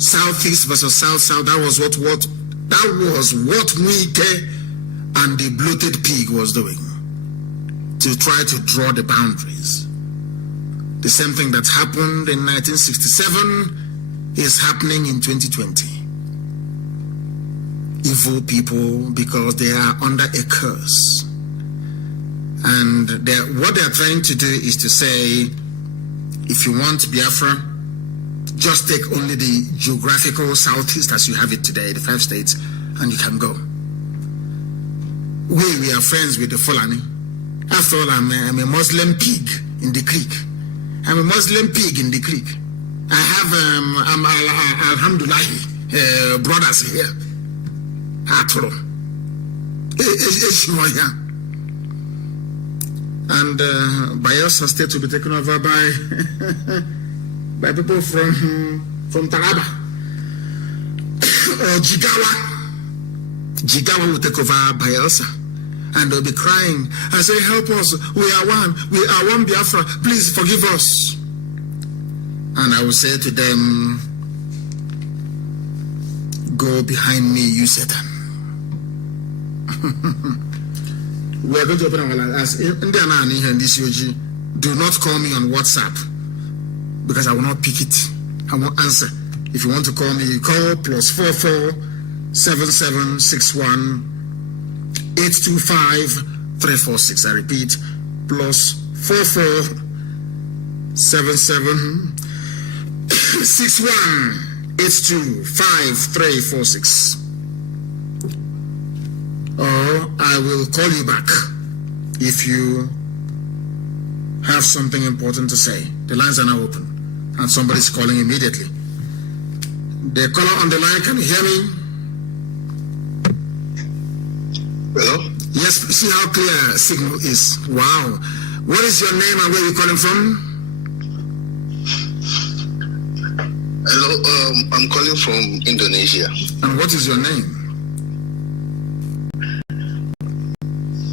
Southeast versus South. That was what Mwike and the bloated pig was doing, to try to draw the boundaries. The same thing that happened in 1967 is happening in 2020. Evil people, because they are under a curse. And what they are trying to do is to say, if you want Biafra, just take only the geographical Southeast as you have it today, the 5 states, and you can go. We are friends with the Fulani. After all, I'm a Muslim pig in the creek. I'm a Muslim pig in the creek. I have, alhamdulillah, brothers here. Atoro. And Bayelsa State will be taken over by by people from Taraba or Jigawa. Jigawa will take over Bayelsa, and they'll be crying and say, "Help us! We are one Biafra. Please forgive us." And I will say to them, "Go behind me, you Satan." We are going to open our lines. Do not call me on WhatsApp, because I will not pick it. I won't answer. If you want to call me, you call +44 7761 825 346. I repeat, +44 7761 825 346. Or I will call you back if you have something important to say. The lines are now open, and somebody's calling immediately. The caller on the line, can you hear me? Hello? Yes, see how clear Signal is. Wow. What is your name and where are you calling from? Hello, I'm calling from Indonesia. And what is your name?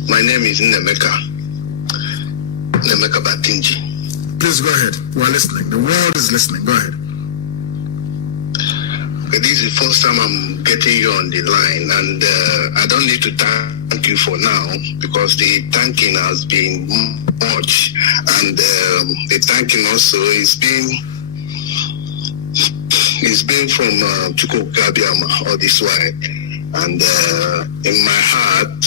My name is Nemeka Batinji. Please go ahead. We're listening. The world is listening. Go ahead. This is the first time I'm getting you on the line, and I don't need to thank you for now, because the thanking has been much, and the thanking also is been from Chukwukabiama all this while, and in my heart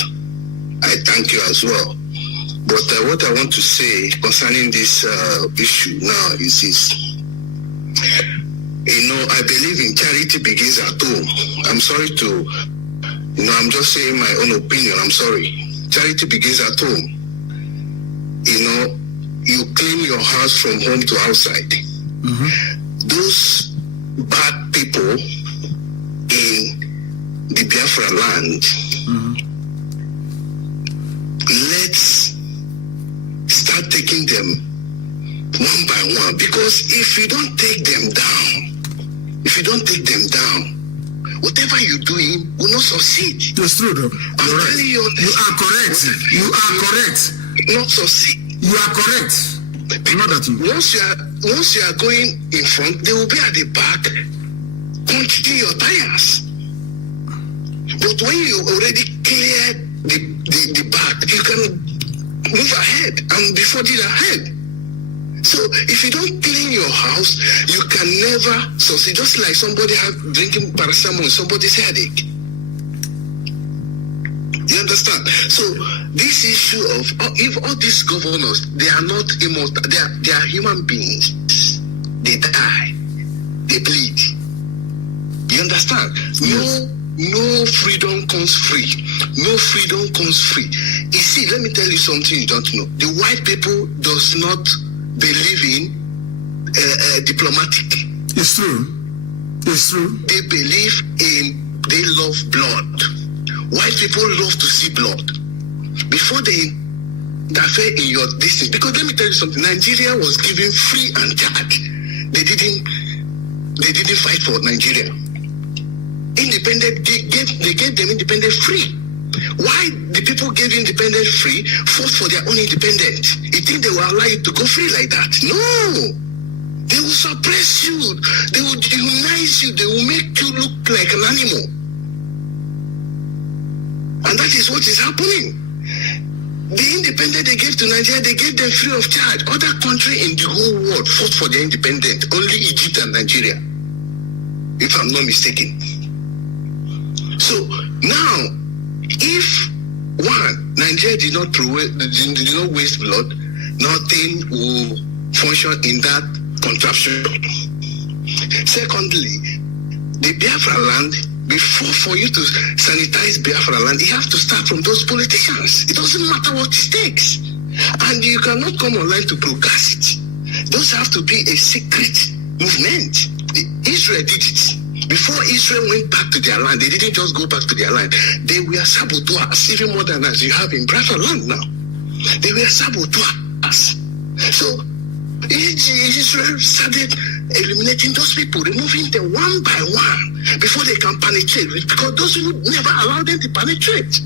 I thank you as well. But what I want to say concerning this issue now is this. I believe in charity begins at home. I'm sorry to, I'm just saying my own opinion. I'm sorry. Charity begins at home. You clean your house from home to outside. Mm-hmm. Those bad people in the Biafra land, Mm-hmm. let's start taking them one by one, because if you don't take them down, whatever you're doing will not succeed. It's true, though. I'm telling you, You are correct. You are correct. not succeed. You are correct. Not that you. Once you are going in front, they will be at the back, punching your tires. But when you already clear the back, you can move ahead and be forging ahead. So if you don't clean your house, you can never succeed. Just like somebody drinking paracetamol in somebody's headache. You understand? So this issue of if all these governors, they are not immortal, they are human beings. They die, they bleed. You understand? No freedom comes free. No freedom comes free. You see, let me tell you something you don't know. The white people does not believe in diplomatic. It's true. It's true. They believe in, they love blood. White people love to see blood. Before they interfere in your distance, because let me tell you something, Nigeria was given free and charge. They didn't fight for Nigeria. Independent, they gave them independent free. Why the people gave independent free, fought for their own independence? You think they will allow you to go free like that? No. They will suppress you. They will dehumanize you. They will make you look like an animal. And that is what is happening. The independence they gave to Nigeria, they gave them free of charge. Other countries in the whole world fought for their independence. Only Egypt and Nigeria, if I'm not mistaken. So now, if Nigeria did not waste blood, nothing will function in that contraption. Secondly, the Biafra land, for you to sanitize Biafra land, you have to start from those politicians. It doesn't matter what it takes. And you cannot come online to broadcast it. Those have to be a secret movement. Israel did it. Before Israel went back to their land, they didn't just go back to their land. They were saboteurs, even more than as you have in Biafra land now. They were saboteurs. So Israel started eliminating those people, removing them one by one before they can penetrate, because those people never allowed them to penetrate.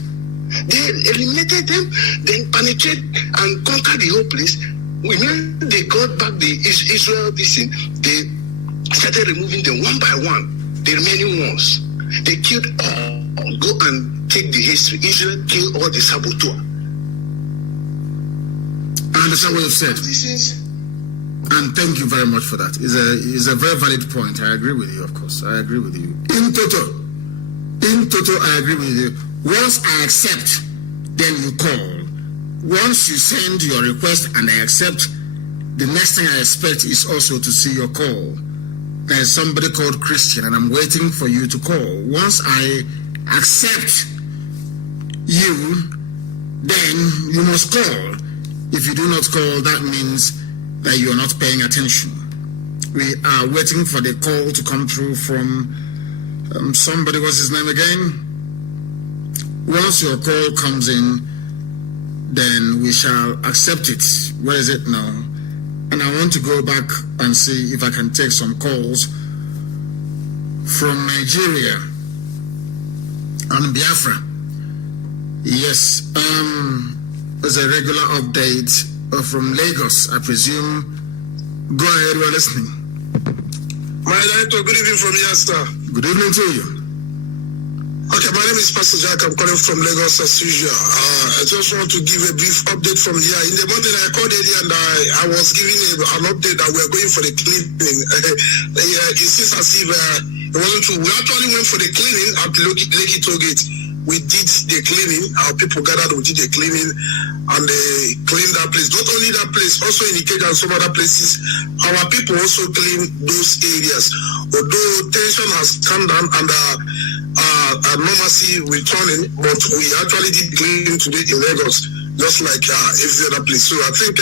They eliminated them, then penetrate and conquer the whole place. When they got back the Israel this thing, they started removing them one by one, the remaining ones. They killed all. Go and take the history. Israel killed all the saboteurs. I understand what you've said. And thank you very much for that. It's a very valid point. I agree with you, of course. I agree with you. In total, I agree with you. Once I accept, then you call. Once you send your request and I accept, the next thing I expect is also to see your call. There is somebody called Christian, and I'm waiting for you to call. Once I accept you, then you must call. If you do not call, that means that you are not paying attention. We are waiting for the call to come through from somebody. What's his name again? Once your call comes in, then we shall accept it. Where is it now? And I want to go back and see if I can take some calls from Nigeria and Biafra. Yes, there's a regular update from Lagos, I presume. Go ahead, we're listening. My director, good evening from here, sir. Good evening to you. Okay, my name is Pastor Jack. I'm calling from Lagos as usual. I just want to give a brief update from here. In the morning, I called earlier and I was giving an update that we're going for the cleaning. It seems as if it wasn't true. We actually went for the cleaning at Lekki Toll Gate. We did the cleaning. Our people gathered, we did the cleaning, and they cleaned that place. Not only that place, also in Ikeja and some other places, our people also cleaned those areas. Although tension has come down and normalcy returning, but we actually did cleaning today in Lagos, just like every other place. So I think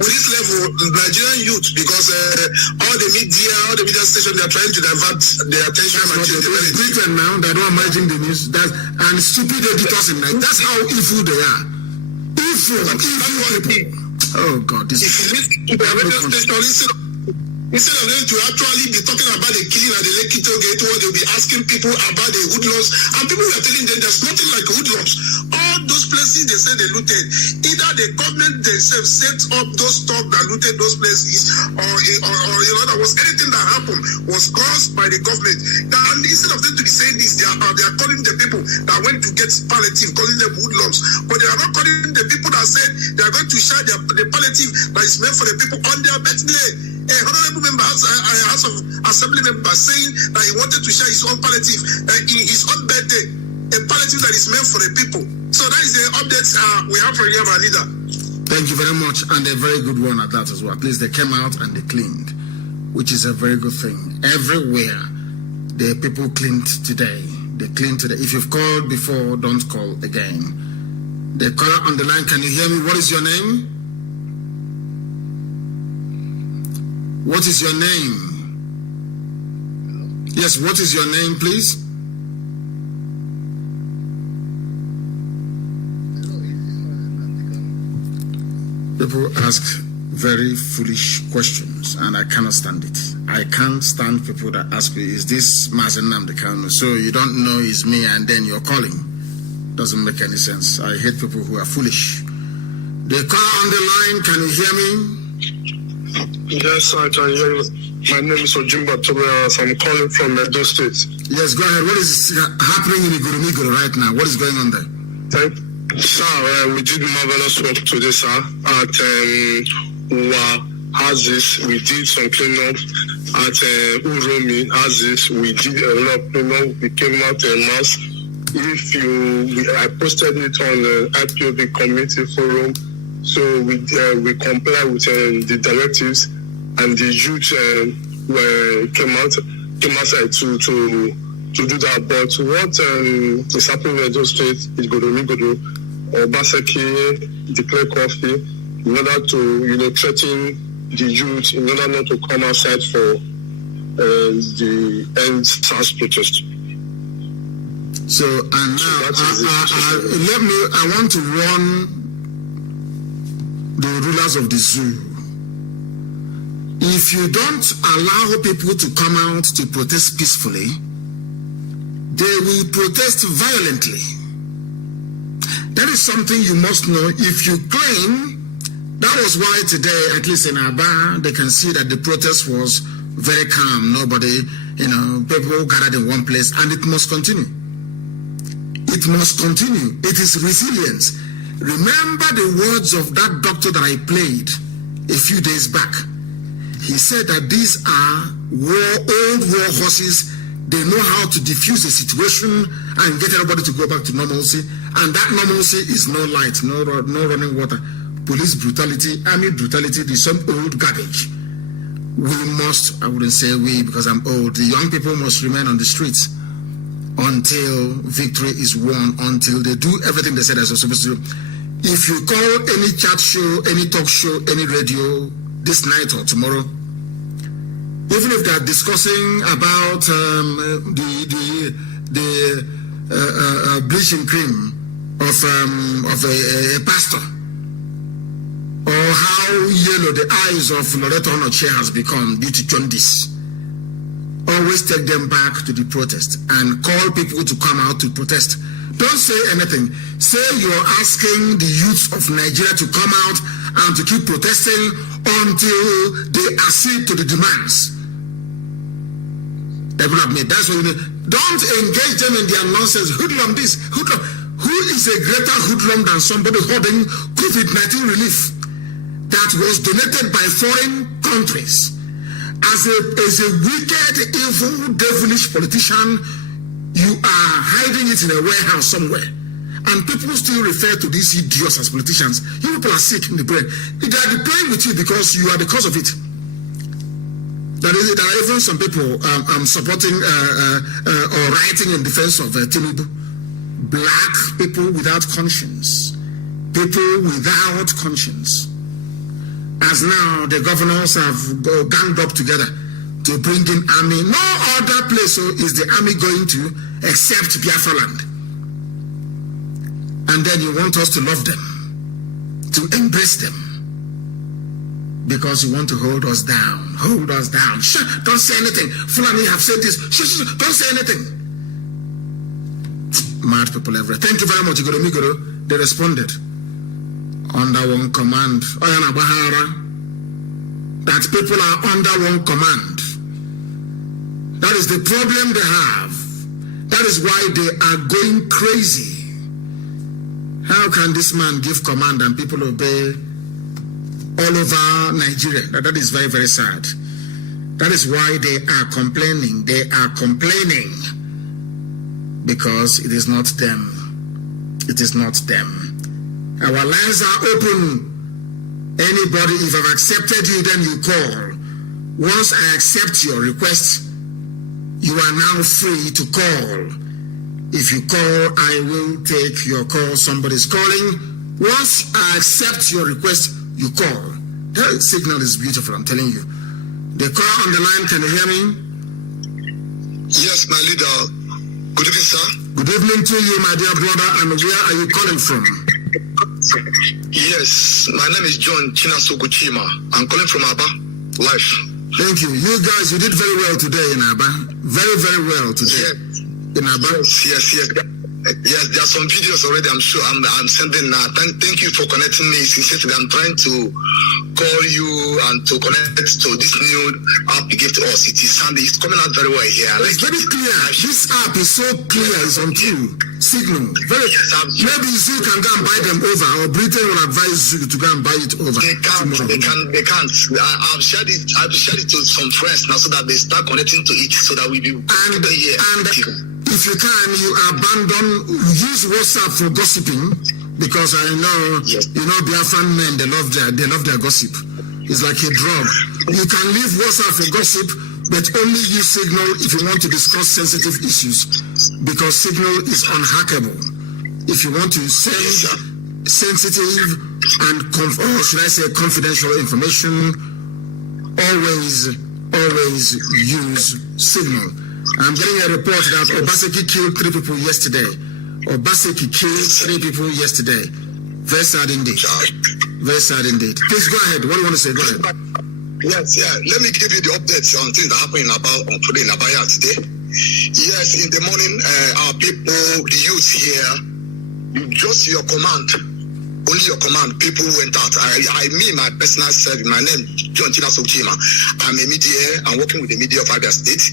with this level, Nigerian youth, because all the media stations, they are trying to divert their attention. Britain now, they don't managing the news, and stupid editors in Nigeria. That's how evil they are. Evil people. Oh God, this is. If you listen to the radio station, instead of them to actually be talking about the killing at the Lekki Toll Gate, where they'll be asking people about the hoodlums, and people were telling them there's nothing like hoodlums. All those places they said they looted, either the government themselves set up those stuff that looted those places, or in other words, anything that happened was caused by the government. And instead of them to be saying this, they are calling the people that went to get palliative, calling them hoodlums, but they are not calling the people that said they are going to share the palliative that is meant for the people on their birthday. A honorable member, House of Assembly member, saying that he wanted to share his own palliative in his own birthday, a palliative that is meant for the people. So that is the updates we have for you, my leader. Thank you very much, and a very good one at that as well. At least they came out and they cleaned, which is a very good thing. Everywhere the people cleaned today. They cleaned today. If you've called before, don't call again. The caller on the line, can you hear me? What is your name? What is your name? Yes, what is your name, please? People ask very foolish questions, and I cannot stand it. I can't stand people that ask me, is this Mazen Nnamdi Kanu? So you don't know it's me, and then you're calling. Doesn't make any sense. I hate people who are foolish. The caller on the line, can you hear me? Yes, I can hear you. My name is Ojimba Tobias. I'm calling from Edo State. Yes, go ahead. What is happening in Igurumiguru right now? What is going on there? Sir, we did marvelous work today, sir. At Oazis, we did some cleanup. At Uromi Azis, we did a lot of cleanup. We came out en masse. I posted it on the IPOB committee forum. So we comply with the directives, and the youth came outside to do that. But what is happening in Edo State is Igurumiguru. Obaseki declare coffee in order to threaten the youth in order not to come outside for the end SARS protest. So and now I want to warn the rulers of the zoo. If you don't allow people to come out to protest peacefully, they will protest violently. That is something you must know. If you claim, that was why today, at least in Aba, they can see that the protest was very calm. Nobody, people gathered in one place, and it must continue. It must continue. It is resilience. Remember the words of that doctor that I played a few days back. He said that these are old war horses. They know how to diffuse a situation and get everybody to go back to normalcy. And that normalcy is no light, no running water, police brutality, army brutality, there's some old garbage. We must, I wouldn't say we because I'm old, the young people must remain on the streets until victory is won, until they do everything they said they're supposed to do. If you call any chat show, any talk show, any radio this night or tomorrow, even if they're discussing about the bleaching cream of a pastor, or how yellow the eyes of Loreto Onoche has become due to jaundice, always take them back to the protest and call people to come out to protest. Don't say anything. Say you're asking the youth of Nigeria to come out and to keep protesting until they accede to the demands. That's what you need. Don't engage them in their nonsense. Hoodlum this, hoodlum. Who is a greater hoodlum than somebody holding COVID-19 relief that was donated by foreign countries? As a wicked, evil, devilish politician, you are hiding it in a warehouse somewhere. And people still refer to these idiots as politicians. You people are sick in the brain. They are playing with you because you are the cause of it. There are even some people supporting or writing in defense of Tinubu. Black people without conscience. People without conscience. As now the governors have ganged up together to bring in army. No other place is the army going to except Biafra land. And then you want us to love them, to embrace them, because you want to hold us down. Hold us down. Shh, don't say anything. Fulani have said this. Shh, don't say anything. Mad people everywhere. Thank you very much, Igoromigoro. They responded under one command. Oyana Bahara. That people are under one command. That is the problem they have. That is why they are going crazy. How can this man give command and people obey all over Nigeria? That is very, very sad. That is why they are complaining. They are complaining because it is not them. It is not them. Our lines are open. Anybody, if I've accepted you, then you call. Once I accept your request, You are now free to call. If you call, I will take your call. Somebody's calling. Once I accept your request, you call. That signal is beautiful, I'm telling you. The call on the line, can you hear me? Yes, my leader. Good evening, sir. Good evening to you, my dear brother, and where are you calling from? Yes, my name is John Chinasokuchima. I'm calling from Aba, live. Thank you. You guys, you did very well today in Aba. Very, very well today in Aba. Yes. Yes, there are some videos already. I'm sure I'm sending now. Thank you for connecting me. Sincerely, I'm trying to call you and to connect to this new app you gave to us. It's coming out very well here. It's very clear. This app is so clear. It's on true signal. Very. Maybe you can go and buy them over, or Britain will advise you to go and buy it over. They can't. I've shared it to some friends now, so that they start connecting to it, so that we be here. If you can, you use WhatsApp for gossiping, because I know, Biafran men, they love their gossip. It's like a drug. You can leave WhatsApp for gossip, but only use Signal if you want to discuss sensitive issues, because Signal is unhackable. If you want to send sensitive and, or should I say, confidential information, always use Signal. I'm getting a report that Obaseki killed 3 people yesterday. Very sad indeed. Very sad indeed. Please go ahead. What do you want to say? Go ahead. Yes, yeah. Let me give you the updates on things that happened today in Abaya today. Yes, in the morning, our people, the youth here, just your command. Only your command, people went out. My personal self, my name, John Chinasokuchima. I'm a media. I'm working with the media of Abia State.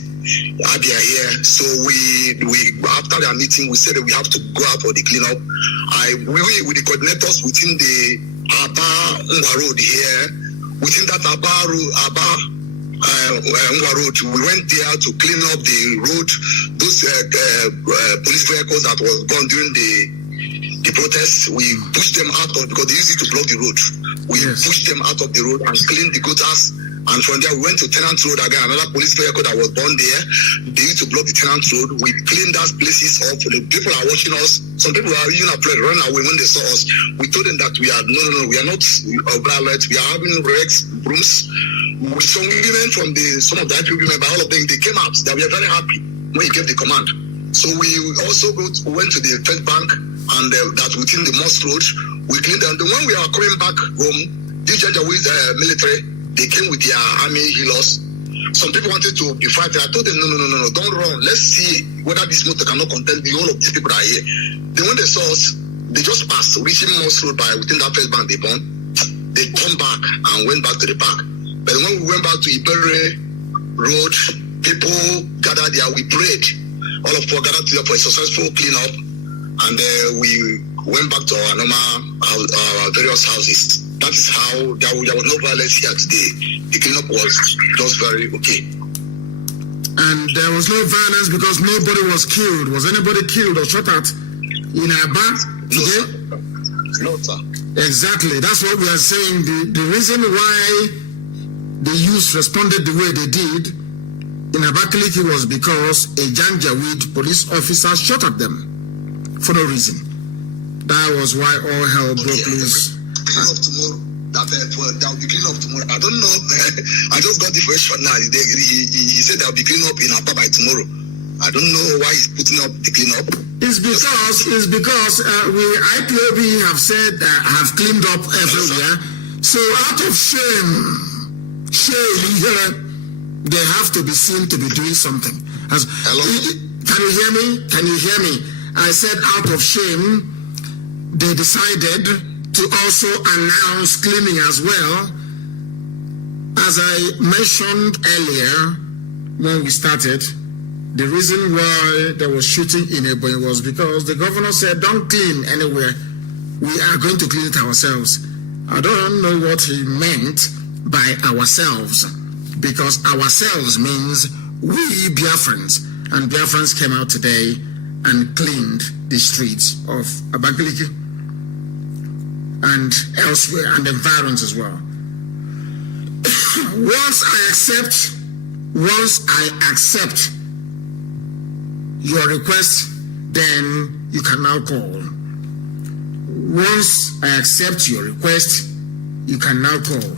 Abia here. So we after our meeting, we said that we have to go out for the cleanup. We with the coordinators within the Aba Ngwa Road here, within that Aba Ngwa Road, we went there to clean up the road. Those police vehicles that was gone during the protests, we pushed them out because they used it to block the road. We pushed them out of the road and cleaned the gutters. And from there, we went to Tenant Road again, another police vehicle that was born there. They used to block the Tenant Road. We cleaned those places up. The people are watching us. Some people are even afraid, running away when they saw us. We told them that we are we are not alert. We are having wrecks, brooms. Some women from some of the IPOB members, all of them, they came out. That we are very happy when he gave the command. So we also went to the Fed Bank, and that within the Mosque Road, we cleaned them. And when we are coming back home, this Janjaweed military, they came with their army healers. Some people wanted to be fighting. I told them, no, don't run. Let's see whether this motor cannot contain the whole of these people that are here. Then when they saw us, they just passed, reaching Mosque Road by within that first bank they burned. They turned back and went back to the park. But when we went back to Ibere Road, people gathered there. We prayed. All of us gathered there for a successful cleanup, and we went back to our our various houses. That is how there was no violence here today. The cleanup was just very okay. And there was no violence because nobody was killed. Was anybody killed or shot at in Aba today? No, sir. Exactly. That's what we are saying. The reason why the youth responded the way they did in Abakaliki was because a Janjaweed police officer shot at them for no reason. That was why all hell broke loose. Tomorrow, that will be clean up tomorrow. I don't know. I just got the information now. He said that will be clean up in Aba by tomorrow. I don't know why he's putting up the cleanup. It's because we IPOB have said have cleaned up everywhere. So out of shame, they have to be seen to be doing something. Hello? Can you hear me? Can you hear me? I said out of shame, they decided to also announce cleaning as well. As I mentioned earlier when we started, the reason why there was shooting in Ebonyi was because the governor said, don't clean anywhere. We are going to clean it ourselves. I don't know what he meant by ourselves, because ourselves means we Biafrans, and Biafrans came out today and cleaned the streets of Abakaliki and elsewhere, and environs as well. Once I accept your request, then you can now call. Once I accept your request, you can now call.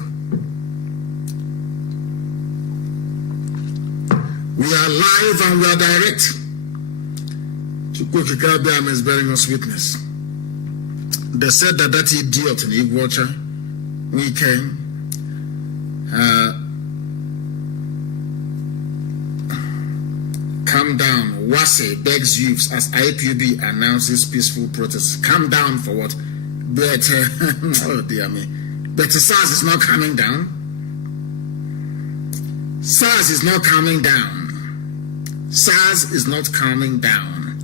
We are live and we are direct. Chukwukikabiam is bearing us witness. They said that idiot in Iguacha, we came, calm down. Wase begs youths as IPOB announces peaceful protests. Calm down for what? But, oh dear me. But SARS is not calming down. SARS is not calming down. SARS is not calming down.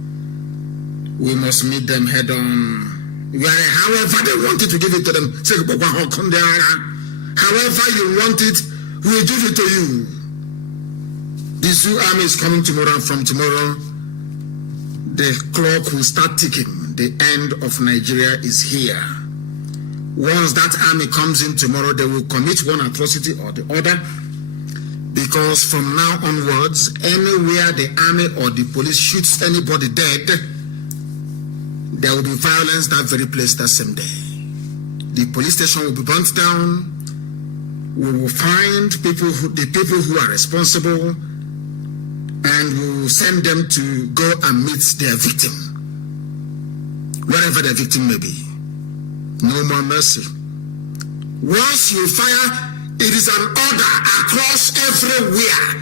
We must meet them head on. However they wanted to give it to them. However you want it, we'll give it to you. The Sioux army is coming tomorrow, and from tomorrow, the clock will start ticking. The end of Nigeria is here. Once that army comes in tomorrow, they will commit one atrocity or the other. Because from now onwards, anywhere the army or the police shoots anybody dead, there will be violence that very place that same day. The police station will be burnt down. We will find the people who are responsible, and we will send them to go and meet their victim, wherever their victim may be. No more mercy. Once you fire, it is an order across everywhere,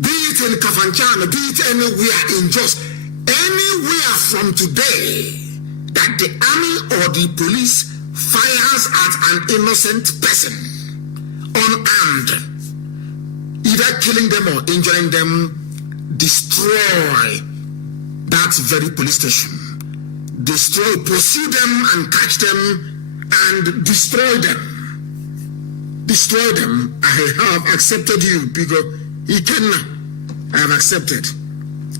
be it in Kafanchan, be it anywhere in Jos, anywhere from today, that the army or the police fires at an innocent person, unarmed, either killing them or injuring them, destroy that very police station. Destroy, pursue them and catch them and destroy them. Destroy them. I have accepted you, Bigo. I have accepted.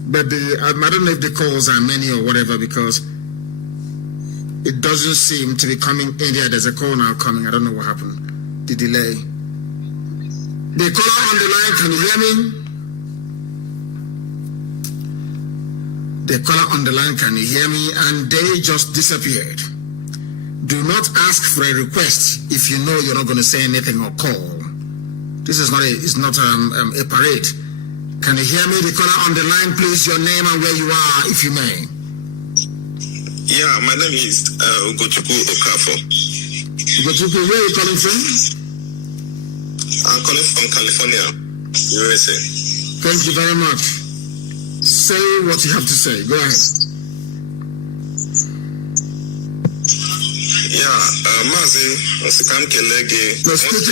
But I don't know if the calls are many or whatever, because it doesn't seem to be coming in there. There's a call now coming. I don't know what happened. The delay. The caller on the line, can you hear me? The caller on the line, can you hear me? And they just disappeared. Do not ask for a request if you know you're not going to say anything or call. This is not a parade. Can you hear me? The caller on the line, please, your name and where you are, if you may. Yeah, my name is Ugochukwu Okafor. Ugochukwu, where are you calling from? I'm calling from California, USA. Thank you very much. Say what you have to say. Go ahead. Yeah, Mazi, Osikam Kelege. No, speak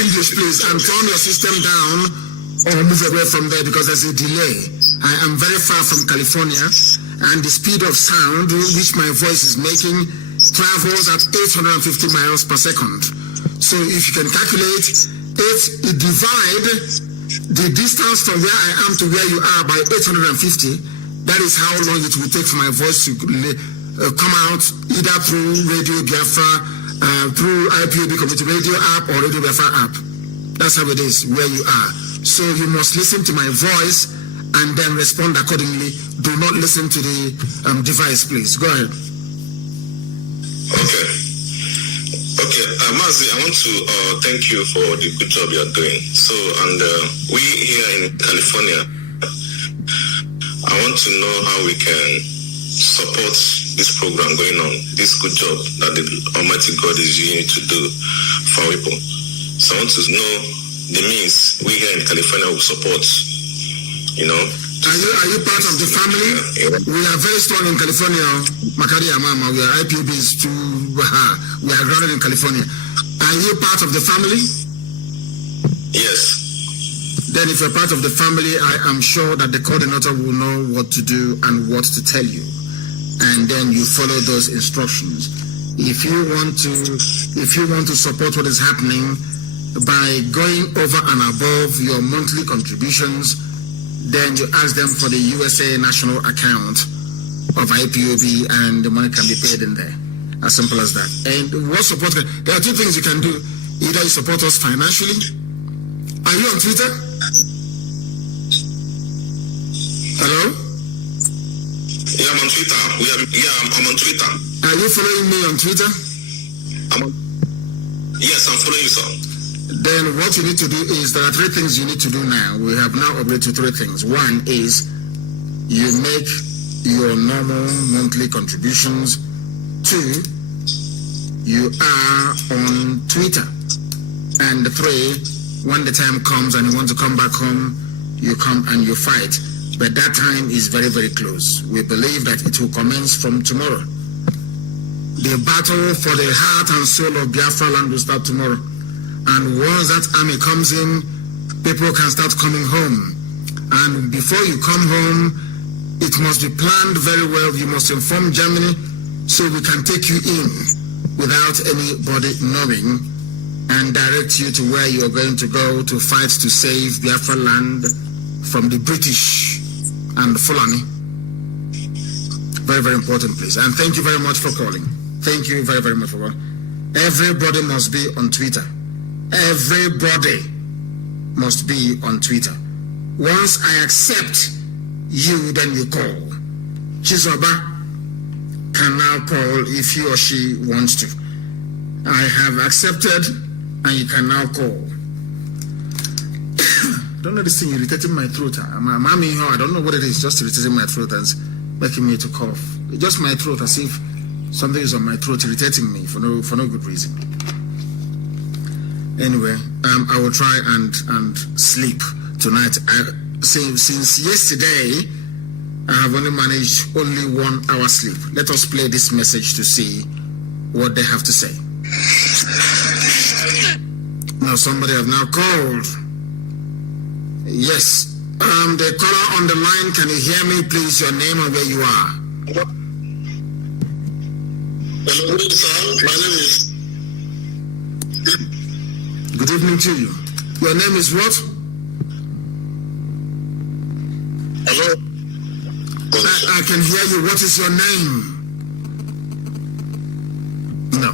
English, please, and turn your system down or move away from there, because there's a delay. I am very far from California, and the speed of sound which my voice is making travels at 850 miles per second. So if you can calculate it, divide the distance from where I am to where you are by 850. That is how long it will take for my voice to come out, either through Radio Biafra, through IPOB Community Radio app or Radio Biafra app. That's how it is where you are. So you must listen to my voice and then respond accordingly. Do not listen to the device, please. Go ahead. Okay, Mazi, I want to thank you for the good job you're doing. So, and we here in California, I want to know how we can support this program going on, this good job that the Almighty God is using to do for people. So I want to know the means we here in California will support, you know. Are you part of the family? We are very strong in California. Makari Amama, we are IPOBs too. We are grounded in California. Are you part of the family? Yes. Then if you're part of the family, I am sure that the coordinator will know what to do and what to tell you. And then you follow those instructions. If you want to support what is happening by going over and above your monthly contributions, then you ask them for the USA national account of IPOB and the money can be paid in there. As simple as that. And what support? There are two things you can do. Either you support us financially. Are you on Twitter? Hello? Twitter. I'm on Twitter. Are you following me on Twitter? Yes, I'm following you, sir. Then what you need to do is, there are 3 things you need to do now. We have now upgraded to 3 things. One is you make your normal monthly contributions. 2, you are on Twitter. And 3, when the time comes and you want to come back home, you come and you fight. But that time is very, very close. We believe that it will commence from tomorrow. The battle for the heart and soul of Biafra land will start tomorrow. And once that army comes in, people can start coming home. And before you come home, it must be planned very well. You must inform Germany so we can take you in without anybody knowing and direct you to where you are going to go to fight to save Biafra land from the British and Fulani. Very, very important, please. And thank you very much for calling. Thank you very, very much for calling. Everybody must be on Twitter. Everybody must be on Twitter. Once I accept you, then you call. Chizoba can now call if he or she wants to. I have accepted, and you can now call. I don't know, this thing irritating my throat. I'm here. I don't know what it is, just irritating my throat and making me to cough. Just my throat, as if something is on my throat irritating me for no good reason. Anyway, I will try and sleep tonight. Since yesterday, I have only managed only 1 hour sleep. Let us play this message to see what they have to say. Now somebody have now called. Yes. The caller on the line, can you hear me, please? Your name and where you are. Hello, sir. My name is. Good evening to you. Your name is what? Hello. I can hear you. What is your name? No.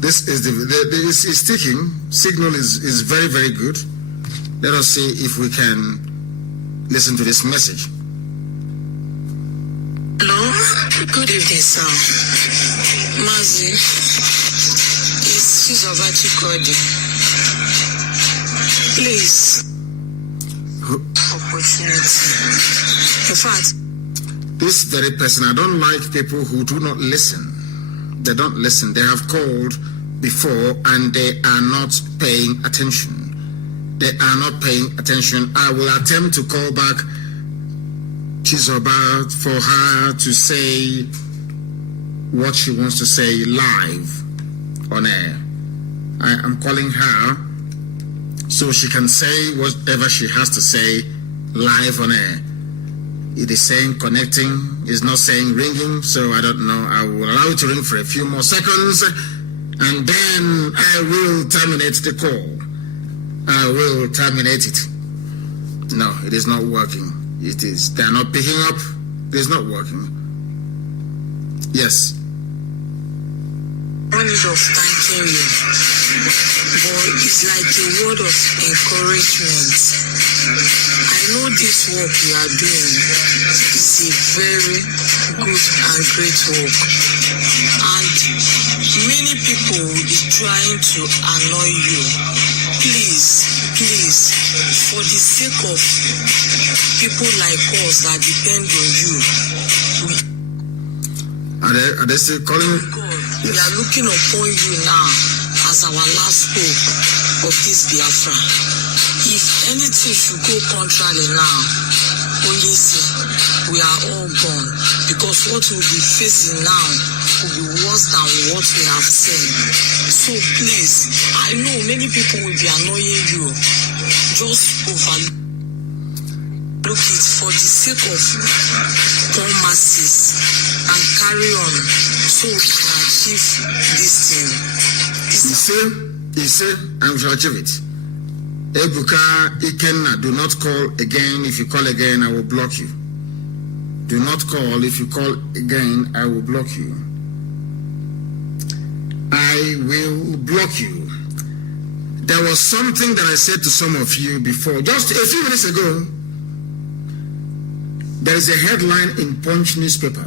This is this is sticking. Signal is very, very good. Let us see if we can listen to this message. Hello. Good evening, sir. Mazi, it's Chizoba Chikodi. Please. Opportunity. In fact, This very person, I don't like people who do not listen. They don't listen. They have called before and they are not paying attention. They are not paying attention. I will attempt to call back Chizoba for her to say what she wants to say live on air. I am calling her so she can say whatever she has to say live on air. It is saying connecting, it's not saying ringing, so I don't know. I will allow it to ring for a few more seconds and then I will terminate the call. I will terminate it. No, it is not working. It is. They are not picking up. It is not working. Yes. one need of thanking you, but it's like a word of encouragement. I know this work you are doing is a very good and great work, and many people will be trying to annoy you. Please, for the sake of people like us that depend on you, Are they still calling? God, we are looking upon you now as our last hope of this Biafra. If anything should go contrary now, only see, we are all gone, because what we'll be facing now will be worse than what we have seen. So please, I know many people will be annoying you. Just overlook it for the sake of poor masses and carry on so we can achieve this thing. He said, and we shall achieve it. Ebuka Ikenna, do not call again. If you call again, I will block you. Do not call. If you call again, I will block you. I will block you. There was something that I said to some of you before, just a few minutes ago. There is a headline in Punch newspaper.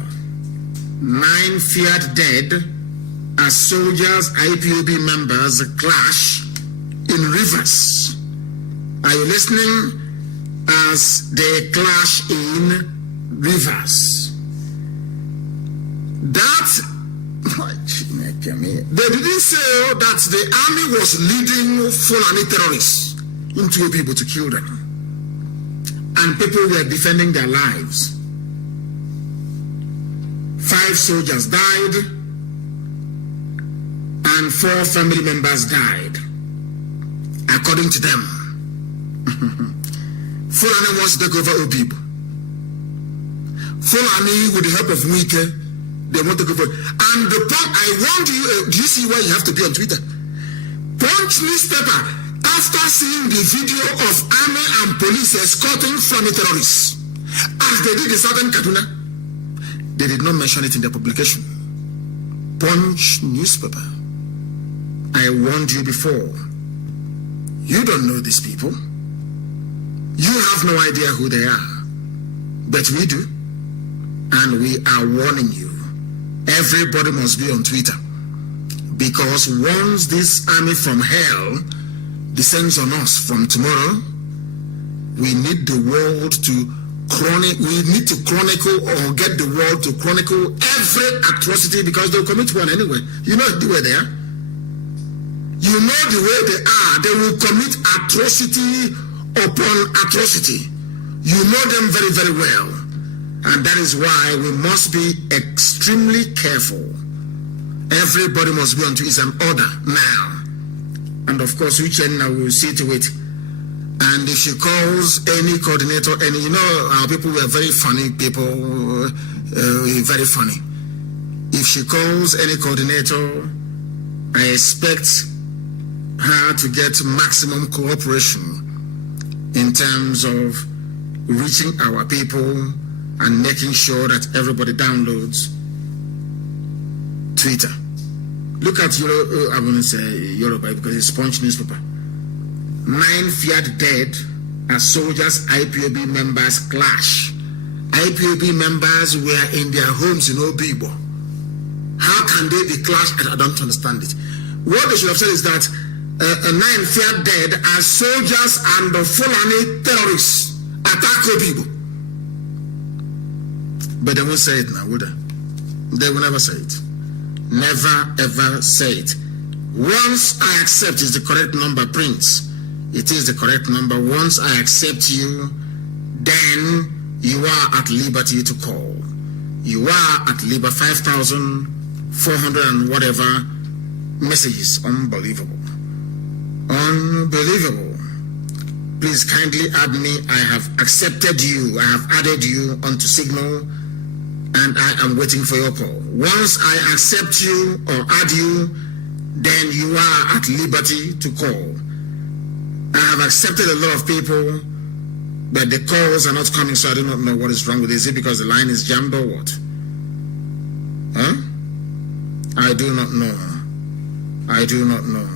9 feared dead as soldiers, IPOB members clash in Rivers. Are you listening? As they clash in Rivers. That, they didn't say that the army was leading Fulani terrorists into people to kill them. And people were defending their lives. 5 soldiers died and 4 family members died, according to them. Fulani wants to take over Obib. Fulani, with the help of Wike, they want to go for it. And the point, I want you, do you see why you have to be on Twitter? Punch newspaper, after seeing the video of army and police escorting Fulani terrorists, as they did in southern Kaduna, they did not mention it in their publication. Punch newspaper. I warned you before. You don't know these people. You have no idea who they are. But we do. And we are warning you. Everybody must be on Twitter. Because once this army from hell descends on us from tomorrow, we need the world to chronicle or get the world to chronicle every atrocity, because they'll commit one anyway. You know the way they are. You know the way they are. They will commit atrocity upon atrocity. You know them very, very well. And that is why we must be extremely careful. Everybody must be onto is an order now. And of course, Uchenna will see to it. And if she calls any coordinator, and you know, our people were very funny people, very funny. If she calls any coordinator, I expect her to get maximum cooperation in terms of reaching our people and making sure that everybody downloads Twitter. Look at I wouldn't say Yoruba because it's Punch newspaper. 9 feared dead as soldiers, IPOB members clash. IPOB members were in their homes in Obibo. How can they be clashed? I don't understand it. What they should have said is that 9 feared dead as soldiers and the Fulani terrorists attack Obibo. But they won't say it now, would they? They will never say it. Never ever say it. Once I accept is the correct number, Prince. It is the correct number. Once I accept you, then you are at liberty to call. You are at liberty. 5,400 and whatever messages. Unbelievable. Unbelievable. Please kindly add me. I have accepted you. I have added you onto Signal, and I am waiting for your call. Once I accept you or add you, then you are at liberty to call. I have accepted a lot of people, but the calls are not coming, so I do not know what is wrong with it. Is it because the line is jammed or what? Huh? I do not know. I do not know.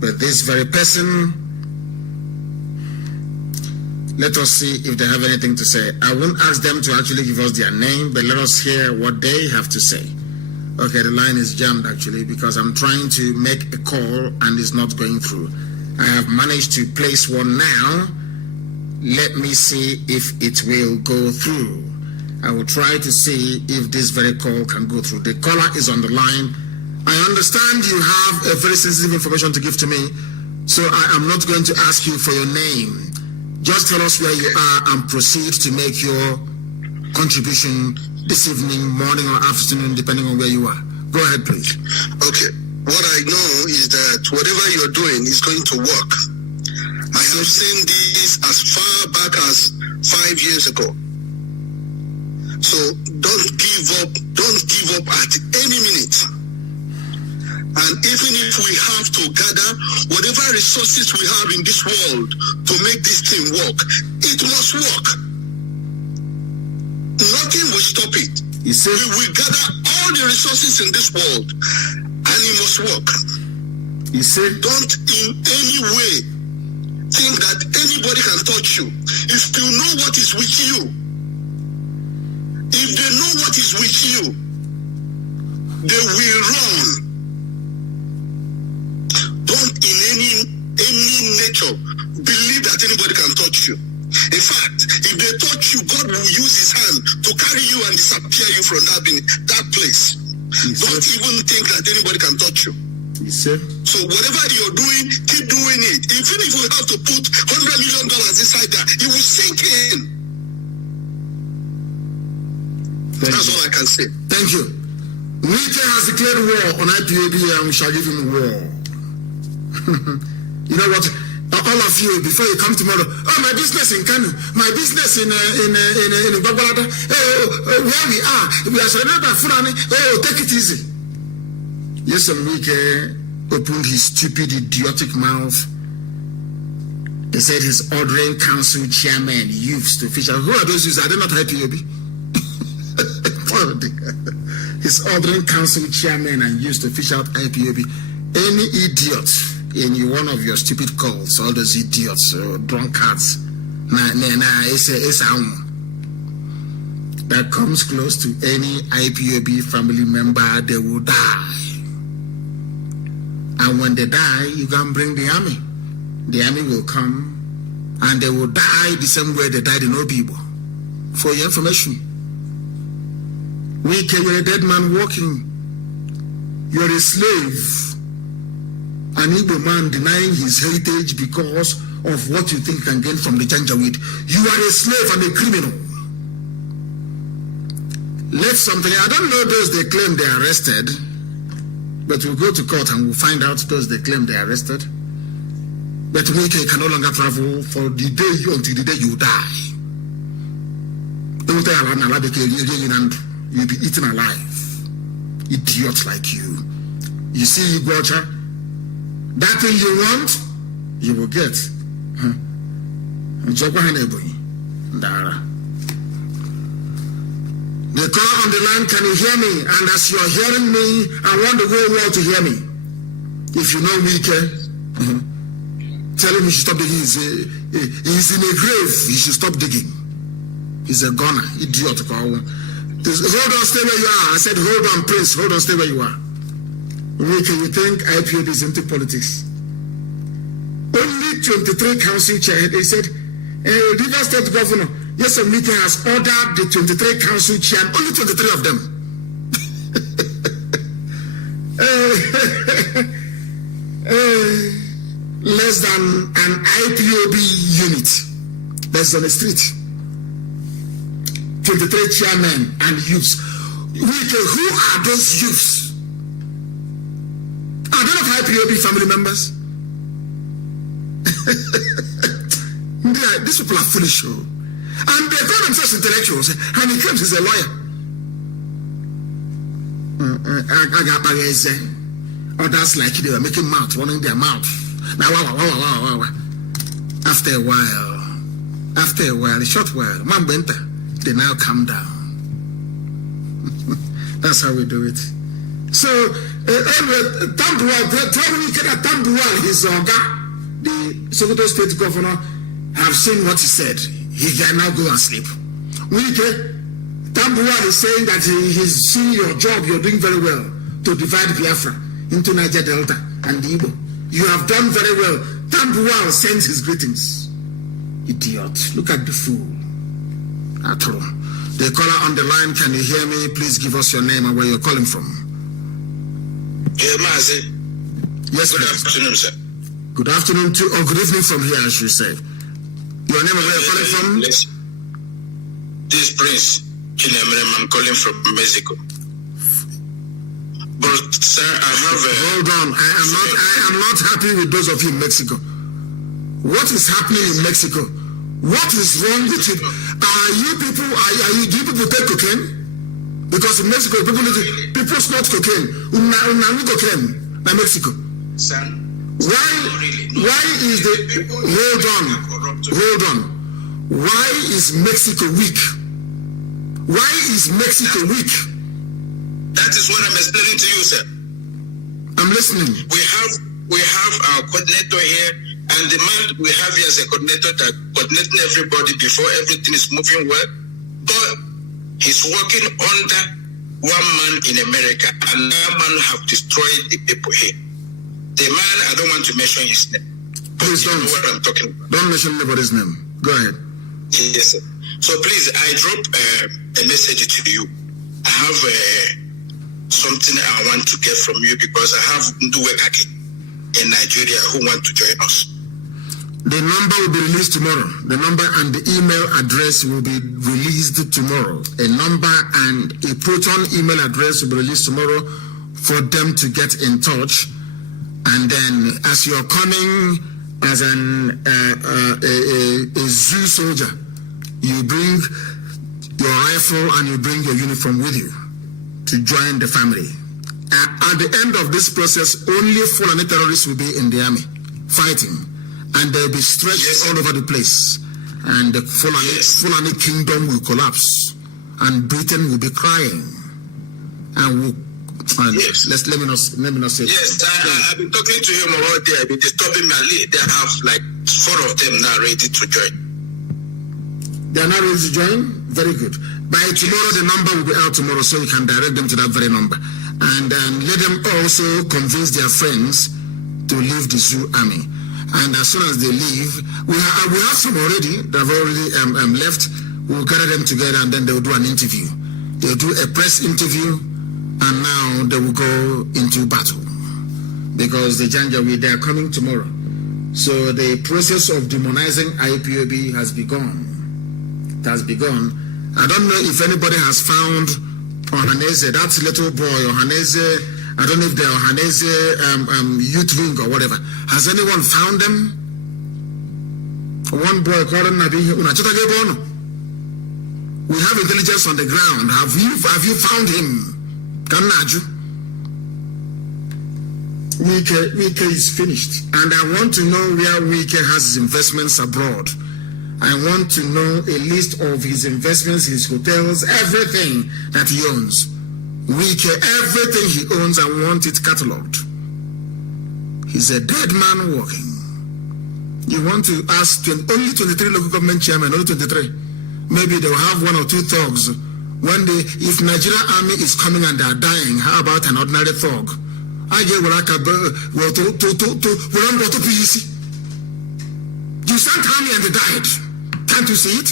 But this very person, let us see if they have anything to say. I won't ask them to actually give us their name, but let us hear what they have to say. Okay, the line is jammed actually because I'm trying to make a call and it's not going through. I have managed to place one now. Let me see if it will go through. I will try to see if this very call can go through. The caller is on the line. I understand you have a very sensitive information to give to me, so I am not going to ask you for your name. Just tell us where you are and proceed to make your contribution this evening, morning or afternoon, depending on where you are. Go ahead, please. Okay. What I know is that whatever you're doing is going to work. I have seen this as far back as 5 years ago. So don't give up at any minute. And even if we have to gather whatever resources we have in this world to make this thing work, it must work. Nothing will stop it. You see? We will gather all the resources in this world and it must work. You see? Don't in any way think that anybody can touch you. If you know what is with you, If they know what is with you, they will run. Don't in any nature believe that anybody can touch you. In fact, if they touch you, God will use his hand to carry you and disappear you from that place. Don't even think that anybody can touch you. So whatever you're doing, keep doing it. Even if we have to put $100 million inside there, it will sink in. That's all I can say. Thank you. Wike has declared war on IPOB and we shall give him war. You know what? All of you, before you come tomorrow, my business in Kanu, my business in Babalada, where we are surrounded by Fulani, take it easy. Yes, Wike opened his stupid, idiotic mouth. He said he's ordering council chairman, youths to fish out. Who are those youths? Are they not IPOB? He's ordering council chairman and used to fish out IPOB. Any idiot in one of your stupid calls, all those idiots, drunkards, that comes close to any IPOB family member, they will die. And when they die, you can bring the army. The army will come and they will die the same way they died in Obibo. For your information. You're a dead man walking. You're a slave. An Igbo man denying his heritage because of what you think can gain from the Janjaweed. You are a slave and a criminal. I don't know those they claim they arrested, but we'll go to court and we'll find out those they claim they arrested. But Wike can no longer travel for the day until the day you die. You'll be eaten alive. Idiots like you. You see, Igbocha, that thing you want, you will get. The call on the line, can you hear me? And as you're hearing me, I want the whole world to hear me. If you know Wike, tell him he should stop digging. He's in a grave. He should stop digging. He's a goner. Idiot. Hold on, stay where you are. I said, hold on, Prince. Hold on, stay where you are. Wike, you think IPOB is into politics? Only 23 council chairs. They said, River State Governor, yes, Wike has ordered the 23 council chairs, only 23 of them. Less than an IPOB unit. That's on the street. 23 chairmen and youths. Wike, who are those youths? Are they not IPOB family members? These people are foolish. And they call themselves intellectuals. And he claims he's a lawyer. Others like they were making mouth, running their mouth. Now, after a while, a short while, they now calm down. That's how we do it. So, Tambuwal, his the Sokoto State Governor, have seen what he said. He can now go and sleep. Wike, Tambuwal is saying that he's seen your job, you're doing very well to divide Biafra into Niger Delta and the Igbo. You have done very well. Tambuwal sends his greetings. Idiot. Look at the fool. At all. The caller on the line, can you hear me? Please give us your name and where you're calling from. Yeah, Mazi. Yes, good afternoon, sir. Good afternoon to, or good evening from here, I should say. Your name and where you're calling from? This is Prince Chinemerem. I'm calling from Mexico. But sir, I have a... Hold on. I am not happy with those of you in Mexico. What is happening in Mexico? What is wrong with it? Do you people take cocaine? Because in Mexico, people smoke cocaine. Cocaine in Mexico. Son, why is the... Hold on. Why is Mexico weak? Why is Mexico weak? That is what I'm explaining to you, sir. I'm listening. We have our coordinator here, and the man we have here as a coordinator that coordinating everybody before everything is moving well. But He's working under one man in America, and that man have destroyed the people here. The man, I don't want to mention his name. Please You don't. know what I'm talking about. Don't mention anybody's name. Go ahead. Yes, sir. So please, I drop a message to you. I have something I want to get from you because I have Nduwekaki in Nigeria who want to join us. The number will be released tomorrow. The number and the email address will be released tomorrow. A number and a Proton email address will be released tomorrow for them to get in touch. And then, as you're coming as a zoo soldier, you bring your rifle and you bring your uniform with you to join the family. At the end of this process, only Fulani terrorists will be in the army fighting, and they'll be stretched all over the place. And the Fulani kingdom will collapse, and Britain will be crying. And let me not say. Yes, I've been talking to him about there. I've been disturbing my lead. They have like 4 of them now ready to join. They are not ready to join? Very good. By tomorrow, the number will be out tomorrow, so you can direct them to that very number. And let them also convince their friends to leave the zoo army. And as soon as they leave, we have some already that have already left. We'll gather them together and then they'll do an interview. They'll do a press interview, and now they will go into battle. Because the Janjaweed, they are coming tomorrow. So the process of demonizing IPOB has begun. It has begun. I don't know if anybody has found Ohaneze, that little boy, Ohaneze, I don't know if they're Ohaneze youth wing or whatever. Has anyone found them? One boy called Nabi. We have intelligence on the ground. Have you found him? Kanaju. Wike is finished. And I want to know where Wike has his investments abroad. I want to know a list of his investments, his hotels, everything that he owns. Wike, everything he owns, I want it catalogued. He's a dead man walking. You want to ask only 23 local government chairmen, only 23. Maybe they'll have 1 or 2 thugs. One day, if Nigeria army is coming and they're dying, how about an ordinary thug? I get what I can you sent army and they died. Can't you see it?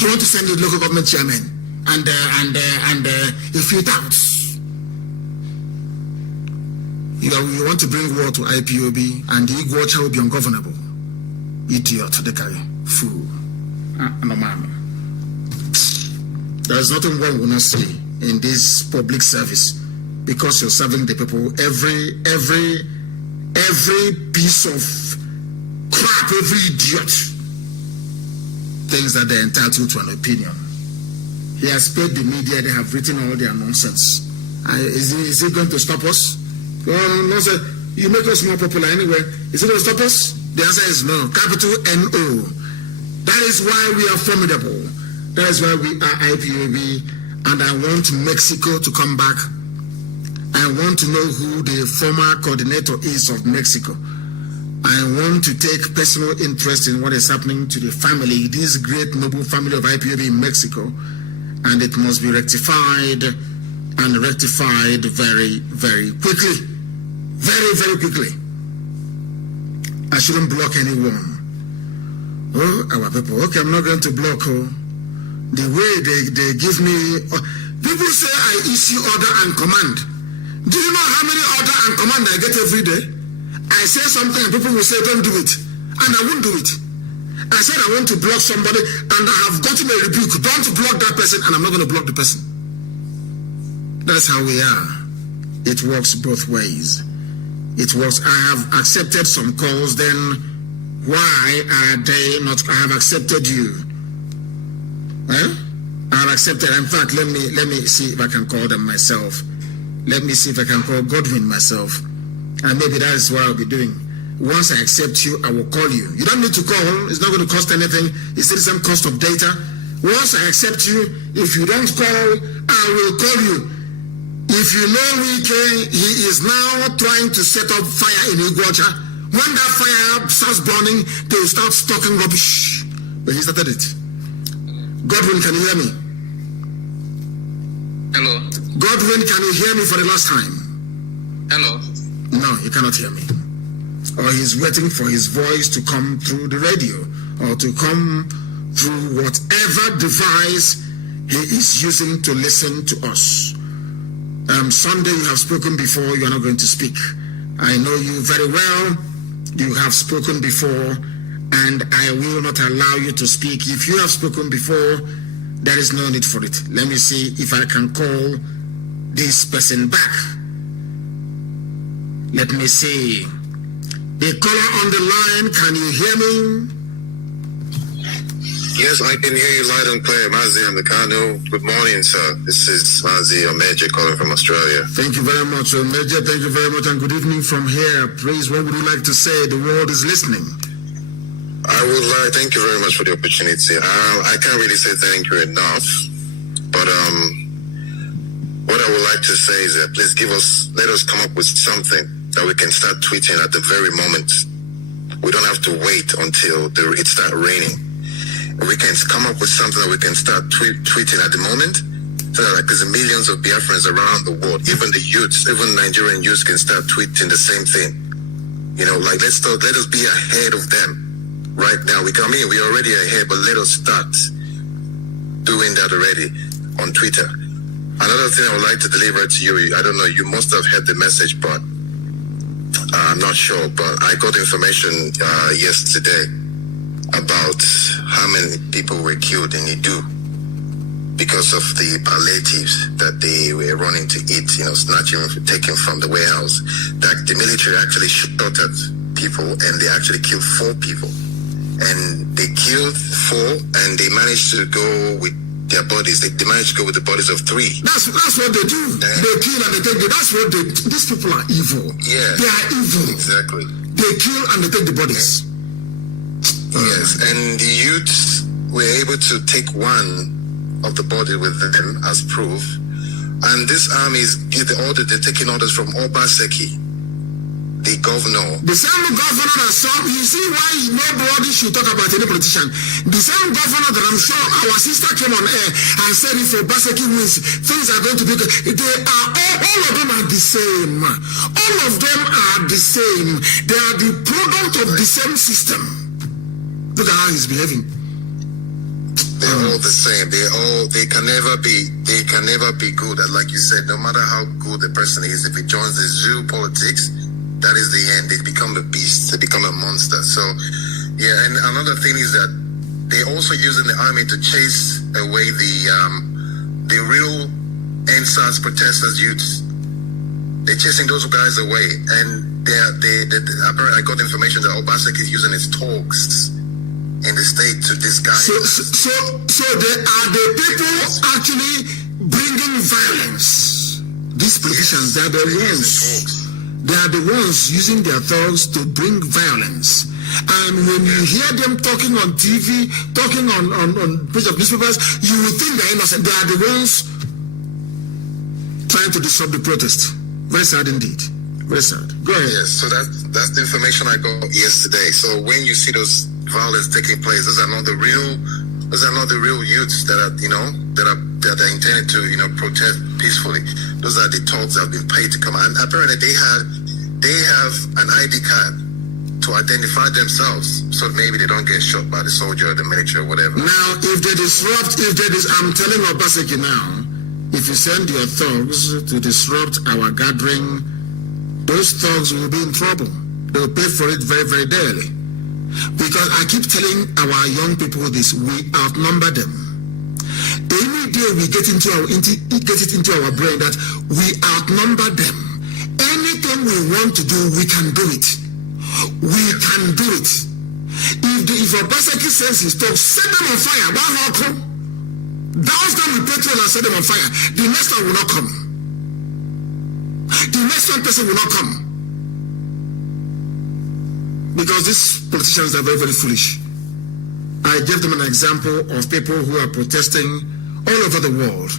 You want to send the local government chairman and a few doubts. You want to bring war to IPOB and the Iguacha will be ungovernable. Idiot, the guy, fool. No man. There is nothing wrong with us in this public service because you're serving the people. Every piece of crap, every idiot thinks that they're entitled to an opinion. He has paid the media, they have written all their nonsense. Is it going to stop us? Well, no, sir. You make us more popular anyway. Is it going to stop us? The answer is no. Capital N-O. That is why we are formidable. That is why we are IPOB. And I want Mexico to come back. I want to know who the former coordinator is of Mexico. I want to take personal interest in what is happening to the family, this great noble family of IPOB in Mexico. And it must be rectified and rectified very, very quickly. Very, very quickly. I shouldn't block anyone. Oh, our people. Okay, I'm not going to block. Oh. The way they give me... people say I issue order and command. Do you know how many order and command I get every day? I say something and people will say, don't do it. And I won't do it. I said I want to block somebody and I have gotten a rebuke. Don't block that person, and I'm not going to block the person. That's how we are. It works both ways. It works. I have accepted some calls, then why are they not? I have accepted you. Well, I have accepted. In fact, let me see if I can call them myself. Let me see if I can call Godwin myself. And maybe that is what I'll be doing. Once I accept you, I will call you. You don't need to call. It's not going to cost anything. It's still the same cost of data. Once I accept you, if you don't call, I will call you. If you know Wike, he is now trying to set up fire in Iguacha. When that fire starts burning, they will start talking rubbish. But he started it. Godwin, can you hear me? Hello. Godwin, can you hear me for the last time? Hello. No, he cannot hear me. Or he's waiting for his voice to come through the radio or to come through whatever device he is using to listen to us. Sunday, you have spoken before, you are not going to speak. I know you very well. You have spoken before, and I will not allow you to speak. If you have spoken before, there is no need for it. Let me see if I can call this person back. Let me see. The caller on the line, can you hear me? Yes, I can hear you loud and clear. Mazi Amekano. Good morning, sir. This is Mazi Omeje calling from Australia. Thank you very much, Omeje. Thank you very much, and good evening from here. Please, what would you like to say? The world is listening. I would like thank you very much for the opportunity. I can't really say thank you enough, but what I would like to say is that please let us come up with something that we can start tweeting at the very moment. We don't have to wait until it starts raining. We can come up with something that we can start tweeting at the moment, so that there's millions of Biafrans around the world, even the youths, even Nigerian youths can start tweeting the same thing. You know, like let us be ahead of them right now. We're already ahead, but let us start doing that already on Twitter. Another thing I would like to deliver to you, I don't know, you must have heard the message, but I'm not sure, but I got information yesterday about how many people were killed in Idu because of the palliatives that they were running to eat, taken from the warehouse. That the military actually shot at people and they actually killed 4 people. And they killed 4 and they managed to go with their bodies. They managed to go with the bodies of 3. That's what they do. They kill and they take that's what these people are evil. Yeah. They are evil. Exactly. They kill and they take the bodies. Yes, and the youths were able to take one of the body with them as proof. And this army is they're taking orders from Obaseki, the governor. The same governor that you see why nobody should talk about any politician. The same governor that I'm sure our sister came on air and said if Obaseki wins, things are going to be good. They are all of them are the same. All of them are the same. They are the product of the same system. Look at how he's behaving. They're all the same. They can never be good. And like you said, no matter how good the person is, if he joins the zoo politics, that is the end. They become a beast. They become a monster. So, yeah. And another thing is that they're also using the army to chase away the real NSAS protesters youths. They're chasing those guys away, and apparently I got information that Obaseki is using his talks in the state to disguise. So they are the people actually bringing violence. These politicians, they are the ones. They are the ones using their thugs to bring violence. And when you hear them talking on TV, talking on page of newspapers, you will think they're innocent. They are the ones trying to disrupt the protest. Very sad indeed. Very sad. Go ahead. Yes, so that's the information I got yesterday. So when you see those violence taking place, those are not the real youths that are intended to protest peacefully. Those are the thugs that have been paid to come. And apparently they have an ID card to identify themselves, so maybe they don't get shot by the soldier or the military or whatever. Now, I'm telling Obaseki now, if you send your thugs to disrupt our gathering, those thugs will be in trouble. They will pay for it very, very dearly. Because I keep telling our young people this, we outnumber them. Any day we get it into our brain that we outnumber them. Anything we want to do, we can do it. We can do it. If Obaseki sends his talk, set them on fire. Douse them with petrol and set them on fire. The next one will not come. The next one person will not come. Because these politicians are very, very foolish. I gave them an example of people who are protesting all over the world.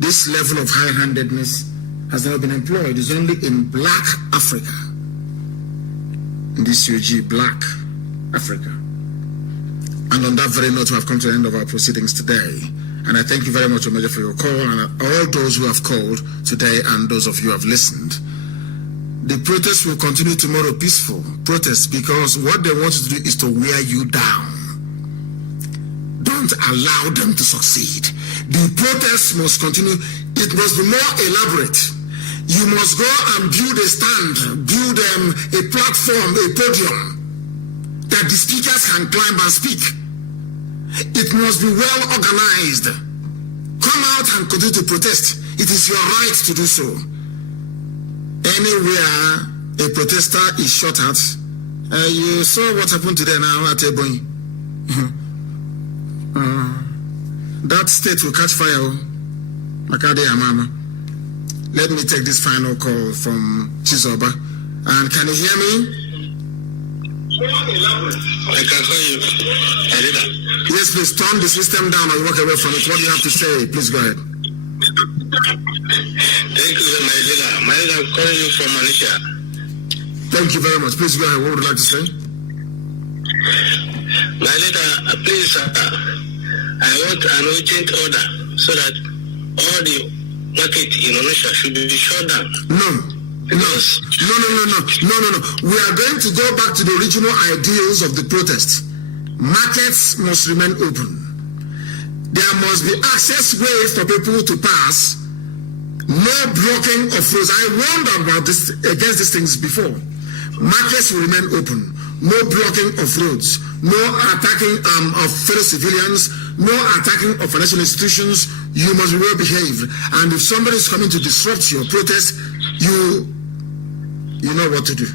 This level of high-handedness has never been employed. It's only in black Africa. In this UG, black Africa. And on that very note, we have come to the end of our proceedings today. And I thank you very much, Omeje, for your call, and all those who have called today and those of you who have listened. The protest will continue tomorrow, peaceful protest, because what they want to do is to wear you down. Don't allow them to succeed. The protest must continue. It must be more elaborate. You must go and build a stand, build a platform, a podium that the speakers can climb and speak. It must be well organized. Come out and continue to protest. It is your right to do so. Anywhere a protester is shot at, you saw what happened today now at Ebonyi. That state will catch fire. Makade Amama. Let me take this final call from Chizoba. And can you hear me? I can hear you. I did that. Yes, please turn the system down and walk away from it. What do you have to say? Please go ahead. Thank you, my leader. My leader, I'm calling you from Malaysia. Thank you very much. Please go ahead. What would you like to say? My leader, please, I want an urgent order so that all the market in Onitsha should be shut down. No. We are going to go back to the original ideals of the protest. Markets must remain open. There must be access ways for people to pass. No blocking of roads. I warned about this against these things before. Markets will remain open. No blocking of roads. No attacking of fellow civilians. No attacking of financial institutions. You must be well behaved. And if somebody is coming to disrupt your protest, you know what to do.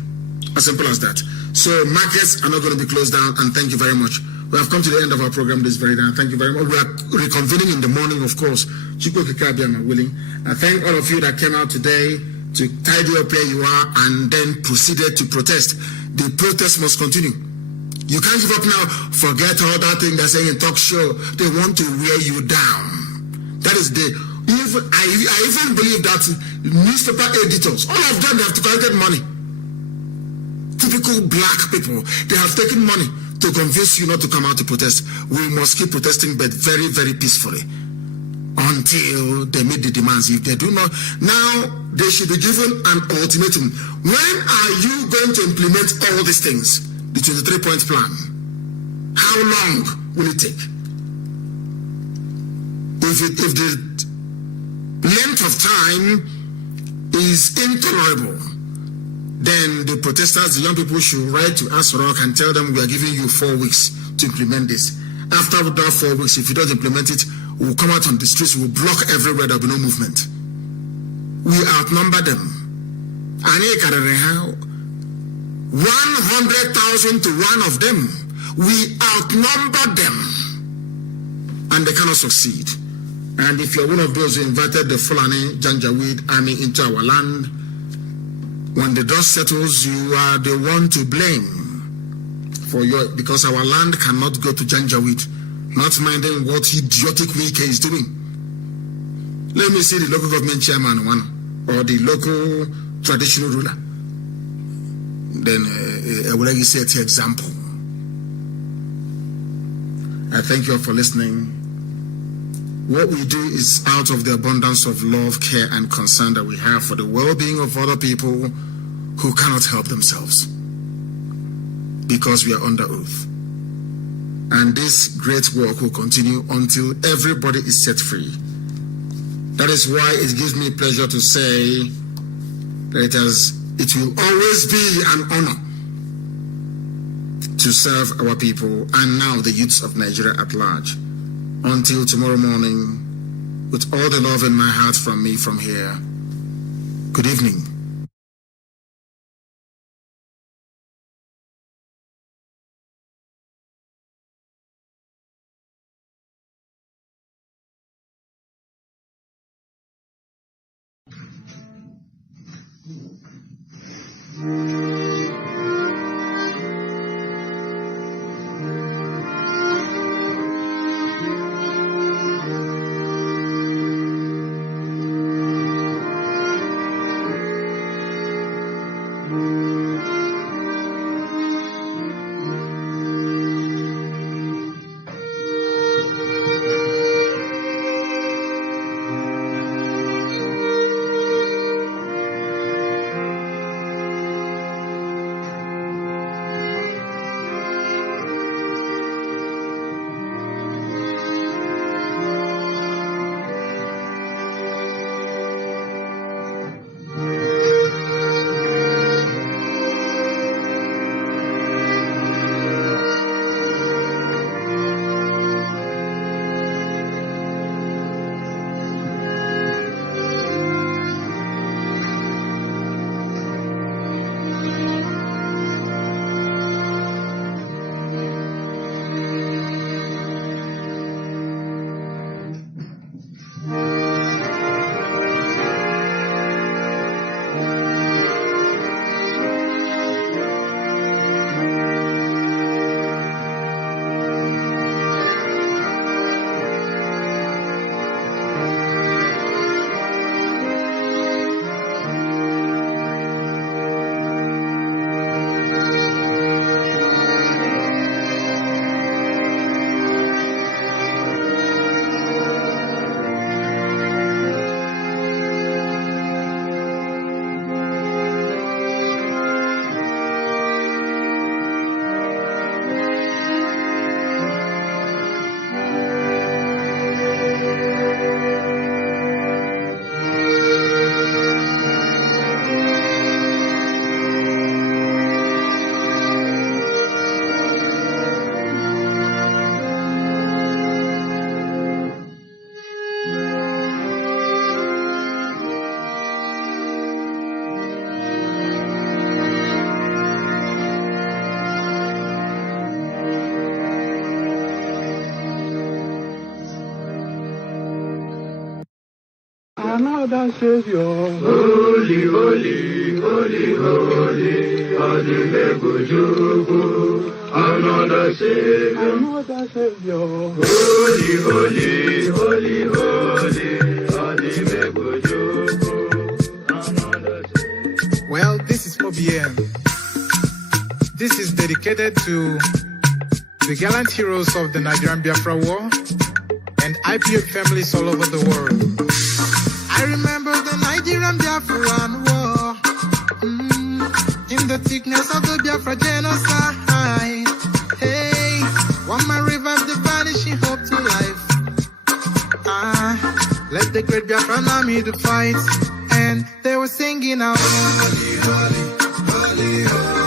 As simple as that. So markets are not going to be closed down, and thank you very much. We have come to the end of our program this very day. Thank you very much. We are reconvening in the morning, of course. Chukwu Kikabiama willing. I thank all of you that came out today to tidy up where you are and then proceeded to protest. The protest must continue. You can't give up now. Forget all that thing they're saying in talk show. They want to wear you down. That is the... I even believe that newspaper editors, all of them, they have collected money. Typical black people, they have taken money to convince you not to come out to protest. We must keep protesting, but very, very peacefully until they meet the demands. If they do not, now they should be given an ultimatum. When are you going to implement all these things? The 23-point plan. How long will it take? If the length of time is intolerable, then the protesters, the young people, should write to ASROC and tell them we are giving you 4 weeks to implement this. After that 4 weeks, if you don't implement it, we'll come out on the streets, we'll block everywhere, there'll be no movement. We outnumber them. 100,000 to one of them. We outnumber them. And they cannot succeed. And if you're one of those who invited the Fulani Janjaweed army into our land, when the dust settles, you are the one to blame because our land cannot go to Janjaweed, not minding what idiotic Wike is doing. Let me see the local government chairman one, or the local traditional ruler. Then I will let you set the example. I thank you all for listening. What we do is out of the abundance of love, care, and concern that we have for the well-being of other people who cannot help themselves, because we are under oath. And this great work will continue until everybody is set free. That is why it gives me pleasure to say that it will always be an honor to serve our people and now the youths of Nigeria at large. Until tomorrow morning, with all the love in my heart from me from here, good evening. another Savior. Holy, holy, holy, holy, Adimebujuku, another Savior. Another Savior. Holy, holy, holy, holy, Adimebujuku, another Savior. Well, this is OBM. This is dedicated to the gallant heroes of the Nigerian Biafra War and IPOB families all over the world. I remember the Nigerian Biafran War, in the thickness of the Biafra genocide. Hey, one man revived the vanishing hope to life. Let the great Biafran army to fight, and they were singing out, holy, holy, holy, holy.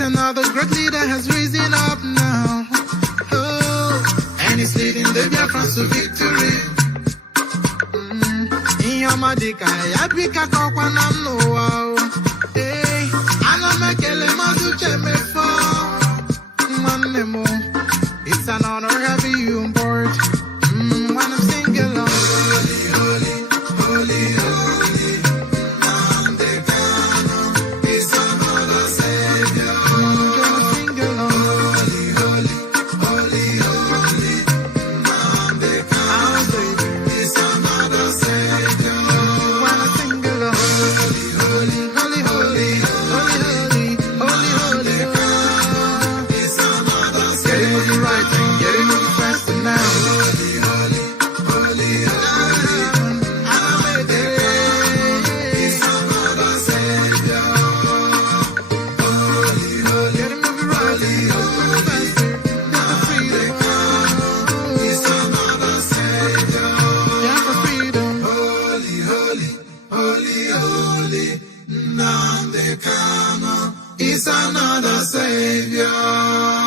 Another great leader has risen up now. Oh, and he's leading the Biafrans to victory. In your Madika, Yapika Kokwana no. Hey, Anamekele Mazuche Mefo. Manemo, it's an honor having you on board. When I'm singing along, holy, holy, holy, holy. It's another Savior. It's another Savior.